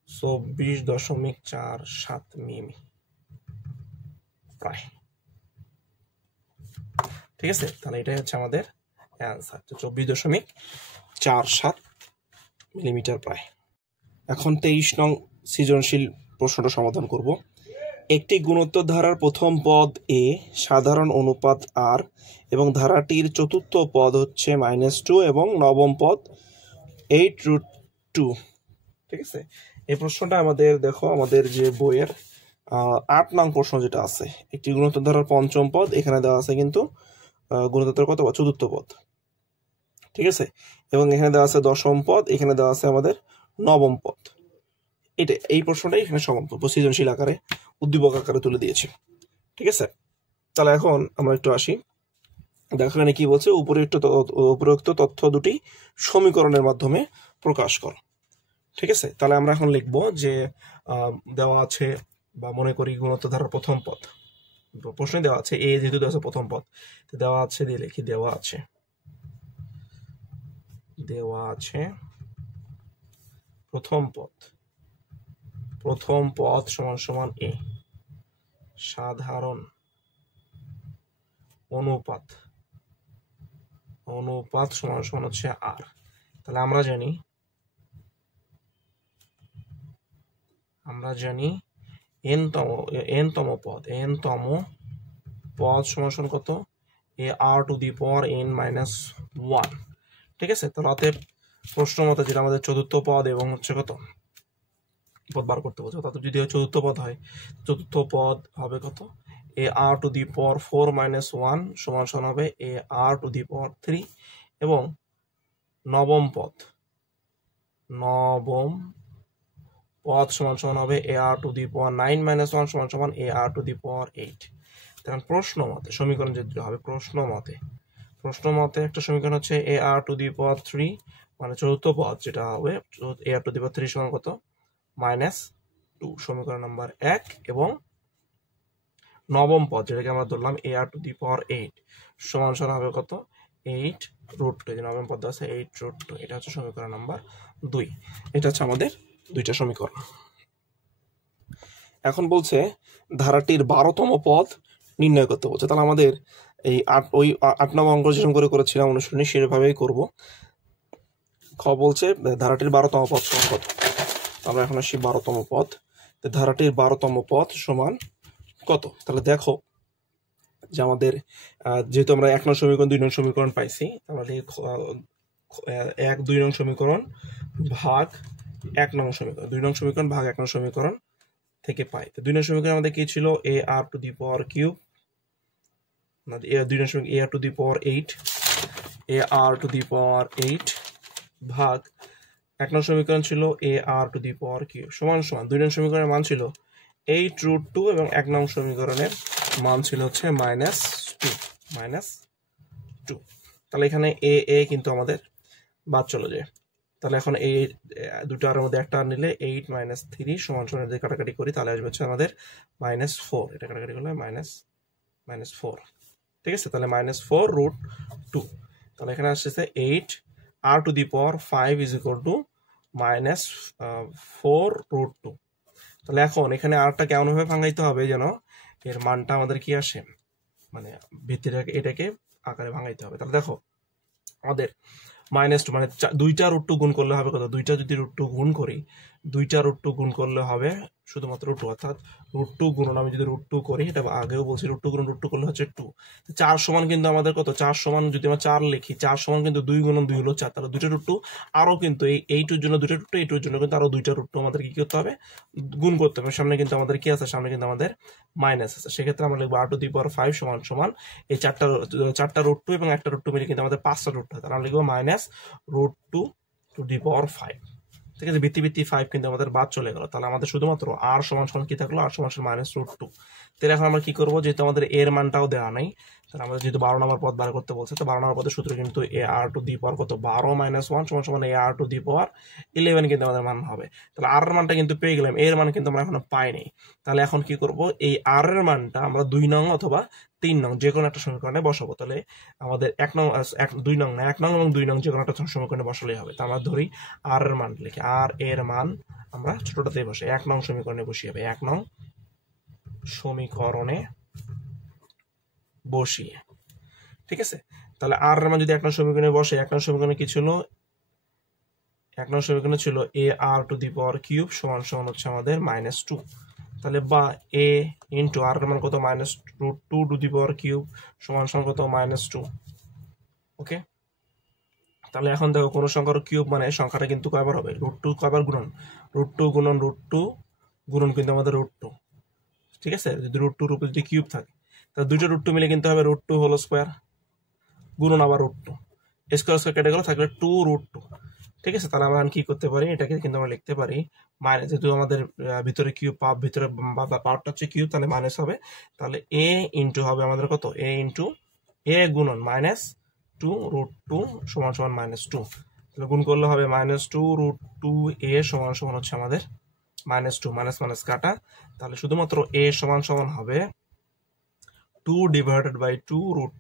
24.47 মিমি প্রায়। ঠিক আছে, তাহলে এটাই হচ্ছে আমাদের অ্যান্সার, 24.47 মিলিমিটার প্রায়। এখন 23 নং সৃজনশীল প্রশ্নটা সমাধান করব। একটি গুণোত্তর ধারার প্রথম পদ a সাধারণ অনুপাত r এবং ধারাটির চতুর্থ পদ হচ্ছে -2 এবং নবম পদ 8√2। ঠিক আছে, এই প্রশ্নটা আমাদের দেখো, আমাদের যে বইয়ের 8 নং প্রশ্ন যেটা আছে, একটি গুণোত্তর ধারার পঞ্চম পদ, এখানে দেওয়া আছে কিন্তু গুণোত্তর কত, চতুর্থ পদ। ঠিক আছে, এবং এখানে দেওয়া আছে দশম পদ, এখানে দেওয়া আছে আমাদের নবম পদ। এই প্রশ্নটাই এখানে সৃজনশীল আকারে, উদ্দীপক আকারে তুলে দিয়েছে। ঠিক আছে, তাহলে এখন আমরা একটু আসি, দেখো এখানে কি বলছে, উপরোক্ত তথ্য দুটি সমীকরণের মাধ্যমে প্রকাশ করো। ঠিক আছে, তাহলে আমরা এখন লিখবো যে দেওয়া আছে বা মনে করি গুণোত্তর ধারার প্রথম পদ। প্রশ্নে দেওয়া আছে এ যেহেতু দেওয়া আছে প্রথম পদ, দেওয়া আছে দিয়ে লিখি দেওয়া আছে প্রথম পদ সমান সমান এ, সাধারণ অনুপাত সমান সমান হচ্ছে আর। তাহলে আমরা জানি n তম পদ সমান সমান কত, a r to the power n-1। ঠিক আছে, তাহলে অতএব প্রশ্ন মতে যেটা আমাদের চতুর্থ পদ এবং হচ্ছে কত পদ বার করতে বলছে, অর্থাৎ যদি চতুর্থ পদ হয়, চতুর্থ পদ হবে কত, এ আর টু দি পাওয়ার 4-1 সমান সমান হবে a r to the power 3, এবং নবম পদ সমান সমান হবে এ আর টু দি পাওয়ার 9-1 সমান সমান এ আর টু দি পাওয়ার 8। তখন প্রশ্ন মতে সমীকরণ যেটা হবে, প্রশ্ন মতে একটা সমীকরণ হচ্ছে a r to the power 3, মানে চতুর্থ পদ যেটা হবে a r to the power 3 সমান কত, -2, সমীকরণ নাম্বার 1। এবং নবম পদ যেটাকে আমরা ধরলাম এ আর টু দি পাওয়ার 8 সমান সমান হবে কত, 8√2। যে নবম পদ আছে 8√2, এটা হচ্ছে সমীকরণ নাম্বার 2। এটা হচ্ছে আমাদের দুইটা সমীকরণ। এখন বলছে ধারাটির 12তম পদ নির্ণয় করতে বলছে। তাহলে আমাদের এই 8 নম্বর অঙ্ক যেরকম করেছিলাম অনুশীলনী সেভাবেই করব। বলছে ধারাটির 12তম পদ সমান কত। আমরা এখন আসি 12তম পদ। ধারাটির 12তম পদ সমান কত। তাহলে দেখো যে আমাদের যেহেতু আমরা 1 নং সমীকরণ 2 নং সমীকরণ পাইছি, তাহলে 1-2 নং সমীকরণ ভাগ 1 নং সমীকরণ, 2 নং সমীকরণ ভাগ 1 নং সমীকরণ থেকে পাই। তো 2 নং সমীকরণ আমাদের কি ছিল, এ r to the power cube, 2 নং সমীকরণ এ আর টু দি পাওয়ার 8 ভাগ 1 নং সমীকরণ ছিল এ r to the power cube সমান সমান 2 নং সমীকরণের মান ছিল 8√2 এবং 1 নং সমীকরণের মান ছিল হচ্ছে -2। তাহলে এখানে এ কিন্তু আমাদের বাদ চলে যায়। তাহলে এখন এই দুটার মধ্যে একটা নিলে 8 - 3 সমান সমান যদি কাটাকাটি করি তাহলে আসবে হচ্ছে আমাদের -4। এটা কাটাকাটি করলে -4। ঠিক আছে, তাহলে -4√2। তাহলে এখানে আসছে 8 r টু দি পাওয়ার 5 = -4√2। তাহলে এখন এখানে আরটা কেমনভাবে ভাঙাইতে হবে যেন এর মানটা আমাদের কি আসে, মানে ভিত্তিটাকে এটাকে আকারে ভাঙাইতে হবে। তাহলে দেখো আমাদের -2 মানে 2টা √2 গুণ করলে হবে কত, 2টা যদি √2 গুণ করি, 2টা √2 গুণ করলে হবে শুধুমাত্র 2, অর্থাৎ √2 গুণন আমি যদি √2 করি, এটা আগেও বলছি √2 গুণন √2 করলে হচ্ছে 2। 4 সমান কিন্তু আমাদের কত, 4 সমান যদি আমরা 4 লিখি, 4 সমান কিন্তু 2 গুণন 2 হলো 4। তাহলে 2টা √2 আরো কিন্তু এই টুর জন্য 2টা √2, এই টুর জন্য কিন্তু আরো 2টা √2 আমাদের কি করতে হবে, গুণ করতে হবে। সামনে কিন্তু আমাদের কি আছে, সামনে কিন্তু আমাদের মাইনাস আছে। সেক্ষেত্রে আমরা লিখবো r টু দি পাওয়ার 5 সমান সমান এই 4টা √2 এবং একটা √2 মিলে কিন্তু আমাদের 5টা √2 হয়। তাহলে আমরা লিখবো -√2 টু দি পাওয়ার 5। ঠিক আছে, ভিত্তি 5 কিন্তু আমাদের বাদ চলে গেল। তাহলে আমাদের শুধুমাত্র r সমান সমান কি থাকলো, r সমান সমান -√2। তাহলে এখন আমরা কি করবো, যেহেতু আমাদের এর মানটাও দেওয়া নাই, তাহলে আমাদের যেহেতু 12 নম্বর পদ বার করতে বলছে, তো 12 নম্বর পদের সূত্র কিন্তু এ আর টু দি পাওয়ার কত, 12 - 1 সমান সমান এ আর টু দি পাওয়ার 11 কিন্তু আমাদের মান হবে। তাহলে আর এর মানটা কিন্তু পেয়ে গেলাম, এর মান কিন্তু আমরা এখনো পাইনি। তাহলে এখন কি করব, এই আর এর মানটা আমরা 2 নং অথবা 3 নং যে কোনো একটা সমীকরণে বসাবো। তাহলে আমাদের 1 নং 2 নং না 1 নং এবং 2 নং যে কোনো একটা সমীকরণে বসালেই হবে। তা আমরা ধরি আর এর মান লিখি, আর এর মান আমরা ছোটটাতেই বসে 1 নং সমীকরণে বসিয়ে হবে, 1 নং সমীকরণে বসিয়ে। ঠিক আছে, তাহলে আর এর মান যদি 1 নং সমীকরণে বসে, 1 নং সমীকরণে কি ছিল, 1 নং সমীকরণে ছিল এ r to the power cube সমান সমান হচ্ছে আমাদের -2। তাহলে বা এ ইন্টু আর এর মান কত, -√2 টু দি পাওয়ার কিউব সমান সমান কত, -2। ওকে, তাহলে এখন দেখো কোন সংখ্যার কিউব মানে সংখ্যাটা কিন্তু কয়বার হবে, √2 কয়বার গুণন, √2 গুণন √2 গুণন কিন্তু আমাদের √2। ঠিক আছে, যদি √2 এর উপর যদি কিউব থাকে, তাহলে দুইটা √2 মিলে কিন্তু হবে √2 হোল স্কয়ার গুণন আবার √2, স্কয়ার স্কয়ার কেটে গেল, থাকলে 2√2। ঠিক আছে, তাহলে আমরা কি করতে পারি, এটাকে কিন্তু আমরা লিখতে পারি মাইনাস, যেহেতু আমাদের ভিতরে কিউব ভিতরে পাওয়ারটা হচ্ছে কিউব, তাহলে মাইনাস হবে। তাহলে এ ইন্টু হবে আমাদের কত, এ ইন্টু এ গুণন -2√2 সমান সমান -2। তাহলে গুণ করলে হবে -2√2 এ সমান সমান হচ্ছে আমাদের -2 মাইনাস মাইনাস কাটা, তাহলে শুধুমাত্র a সমান সমান হবে 2 ডিভাইডেড বাই 2 রুট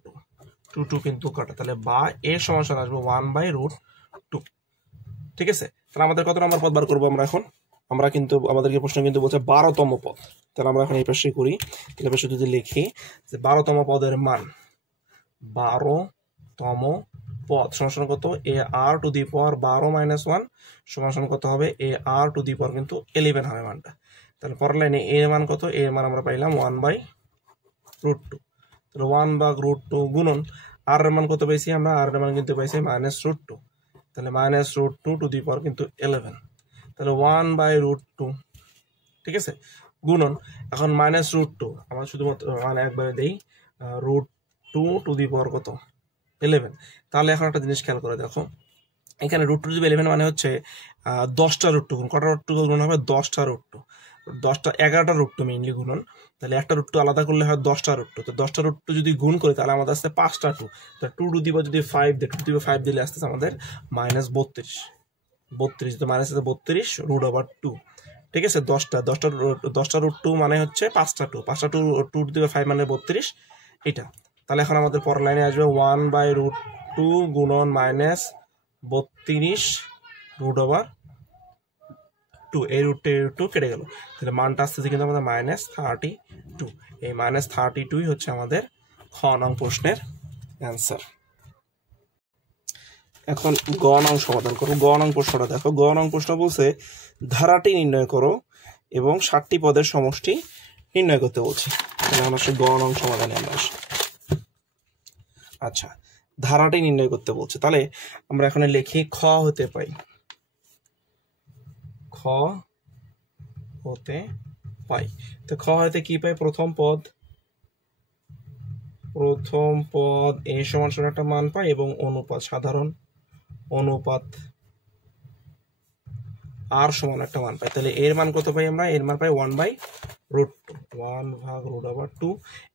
2 2 কিন্তু কাটা, তাহলে বা a সমান সমান আসবে 1/√2। ঠিক আছে, তাহলে আমাদের কত নম্বর পদ বার করবো আমরা এখন? আমরা কিন্তু আমাদেরকে প্রশ্ন কিন্তু বলছে 12তম পদ। তাহলে আমরা এখন এই পাশে করি, তাহলে পাশে যদি লিখি যে 12তম পদের মান 12তম পদ সমান কত, a r to the power 12 minus 1 সমান কত হবে, a r টু দি পাওয়ার কিন্তু 11 হবে মানটা। তাহলে পরের লাইনে a এর মান কত, a এর মান আমরা পাইলাম 1/√2। তাহলে 1/√2 গুণন r এর মান কত পাইছি আমরা, r এর মান কিন্তু পাইছি -√2, তাহলে -√2 টু দি পাওয়ার কিন্তু 11, তাহলে 1/√2। ঠিক আছে, গুণন এখন -√2 আমরা শুধুমাত্র মানে একবারে দেই √2 টু দি পাওয়ার কত 11। তাহলে এখন একটা জিনিস খেয়াল করে দেখো, এখানে √2 টু দি 11 মানে হচ্ছে 10টা √2 গুণ, কটা √2 গুণ হবে, 10টা √2, 11টা √2 মেইনলি গুণন, তাহলে একটা √2 আলাদা করলে হয় 10টা √2, তো 10টা √2 যদি গুণ করি তাহলে আমাদের আসছে 5টা 2, তো 2 টু দি পাওয়ার যদি 5 দেয়, 2 টু দি পাওয়ার 5 দিলে আসতেছে আমাদের -32, তো মাইনাস আছে 32 √2। ঠিক আছে, 10টা √2 মানে হচ্ছে 5টা 2, 5টা 2 টু টু দি পাওয়ার 5 মানে 32 এটা। তাহলে এখন আমাদের পরের লাইনে আসবে 1/√2 গুণন -32 √2, এই √2 কেটে গেল, তাহলে মানটা আসতেছে কিন্তু আমাদের -32। এই -32 হচ্ছে আমাদের খ নং প্রশ্নের অ্যান্সার। এখন গ নং সমাধান করো। গ নং প্রশ্নটা দেখো, গ নং প্রশ্ন বলছে ধারাটি নির্ণয় করো এবং 60টি পদের সমষ্টি নির্ণয় করতে বলছে। তাহলে আমরা গ নং সমাধানে আমরা আসি। আচ্ছা, ধারাটি নির্ণয় করতে বলছে, তাহলে আমরা এখানে লিখি খ হতে পাই, খ হতে পাই, তো খ হতে কি পাই, প্রথম পদ a সমান সমান একটা মান পাই এবং অনুপাত, সাধারণ অনুপাত r সমান একটা মান পাই। তাহলে এর মান কত পাই আমরা, এর মান পাই 1/√2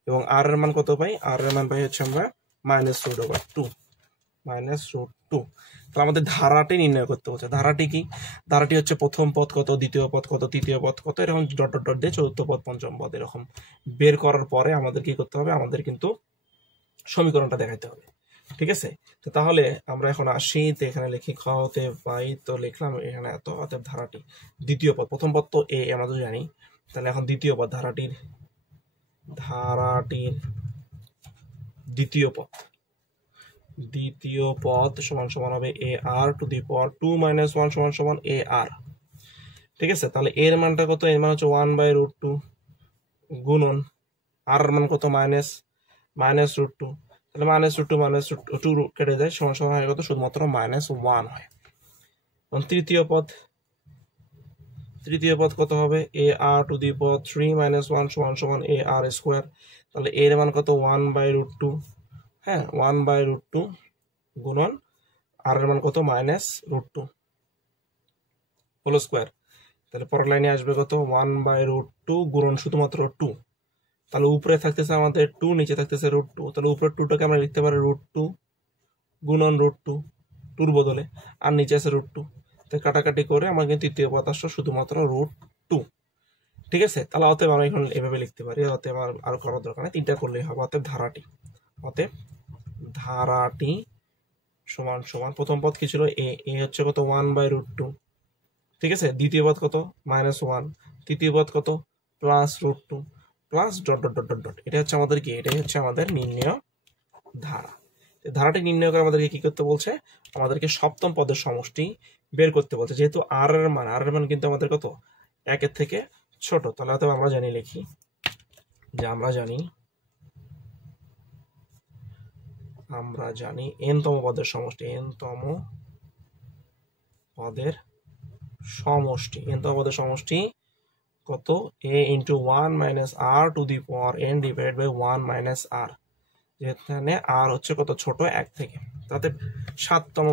এবং r এর মান কত পাই, r এর মান পাই হচ্ছে আমরা -√2। তাহলে আমাদের ধারাটি নির্ণয় করতে হচ্ছে। ধারাটি কি, ধারাটি হচ্ছে প্রথম পদ কত, দ্বিতীয় পদ কত, তৃতীয় পদ কত, এরকম ডট ডট ডট দিয়ে চতুর্থ পদ, পঞ্চম পদ এরকম বের করার পরে আমাদের কি করতে হবে, আমাদের কিন্তু সমীকরণটা দেখাইতে হবে। ঠিক আছে, তো তাহলে আমরা এখন আসি, তো এখানে লিখি খ হতে পাই, তো লিখলাম এখানে এত, অতএব ধারাটি দ্বিতীয় পদ, প্রথম পদ তো এ আমরা তো জানি, তাহলে এখন দ্বিতীয় পদ, ধারাটির দ্বিতীয় পদ সমান সমান হবে a r to the power 2 minus 1 সমান সমান a r। ঠিক আছে, তাহলে এর মানটা কত, এর মান হচ্ছে 1/√2 গুণন আর এর মান কত, -√2, তাহলে -√2 কেটে যায়, সমান সমান হয় কত, শুধুমাত্র -1 হয়। তৃতীয় পদ কত হবে, a r to the power 3 minus 1 সমান সমান a r স্কোয়ার, তাহলে এর মান কত, 1/√2, হ্যাঁ 1/√2 গুণন আর এর মান কত, -√2 হোল স্কোয়ার, তাহলে পরের লাইনে আসবে কত, 1/√2 গুণন শুধুমাত্র 2, তাহলে উপরে থাকতেছে আমাদের 2, নিচে থাকতেছে √2, তাহলে উপরে 2টাকে আমরা লিখতে পারি √2 গুণন √2 2 বদলে, আর নিচে আছে √2, তো কাটাকাটি করে আমার কিন্তু তৃতীয় পদ আসছে শুধুমাত্র √2। ঠিক আছে, তাহলে অতএব আমরা এখন এভাবে লিখতে পারি, অতএব আর করার দরকার নেই, 3টা করলেই হবে। অতএব ধারাটি সমান সমান, প্রথম পদ কি ছিল, এ হচ্ছে কত, 1/√2। ঠিক আছে, দ্বিতীয় পদ কত, -1, তৃতীয় পদ কত, +√2 plus dot dot dot dot dot, এটা হচ্ছে আমাদের কি, এটাই হচ্ছে আমাদের নির্ণয় ধারা। ধারাটি নির্ণয় করে আমাদেরকে কি করতে বলছে, আমাদেরকে সপ্তম পদের সমষ্টি বের করতে বলছে। যেহেতু আর এর মান কিন্তু আমাদের কত, 1-এর থেকে ছোট, তাহলে হয়তো আমরা জানি, লিখি যে আমরা জানি n-তম পদের সমষ্টি, n-তম পদের সমষ্টি কত, a into 1 minus r to the power n divided by 1 minus r, যেখানে r হচ্ছে কত, ছোট 1 থেকে। তাতে 7তম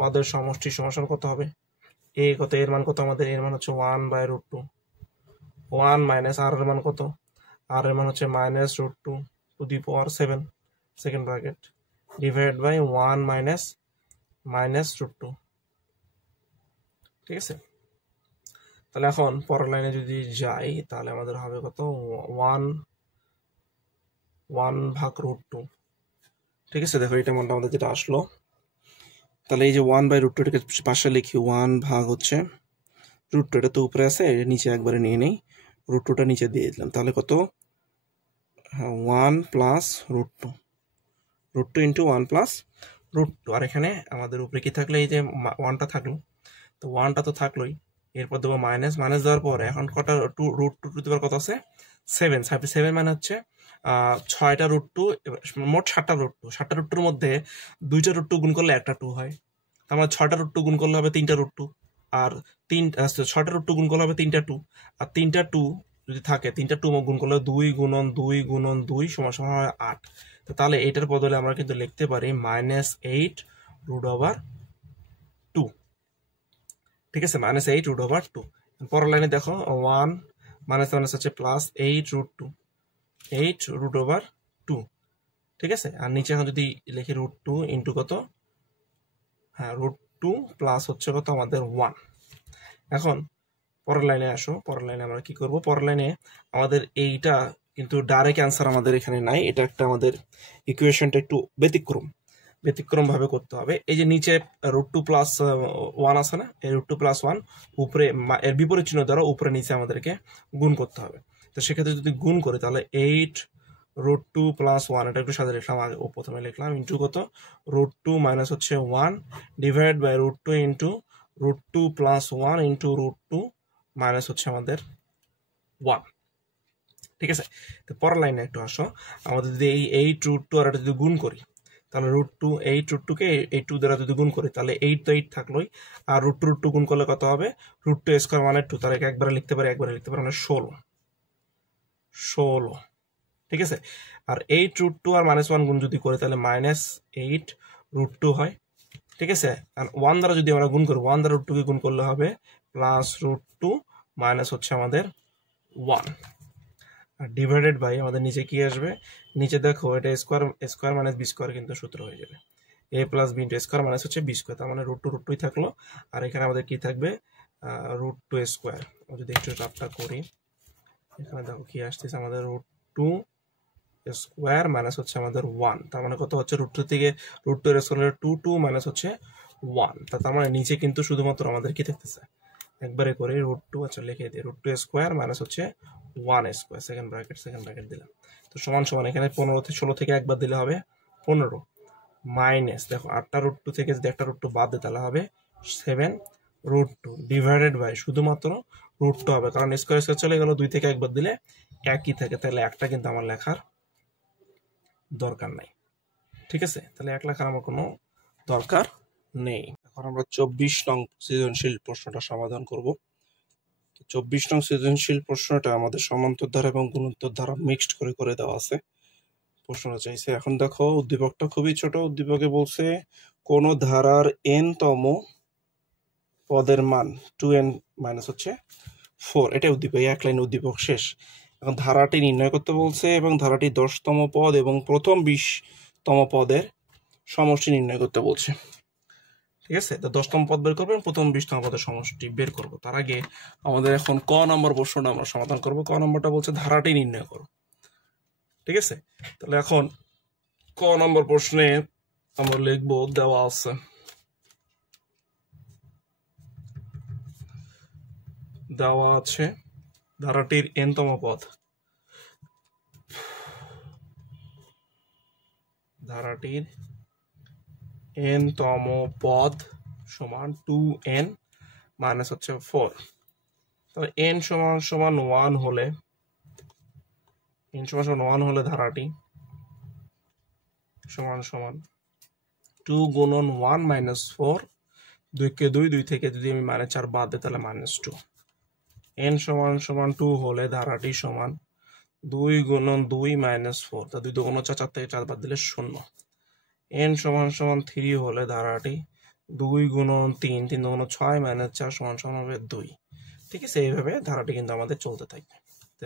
পদের সমষ্টি সমান কত হবে, a কত, এর মান কত আমাদের, এর মান হচ্ছে 1/√2, 1 মাইনাস r এর মান কত, r এর মান হচ্ছে -√2 to the power 7 second bracket divided by 1 minus √2। ঠিক আছে, তাহলে এখন পরের লাইনে যদি যাই তাহলে আমাদের হবে কত 1/√2। ঠিক আছে, দেখো এটা মনে আমাদের যেটা আসলো। তাহলে এই যে 1/√2 এটাকে পাশে লিখি 1/√2, এটা তো উপরে আছে, এটা নিচে একবারে নিয়ে নেই, √2টা নিচে দিয়ে দিলাম। তাহলে কত 1 + √2, √2 × 1 + √2। আর এখানে আমাদের উপরে কি থাকলো, এই যে 1টা থাকলো, তো 1টা তো থাকলোই, এরপর দেবো মাইনাস, মাইনাস দেওয়ার পরে এখন কটা √2 কত আছে 7, 7 মানে হচ্ছে 6টা √2, মোট 7টা √2, 7টা √2-র মধ্যে 2টা √2 গুণ করলে একটা 2 হয়। তার মানে 6টা √2 গুণ করলে হবে 3টা √2, আর 6টা √2 গুণ করলে হবে 3টা 2, আর 3টা 2 যদি থাকে 3টা 2 গুণ করলে 2 × 2 × 2 = হয় 8। তো তাহলে এটার বদলে আমরা কিন্তু লিখতে পারি -8√2। ঠিক আছে, -8√2। পরের লাইনে দেখো 1 মাইনাস মাইনাস হচ্ছে +8√2, 8√2। ঠিক আছে, আর নিচে এখন যদি লিখি √2 ইন্টু কত, হ্যাঁ √2 প্লাস হচ্ছে কত আমাদের 1। এখন পরের লাইনে আসো, পরের লাইনে আমরা কি করব, পরের লাইনে আমাদের এইটা কিন্তু ডাইরেক্ট অ্যান্সার আমাদের এখানে নাই, এটা একটা আমাদের ইকুয়েশনটা একটু ব্যতিক্রম ভাবে করতে হবে। এই যে নিচে √2 + 1 আছে না, এই √2 + 1 উপরে এর বিপরীত চিহ্ন দ্বারা উপরে নিচে আমাদেরকে গুণ করতে হবে। তো সেক্ষেত্রে যদি গুণ করি তাহলে 8√2 + 1, এটা একটু সাথে লিখলাম, আগে প্রথমে লিখলাম, ইন্টু কত √2 মাইনাস হচ্ছে 1 divide by √2 into √2 + 1 into √2 minus হচ্ছে আমাদের 1। ঠিক আছে, তো পরের লাইনে একটু আসো, আমাদের যদি এই 8√2 আর এটা যদি গুণ করি তাহলে √2, 8√2-কে এই 2 দ্বারা যদি গুণ করি তাহলে 8 তো 8 থাকলোই, আর √2 গুণ করলে কত হবে, √2² মানে 2, তাহলে একবারে লিখতে পারি মানে 16। ঠিক আছে, আর 8√2 আর -1 গুণ যদি করি তাহলে -8√2 হয়। ঠিক আছে, আর 1 দ্বারা যদি আমরা গুণ করি, 1 দ্বারা √2-কে গুণ করলে হবে +√2 মাইনাস হচ্ছে আমাদের 1, আর ডিভাইডেড বাই আমাদের নিচে কি আসবে, নিচে দেখো এটা স্কোয়ার মাইনাস বি স্কোয়ার কিন্তু সূত্র হয়ে যাবে, a + b * স্কোয়ার মাইনাস হচ্ছে বি স্কোয়ার, তার মানে √2 থাকলো, আর এখানে আমাদের কি থাকবে √2²। যদি একটু রাফটা করি, এখানে দেখো কি আসতেছে আমাদের √2² মাইনাস হচ্ছে আমাদের 1, তার মানে কত হচ্ছে √2 থেকে √2² 2 মাইনাস হচ্ছে 1, তার মানে নিচে কিন্তু শুধুমাত্র আমাদের কি থাকতেছে, একবারে করে √2, আচ্ছা লিখে দিই, √2² মাইনাস হচ্ছে 1², সেকেন্ড ব্র্যাকেট দিলাম। তো সমান সমান এখানে 16 থেকে একবার দিলে হবে 15, মাইনাস দেখো 8টা √2 থেকে যদি একটা √2 বাদ দিই তাহলে হবে 7√2 ডিভাইডেড বাই শুধুমাত্র √2 হবে, কারণ স্কোয়ার চলে গেল, 2 থেকে একবার দিলে একই থাকে, তাহলে একটা কিন্তু আমার লেখার দরকার নাই। ঠিক আছে, তাহলে 1 লেখার আমার কোনো দরকার নেই। এখন আমরা 24 নং সৃজনশীল প্রশ্নটা সমাধান করব। 24 নং সৃজনশীল প্রশ্নটা আমাদের সমান্তর ধারা এবং গুণোত্তর ধারা মিক্সড করে দেওয়া আছে, প্রশ্নটা চাইছে। এখন দেখো উদ্দীপকটা খুবই ছোট, উদ্দীপকে বলছে কোন ধারার n-তম পদের মান 2n - হচ্ছে 4, এটা উদ্দীপক, এক লাইন উদ্দীপক শেষ। এখন ধারাটি নির্ণয় করতে বলছে এবং ধারাটি 10তম পদ এবং প্রথম 20তম পদের সমষ্টি নির্ণয় করতে বলছে। ঠিক আছে, তো 10তম পদ বের করবো এবং প্রথম 20তম পদের সমষ্টি বের করব। তার আগে আমাদের এখন ক নম্বর প্রশ্নটা আমরা সমাধান করব। ক নম্বরটা বলছে ধারাটি নির্ণয় করো। ঠিক আছে, তাহলে এখন ক নম্বর প্রশ্নে আমরা লিখব, দেওয়া আছে ধারাটির n-তম পদ, ধারাটির n-তম পদ সমান 2n - হচ্ছে 4। তাহলে n সমান 1 হলে, ধারাটি সমান 2 গুণন 1 - 4, 2 কে 2 থেকে যদি আমি -4 বাদ দিই তাহলে -2। n সমান 2 হলে ধারাটি সমান 2 গুণন 2 - 4, তা 2 × 2 = 4, 4 থেকে 4 বাদ দিলে 0। n সমান 3 হলে ধারাটি 2 গুণন 3, 3 × 6 - 4 সমান হবে 2। ঠিক আছে, এইভাবে ধারাটি কিন্তু আমাদের চলতে থাকবে,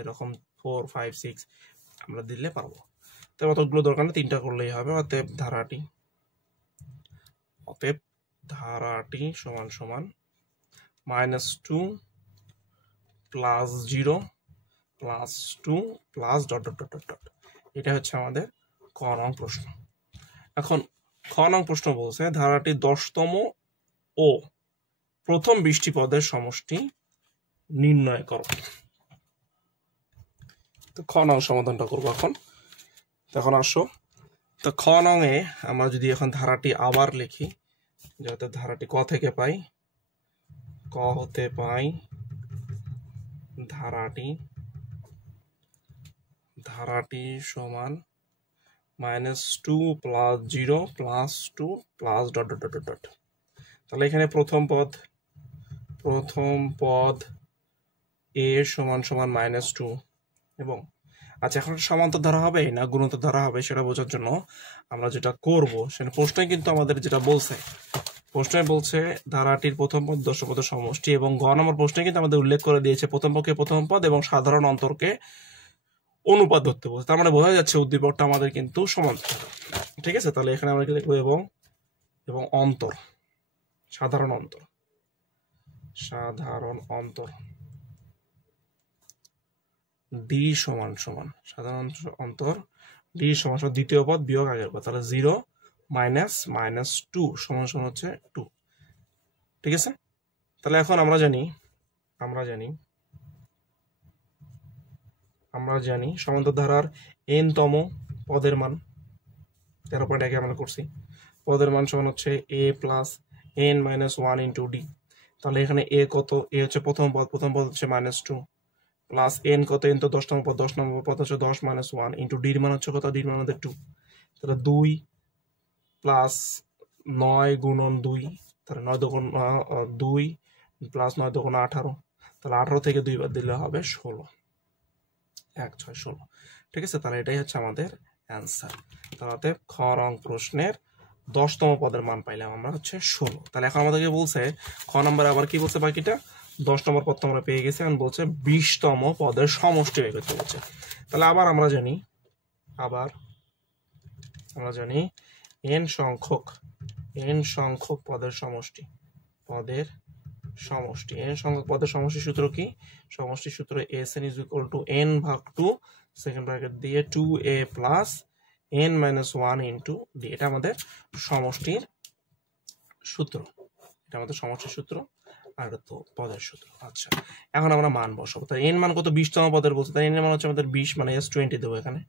এরকম 4, 5, 6 আমরা দিলে পাবো। তো অতগুলো দরকার নেই, 3টা করলেই হবে। অতএব ধারাটি সমান -2 plus 0 plus 2 plus dot dot dot dot. এটা হচ্ছে আমাদের ক নং প্রশ্ন। এখন খ নং প্রশ্ন বলছে ধারাটি 10তম ও প্রথম 20টি পদের সমষ্টি নির্ণয় করো। তো খ নং সমাধানটা করবো এখন। এখন আসো, তো খ নং এ আমরা যদি এখন ধারাটি আবার লিখি, যাতে ধারাটি ক থেকে পাই, ক হতে পাই ধারাটি সমান -2 plus 0 plus 2 plus dot dot dot dot. তাহলে এখানে প্রথম পদ এ সমান সমান -2 এবং আচ্ছা এখন সমান্তর ধারা হবে না গুণোত্তর ধারা হবে সেটা বোঝার জন্য আমরা যেটা করব সেটা প্রশ্নে কিন্তু আমাদের যেটা প্রশ্নে বলছে ধারাটির প্রথম পদ দশম পদের সমষ্টি, এবং গ নম্বর প্রশ্নে কিন্তু আমাদের উল্লেখ করে দিয়েছে প্রথম পক্ষে প্রথম পদ এবং সাধারণ অন্তরকে অনুপাত ধরতে বলছে। তার মানে বোঝা যাচ্ছে উদ্দীপকটা আমাদের কিন্তু সমান্তর। ঠিক আছে, তাহলে এখানে আমরা কি লিখবো এবং অন্তর, সাধারণ অন্তর ডি সমান সাধারণ অন্তর ডি সমান দ্বিতীয় পদ বিয়োগ আগের পদ, তাহলে 0 -2 সমান হচ্ছে 2। ঠিক আছে, তাহলে এখন আমরা জানি সমান্তর ধারার n তম পদের মান 13.1 আমরা করছি, পদের মান সমান হচ্ছে a plus n - 1 into D. তাহলে এখানে a কত, a হচ্ছে প্রথম পদ হচ্ছে -2 প্লাস n কত, n তো 10 নম্বর পদ হচ্ছে 10 - 1 ইন্টু ডির মান হচ্ছে কত, ডির মান আমাদের 2। তাহলে 2 প্লাস 9 গুণন 2, তাহলে 9 দুগুণ 2 প্লাস 9 দুগুণ 18, তাহলে 18 থেকে 2 বাদ দিলে হবে 16, 1 6 16। ঠিক আছে, তাহলে এটাই হচ্ছে আমাদের অ্যান্সার। তাহলে খ নং প্রশ্নের 10তম পদের মান পাইলাম আমরা হচ্ছে 16। তাহলে এখন আমাদেরকে বলছে খ নম্বরে আবার কি বলছে, বাকিটা 10 নম্বর পদ আমরা পেয়ে গেছি, এখন বলছে 20তম পদের সমষ্টি বের করতে বলছে। তাহলে আবার আমরা জানি n সংখ্যক পদের সমষ্টি n সংখ্যক পদের সমষ্টি সূত্র কি, সমষ্টি সূত্র Sn = n ভাগ 2 সেকেন্ড ব্র্যাকেট দিয়ে 2a plus n - 1 into d। এটা আমাদের সমষ্টির সূত্র, আর তো পদের সূত্র। আচ্ছা, এখন আমরা মান বসাবো। তাই n মান কত, 20তম পদের বলছে, তাই n এর মান হচ্ছে আমাদের 20 মানে S20 দেবো এখানে।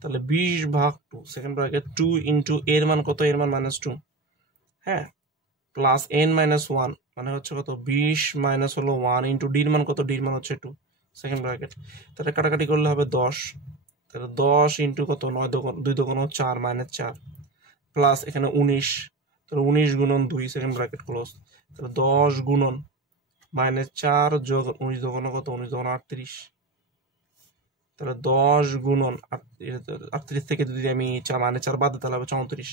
তাহলে 20 ভাগ 2 সেকেন্ড ব্র্যাকেট 2 ইন্টু এর মান কত, এর মান -2, হ্যাঁ, প্লাস n - 1 মানে হচ্ছে কত, 20 মাইনাস হলো 1 ইন্টু ডির মান কত, ডির মান হচ্ছে 2 সেকেন্ড ব্র্যাকেট। তাহলে কাটাকাটি করলে হবে 10, তাহলে 10 ইন্টু কত, 9 2 2 4 -4 প্লাস এখানে 19, তাহলে 19 গুণন 2 সেকেন্ড ব্র্যাকেট ক্লোজ, তাহলে 10 গুণন -4 যোগ 19 দুগুণ কত, 19 দুগুণ 38, তাহলে 10 গুণন 38 থেকে যদি আমি 4 বাদ দিই তাহলে হবে 34,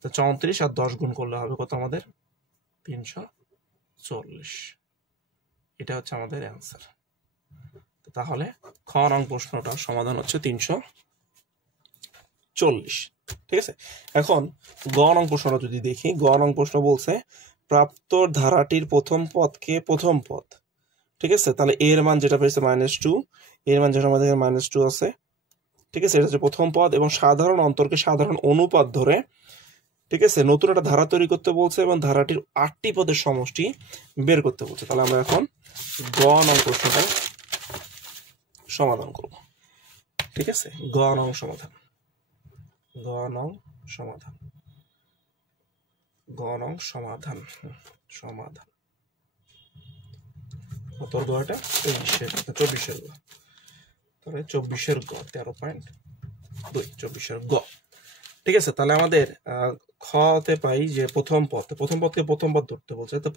তো 34 আর 10 গুণ করলে হবে কত আমাদের 340। এটা হচ্ছে আমাদের অ্যান্সার। তাহলে খ নং প্রশ্নটার সমাধান হচ্ছে 340। ঠিক আছে, এখন গ নং প্রশ্নটা যদি দেখি, গ নং প্রশ্ন বলছে প্রাপ্ত ধারাটির প্রথম পদকে প্রথম পদ, ঠিক আছে, তাহলে এর মান যেটা পেয়েছে -2, এর মান যেটা আমাদের -2 আছে, ঠিক আছে, এটা হচ্ছে প্রথম পদ এবং সাধারণ অন্তরকে সাধারণ অনুপাত ধরে, ঠিক আছে, নতুন একটা ধারা তৈরি করতে বলছে এবং ধারাটির 8টি পদের সমষ্টি বের করতে বলছে। তাহলে আমরা এখন গ নং প্রশ্নটা সমাধান করব। ঠিক আছে, গ নং সমাধান কতর গ, এটা 24-এর গ, তাহলে 24-এর গ 13.2 24-এর গ। ঠিক আছে, তাহলে আমাদের খতে পাই যে প্রথম পদকে প্রথম পদ ধরতে বলছে, তো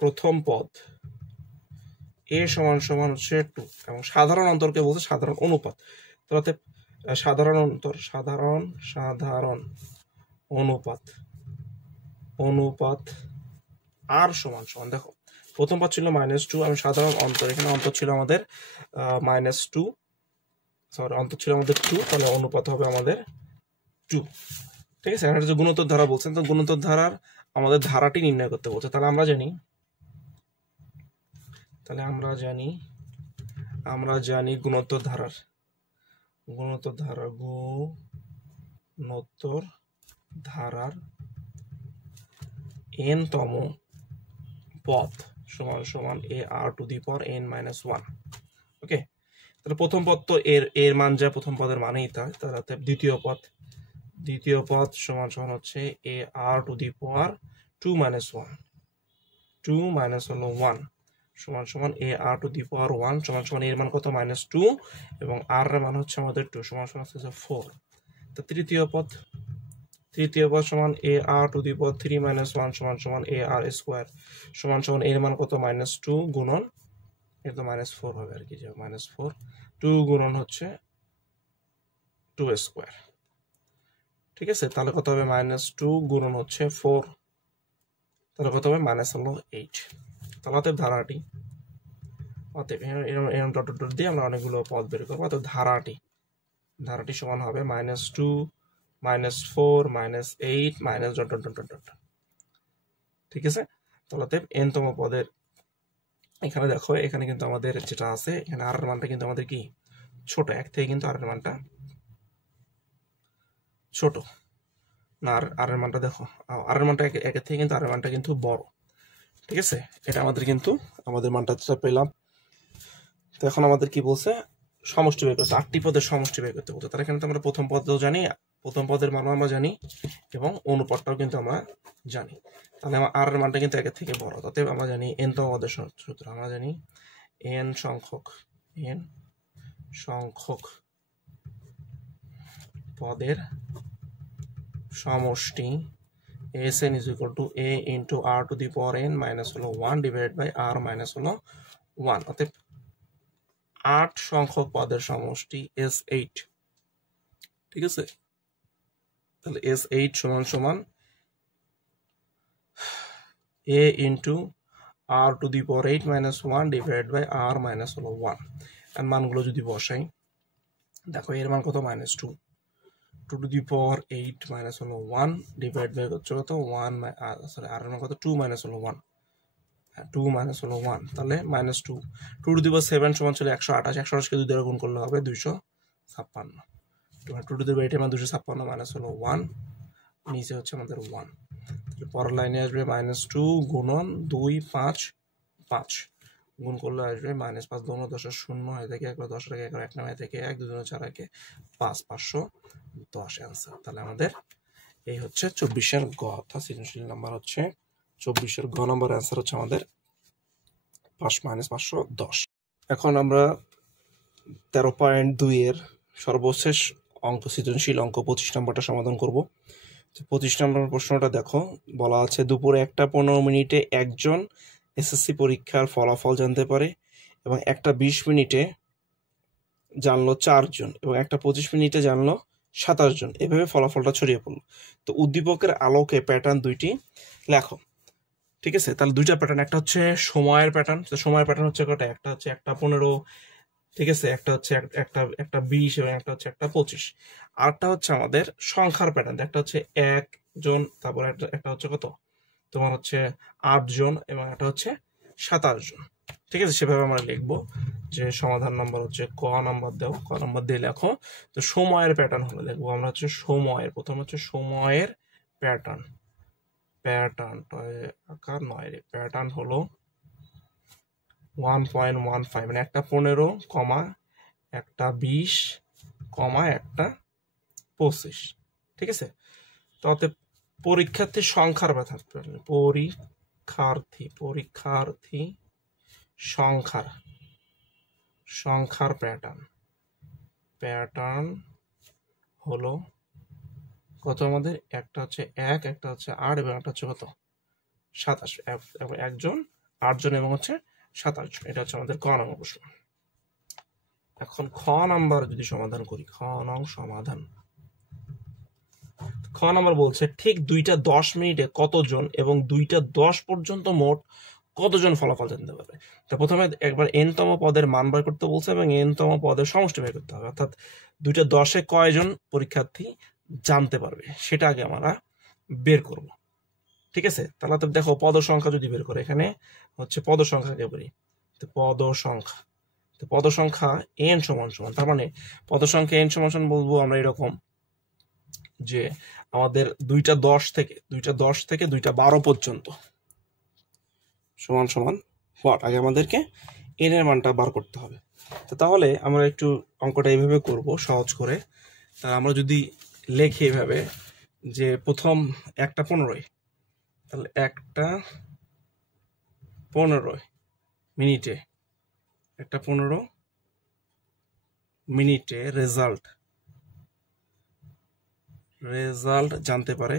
প্রথম পদ এ সমান হচ্ছে 2 এবং সাধারণ অন্তরকে বলছে সাধারণ অনুপাত, তাহলে সাধারণ অনুপাত আর সমান দেখো প্রথম পদ ছিল -2 এবং সাধারণ অন্তর, এখানে অন্তর ছিল আমাদের -2, সরি অন্তর ছিল আমাদের 2, তাহলে অনুপাত হবে আমাদের 2। ঠিক আছে, এখানে যে গুণোত্তর ধারা বলছেন, তো গুণোত্তর ধারার আমাদের ধারাটি নির্ণয় করতে বলছে। তাহলে আমরা জানি তাহলে আমরা জানি গুণোত্তর ধারার n তম পদ সমান সমান ar⁴n-1। ওকে, তাহলে প্রথম পদ তো এর মান যা প্রথম পদের মানেই তাই, তাহলে দ্বিতীয় পদ সমান সমান হচ্ছে ar⁴2-1 সমান সমান ar⁴1 সমান সমান এর মান কত -2 এবং r এর মান হচ্ছে আমাদের 2 সমান সমান হচ্ছে 4। তো তৃতীয় পদ সমান ar⁴3-1 সমান সমান ar² সমান সমান এর মান কত -2 গুণন এর তো -4 হবে আর কি, যে -4 2 গুণন হচ্ছে 2² ঠিক আছে। তাহলে কত হবে -2 গুণন হচ্ছে 4, তাহলে কত হবে -8। তাহলে অতএব ধারাটি এরকম ডট ডট দিয়ে আমরা অনেকগুলো পদ বের করবো। অতএব ধারাটি সমান হবে -2 -4 -8 ডট ডট ডট ডট। ঠিক আছে, তাহলে অতএব n তম পদের এখানে দেখো, এখানে কিন্তু আমাদের যেটা আছে এখানে আর এর মানটা কিন্তু আমাদের কি ছোট, 1 থেকে কিন্তু আর এর মানটা ছোট না, আর এর মানটা দেখো, আর এর মানটা 1 থেকে কিন্তু আর এর মানটা কিন্তু বড়। ঠিক আছে, এটা আমাদের মানটা পেলাম। তো এখন আমাদের কি বলছে, সমষ্টি বের করতে, 8টি পদের সমষ্টি বের করতে বলছে। তার এখানে তো আমরা প্রথম পদও জানি, প্রথম পদের মান আমরা জানি এবং অনুপাতটাও কিন্তু আমরা জানি। তাহলে আমার আর এর মানটা কিন্তু 1 থেকে বড়, অতএব আমরা জানি n তম পদের সূত্র, আমরা জানি n সংখ্যক পদের সমষ্টি Sn = a × r⁴n-1 divided by r - 1। অতএব 8 সংখ্যক পদের সমষ্টি S8। ঠিক আছে, তাহলে S8 সমান সমান a × r⁴8-1 divided by r - 1। আর মানগুলো যদি বসাই, দেখো এর মান কত -2, 2⁴8-1 ডিভাইড বাই হচ্ছে কত 1, সরি আর এর মান কত 2 - 1, 2 - 1, তাহলে -2 2⁷ সমান ছিল 128, 128 কে 2 দ্বারা গুণ করলে হবে 256, 2⁵ এর মান 256 -1 নিচে হচ্ছে আমাদের 1। তাহলে পরের লাইনে আসবে -2 গুণন 2 5 5 গুণ করলে আসবে -5 2 10 0 হয় থেকে 1 10 থেকে 1 9 থেকে 1 2 4 1 5 510 অ্যান্সার। তাহলে আমাদের এই হচ্ছে 24 এর গ, অর্থাৎ সৃজনশীল নাম্বার হচ্ছে 24 এর গ নাম্বার অ্যান্সার হচ্ছে আমাদের 510। এখন আমরা 13.2 এর সর্বশেষ অঙ্ক, সৃজনশীল অঙ্ক 25 নম্বরটা সমাধান করব। 25 নম্বর প্রশ্নটা দেখো, বলা আছে দুপুরে 1:15 একজন এসএসসি পরীক্ষার ফলাফল জানতে পারে এবং 1:20 জানলো 4 জন এবং 1:25 জানলো 27 জন। এভাবে ফলাফলটা ছড়িয়ে পড়লো। তো উদ্দীপকের আলোকে প্যাটার্ন দুইটি লেখো। ঠিক আছে, তাহলে দুইটা প্যাটার্ন, একটা হচ্ছে সময়ের প্যাটার্ন, সময়ের প্যাটার্ন হচ্ছে কটা, একটা হচ্ছে 1:15, ঠিক আছে, একটা হচ্ছে 1:20 এবং একটা হচ্ছে 1:25। আরটা হচ্ছে আমাদের সংখ্যার প্যাটার্ন, একটা হচ্ছে 1 জন, তারপর একটা হচ্ছে কত তোমার হচ্ছে 8 জন এবং একটা হচ্ছে 27 জন। ঠিক আছে, সেভাবে আমরা লিখবো যে সমাধান নম্বর হচ্ছে ক নম্বর দাও, ক নম্বর দিয়ে লেখো। তো সময়ের প্যাটার্ন হলো লিখবো আমরা হচ্ছে সময়ের, প্রথম হচ্ছে সময়ের প্যাটার্ন আকার 9 রে, প্যাটার্ন হলো 1.15 মানে 1:15, 1:20, 1:25। ঠিক আছে, তাতে পরীক্ষার্থী সংখ্যার প্যাটার্ন, পরীক্ষার্থী সংখ্যার প্যাটার্ন হলো কত আমাদের, একটা হচ্ছে 1, একটা হচ্ছে 8 এবং একটা হচ্ছে কত 27, 1 জন 8 জন এবং হচ্ছে 27 জন। এটা হচ্ছে আমাদের ক নম্বর প্রশ্ন। এখন খ নাম্বার যদি সমাধান করি, খ নাম্বার বলছে ঠিক 2:10 কতজন এবং 2:10 পর্যন্ত মোট কতজন ফলাফল জানতে পারবে। তো প্রথমে একবার n তম পদের মান বের করতে বলছে এবং n তম পদের সমষ্টি বের করতে হবে, অর্থাৎ 2:10 কয়জন পরীক্ষার্থী জানতে পারবে সেটা আগে আমরা বের করব। ঠিক আছে, তাহলে তো দেখো পদ সংখ্যা যদি বের করে, এখানে হচ্ছে পদ সংখ্যাকে বলি, পদ সংখ্যা, তো পদ সংখ্যা n সমান সমান, তার মানে পদ সংখ্যা n সমান সমান বলবো আমরা এরকম যে আমাদের দুইটা 10 থেকে দুইটা 12 পর্যন্ত সমান সমান হোয়াট, আগে আমাদেরকে n এর মানটা বার করতে হবে। তো তাহলে আমরা একটু অঙ্কটা এইভাবে করব সহজ করে। তাহলে আমরা যদি লেখি এভাবে যে প্রথম একটা 15, তাহলে একটা 15 মিনিটে, একটা 15 মিনিটে রেজাল্ট জানতে পারে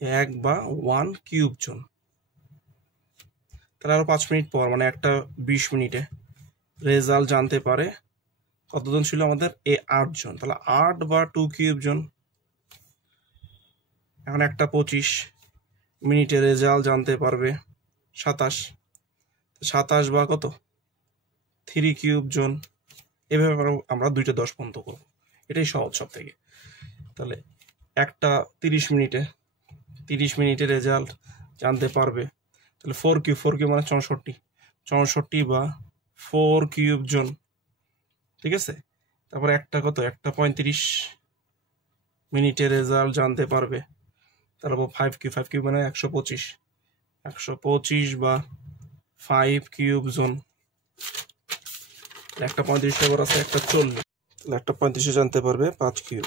1 বা 1 কিউব জন। তাহলে আরো 5 মিনিট পর মানে একটা 20 মিনিটে রেজাল্ট জানতে পারে কতজন ছিল আমাদের 8 জন, তাহলে 8 বা 2 কিউব জন। এখন একটা 25 মিনিটে রেজাল্ট জানতে পারবে 27 বা কত 3 কিউব জন। এভাবে আমরা দুইটা 10 পর্যন্ত করবো, এটাই সহজ সব থেকে। তাহলে একটা 30 মিনিটে রেজাল্ট জানতে পারবে, তাহলে 4 কিউব মানে 64 বা 4 কিউব জন, ঠিক আছে। তারপরে একটা কত, একটা 35 মিনিটে রেজাল্ট জানতে পারবে, তাহলে 5 কিউব মানে 125 বা 5 কিউব জন। একটা 35 আবার আছে একটা 40, তাহলে একটা 35 জানতে পারবে 5 কিউব,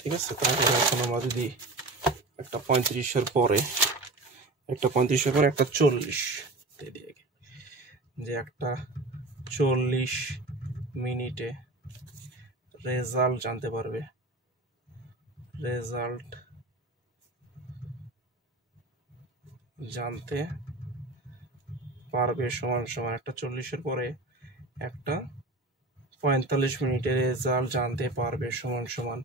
ঠিক আছে। তারপরে এখন আমরা যদি একটা 35-এর পরে একটা 40 যে একটা 40 মিনিটে রেজাল্ট জানতে পারবে সমান সমান একটা 40-এর পরে একটা 45 মিনিটে রেজাল্ট জানতে পারবে সমান সমান,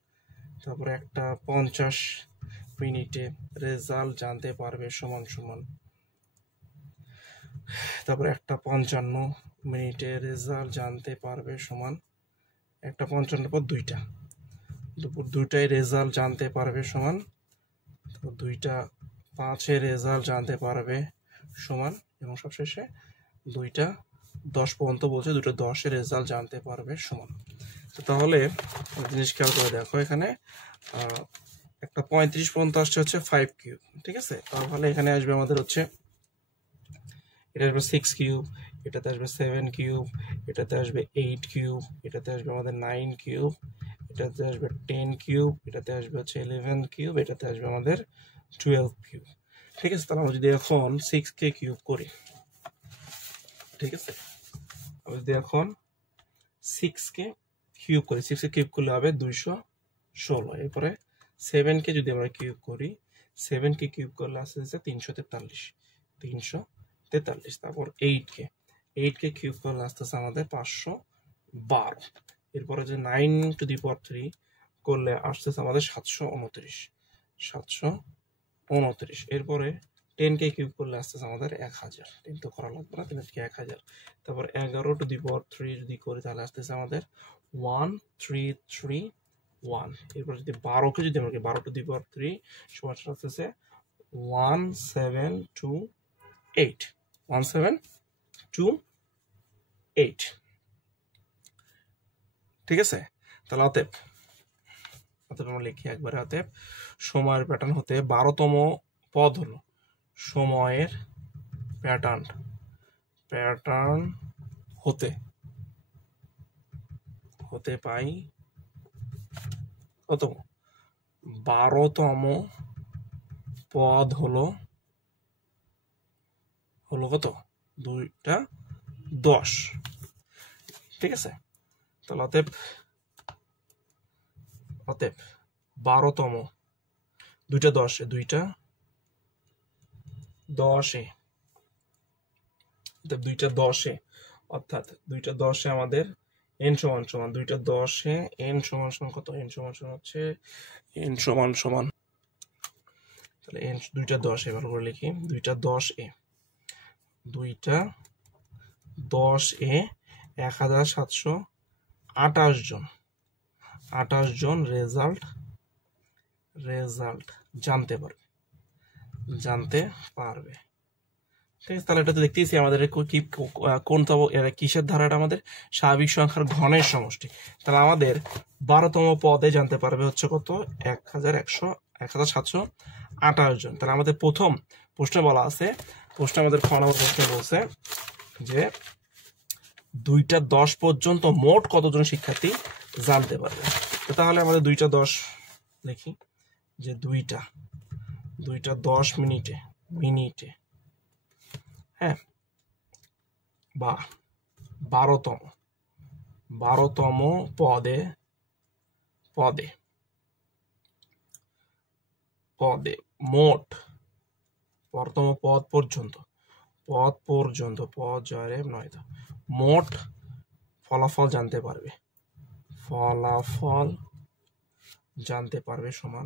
তারপরে একটা 50 মিনিটে রেজাল্ট জানতে পারবে সমান সমান, তারপরে একটা 55 মিনিটে রেজাল্ট জানতে পারবে সমান, একটা 55 পর দুপুর 2টায় রেজাল্ট জানতে পারবে সমান, 2টা 5-এ রেজাল্ট জানতে পারবে সমান, এবং সবশেষে 2টা 10 পর্যন্ত বলছে 2টা 10-এ রেজাল্ট জানতে পারবে সমান। তো তাহলে জিনিস খেয়াল করে দেখো, এখানে একটা 35 পর্যন্ত আসছে হচ্ছে 5 কিউব, ঠিক আছে। তাহলে এখানে আসবে আমাদের হচ্ছে এটা আসবে 6 কিউব, এটাতে আসবে 7 কিউব, এটাতে আসবে 8 কিউব, এটাতে আসবে আমাদের 9 কিউব, এটাতে আসবে 10 কিউব, এটাতে আসবে হচ্ছে 11 কিউব, এটাতে আসবে আমাদের 12 কিউব, ঠিক আছে। তাহলে আমরা যদি এখন 6কে কিউব করি, ঠিক আছে, আমরা যদি এখন 6কে কিউব করলে হবে 216। এরপরে 7কে যদি আমরা কিউব করি, 7কে কিউব করলে আসতে 343। তারপর 8কে কিউব করলে আসতেছে আমাদের 512। এরপরে যে 9 টু দি পাওয়ার 3 করলে আসতেছে আমাদের 729। এরপরে 10কে কিউব করলে আসতেছে আমাদের 1000, 10 তো করা লাগবে না, 1000। তারপর 11 টু দি পাওয়ার 3 যদি করি তাহলে আসতেছে আমাদের 1331। এরপর যদি 12কে যদি আমরা 12 টু দি পাওয়ার 3 সমান আসতেছে 1728, ঠিক আছে। তাহলে অতএব আমরা লিখি একবারে, অতএব সময়ের প্যাটার্ন হতে 12তম পদ হলো সময়ের প্যাটার্ন হতে পাই কত, 12তম পদ হলো কত, 2টা 10, ঠিক আছে। তাহলে অতএব 12তম 2টা 10-এ অর্থাৎ 2টা 10-এ আমাদের n সমান 2টা 10-এ n সমান কত, n সমান হচ্ছে n সমান তাহলে n 2টা 10-এ ভালো করে লিখি, 2টা 10-এ 1728 জন রেজাল্ট জানতে পারবে। জানতে পারবে। ঠিক আছে, তাহলে এটা তো দেখতেইছি আমাদের কোনতম কিসের ধারাটা, আমাদের স্বাভাবিক সংখ্যার ঘনের সমষ্টি। তাহলে আমাদের 12তম পদে জানতে পারবে হচ্ছে কত, 1728 জন। তাহলে আমাদের প্রথম প্রশ্নে বলা আছে, আমাদের খ নম্বর প্রশ্নে বলছে যে 2টা 10 পর্যন্ত মোট কতজন শিক্ষার্থী জানতে পারবে। তো তাহলে আমাদের 2টা 10 লিখি, যে 2টা 10 মিনিটে হ্যাঁ, বা 12তম পদে মোট 12তম পদ পর্যন্ত মোট ফলাফল জানতে পারবে। সমান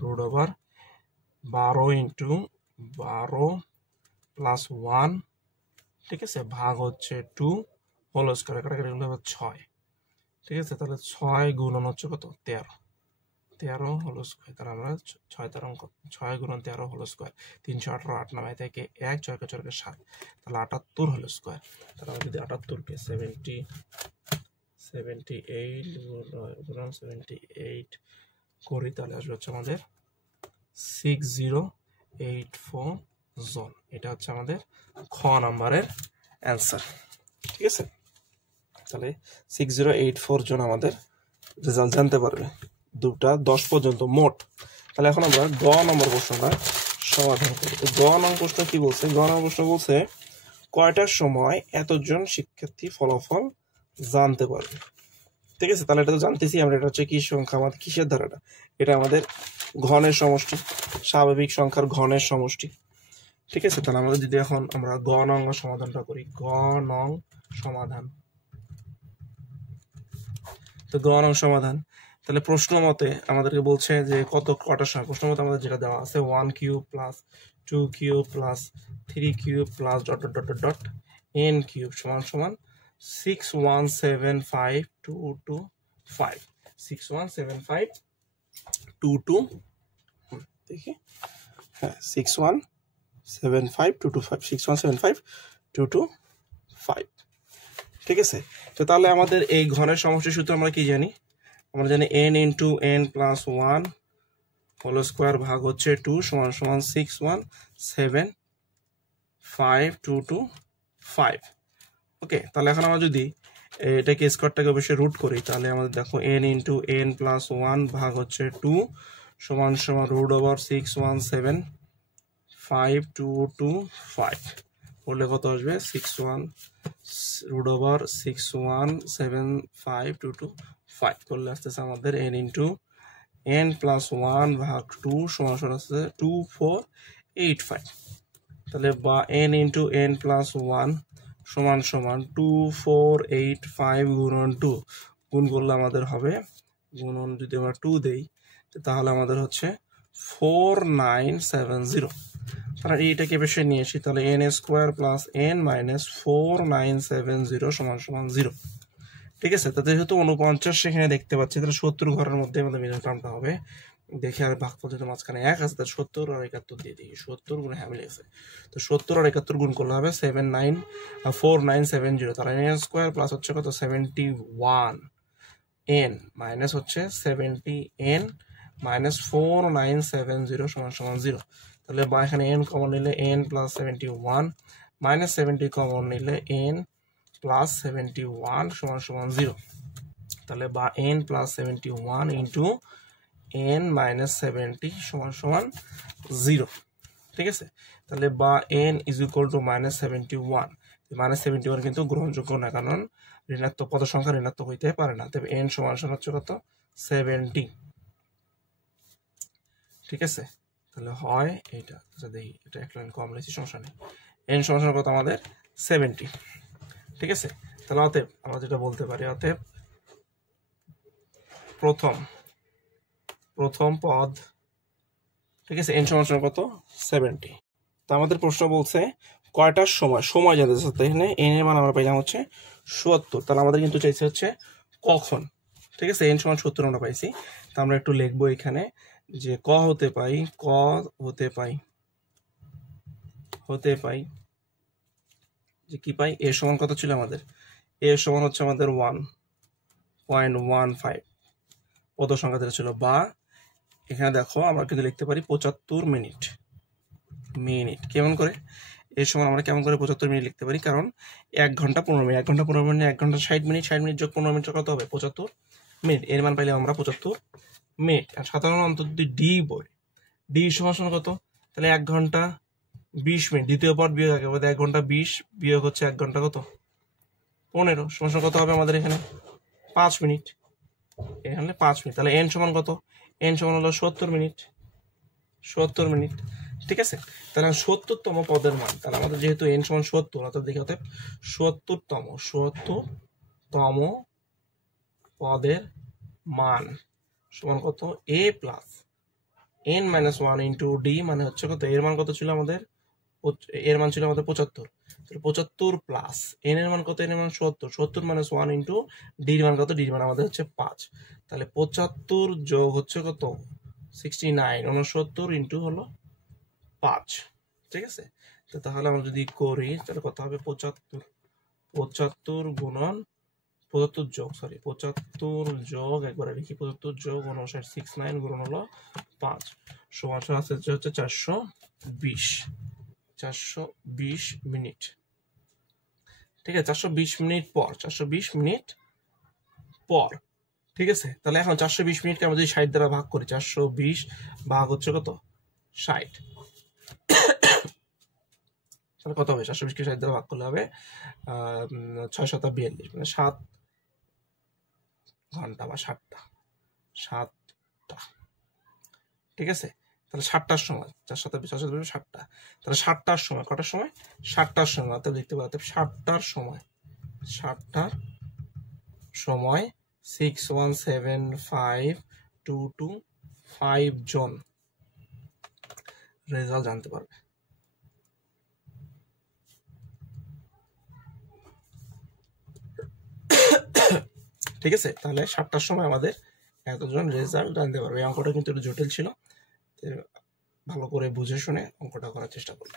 √12 + 1, ঠিক আছে, ভাগ হচ্ছে 2 হোল স্কয়ার, কাটাকাটি হলো 6, ঠিক আছে। তাহলে 6 গুণন হচ্ছে কত, 13 হোল স্কয়ার। তাহলে আমরা 6 গুণন 13 হোল স্কয়ার, 318, 8 নামাই থেকে 1, 6 × 4 = 7, তাহলে 78 হোল স্কয়ার। তাহলে আমরা যদি 78 কে 78 করি, তাহলে আসবে হচ্ছে আমাদের 6084 জন। এটা হচ্ছে আমাদের খ নাম্বারের অ্যান্সার। ঠিক আছে, তাহলে 6084 জন আমাদের রেজাল্ট জানতে পারবে 2টা 10 পর্যন্ত মোট। তাহলে এখন আমরা গ নম্বর প্রশ্নটা সমাধান করি। গ নম্বর প্রশ্ন কি বলছে? গ নম্বর প্রশ্ন বলছে কয়টার সময় এতজন শিক্ষার্থী ফলাফল জানতে পারবে। ঠিক আছে, তাহলে এটা তো জানতেছি আমরা, এটা হচ্ছে কি সংখ্যা, আমাদের কিসের ধারাটা, এটা আমাদের ঘনের সমষ্টি, স্বাভাবিক সংখ্যার ঘনের সমষ্টি। ঠিক আছে, তাহলে আমাদের যদি এখন আমরা গ নং সমাধানটা করি, গ নং সমাধান। তো গ নং সমাধান, তাহলে প্রশ্ন মতে আমাদেরকে বলছে যে কটার সময়, প্রশ্ন মতে আমাদের যেটা দেওয়া আছে 1³ + 2³ + 3³ + ... n³ সমান 6175225 6175225 দেখি, হ্যাঁ 6175225 ঠিক আছে। তো তাহলে আমাদের এই ঘনের সমষ্টির সূত্র আমরা কি জানি? আমরা জানি n × n + 1 হোল স্কয়ার ভাগ হচ্ছে 2 সমান 6175225। ওকে, তাহলে এখন আমরা যদি এটাকে স্কয়ারটাকে অবশ্যই রুট করি, তাহলে আমাদের দেখো n × n + 1 ভাগ হচ্ছে 2 সমান √6175225 করলে কত আসবে? 6175225 করলে আসতেছে আমাদের n × n + 1 ভাগ 2 সমান আসছে 2485। তাহলে বা n × n + 1 সমান 2485 গুণন 2, গুণ করলে আমাদের হবে, গুণন যদি আমরা 2 দেই তাহলে আমাদের হচ্ছে 4970। তাহলে এইটাকে বেশি নিয়ে আসি, তাহলে n² + n - 4970 সমান 0। ঠিক আছে, তাতে যেহেতু 49 সেখানে দেখতে পাচ্ছি, তাহলে 70 ঘরের মধ্যে আমাদের মিডল টার্মটা হবে। দেখে আর ভাগফল যেহেতু মাঝখানে 1 আছে, তাহলে 70 আর 71 দিয়ে দিই। 70 গুণ হ্যামিলি আছে, তো 70 আর 71 গুণ করলে হবে 4970। তাহলে n² প্লাস হচ্ছে কত 71, n মাইনাস হচ্ছে 70n মাইনাস 4970 সমান 0। তাহলে বা এখানে n কমন নিলে n + 71 মাইনাস 70 কমন নিলে n + 71 সমান 0। তাহলে বা n + 71 ইন্টু n - 70 সমান 0। ঠিক আছে, তাহলে বা n = -71। -71 কিন্তু গ্রহণযোগ্য না, কারণ ঋণাত্মক পদ সংখ্যা ঋণাত্মক হইতে পারে না। তবে n সমান হচ্ছে কত 70। ঠিক আছে, তাহলে হয় এইটা, আচ্ছা দেখি এটা এক লাইন কম লিখছি, সমস্যা নেই। n সমান কত আমাদের 70। ঠিক আছে, তাহলে অতএব আমরা যেটা বলতে পারি, অতএব প্রথম পদ, ঠিক আছে, n সমান কত 70। তো আমাদের প্রশ্ন বলছে কয়টার সময় জানতে চাচ্ছে। এখানে n এর মান আমরা পাইলাম হচ্ছে 70, তাহলে আমাদের কিন্তু চাইছে হচ্ছে কখন। ঠিক আছে, n সমান 70 আমরা পাইছি, তো আমরা একটু লিখবো এখানে যে ক হতে পাই যে কি পাই, এ সমান কত ছিল আমাদের, এ সমান হচ্ছে আমাদের 1.15 পদ সংখ্যা যেটা ছিল, বা এখানে দেখো আমরা কিন্তু লিখতে পারি 75 মিনিট। কেমন করে এর সমান আমরা কেমন করে 75 মিনিট লিখতে পারি, কারণ 1 ঘন্টা 15 মিনিট, 1 ঘন্টা 15 মিনিট, 1 ঘন্টা 60 মিনিট, 60 মিনিট যোগ 15 মিনিট কত হবে, 75 মিনিট। এর মান পাইলে আমরা 75 মিনিট। আর সাধারণত যদি ডি বলে, ডি সমান কত, তাহলে 1 ঘন্টা 20 মিনিট, দ্বিতীয় পদ বিয়োগ আগে 1 ঘন্টা 20 বিয়োগ হচ্ছে 1 ঘন্টা কত 15 সমান কত হবে আমাদের এখানে 5 মিনিট, এখানে 5 মিনিট। তাহলে এন সমান কত, এন সমান হলো 70 মিনিট, 70 মিনিট। ঠিক আছে, তাহলে 70তম পদের মান, তাহলে আমাদের যেহেতু এন সমান 70, অর্থাৎ দেখি অতএব 70তম পদের মান সমান কত, a plus n minus 1 into d, মানে হচ্ছে কত, এর মান কত ছিল আমাদের, এর মান ছিল আমাদের 75, তাহলে 75 প্লাস এন এর মান কত, এন এর মান 70, 70 মাইনাস 1 ইন্টু ডির মান কত, ডির মান আমাদের হচ্ছে 5। তাহলে 75 যোগ হচ্ছে কত 69, 69 ইন্টু হলো 5। ঠিক আছে, তো তাহলে আমরা যদি করি তাহলে কত হবে, 75 গুণন 75 যোগ একবারে লিখি, 75 যোগ 59, 69 গুণন হলো 5 সমান আছে হচ্ছে 420 মিনিট। ঠিক আছে, 420 মিনিট পর, 420 মিনিট পর। ঠিক আছে, তাহলে এখন 420 মিনিটকে আমরা যদি 60 দ্বারা ভাগ করি, 420 ভাগ হচ্ছে কত 60, তাহলে কত হবে, 420কে 60 দ্বারা ভাগ করলে হবে 6 7 42, মানে 7 ঘন্টা বা 7টা। ঠিক আছে, তাহলে 7টার সময়, 4 7 7টা, তাহলে 7টার সময়, কটার সময়, 7টার সময়, অর্থাৎ লিখতে পারো 7টার সময় 6175225 জন রেজাল্ট জানতে পারবে। ঠিক আছে, তাহলে 7টার সময় আমাদের এতজন রেজাল্ট জানতে পারবে। এই অঙ্কটা কিন্তু একটু জটিল ছিল, ভালো করে বুঝে শুনে অঙ্কটা করার চেষ্টা করবে।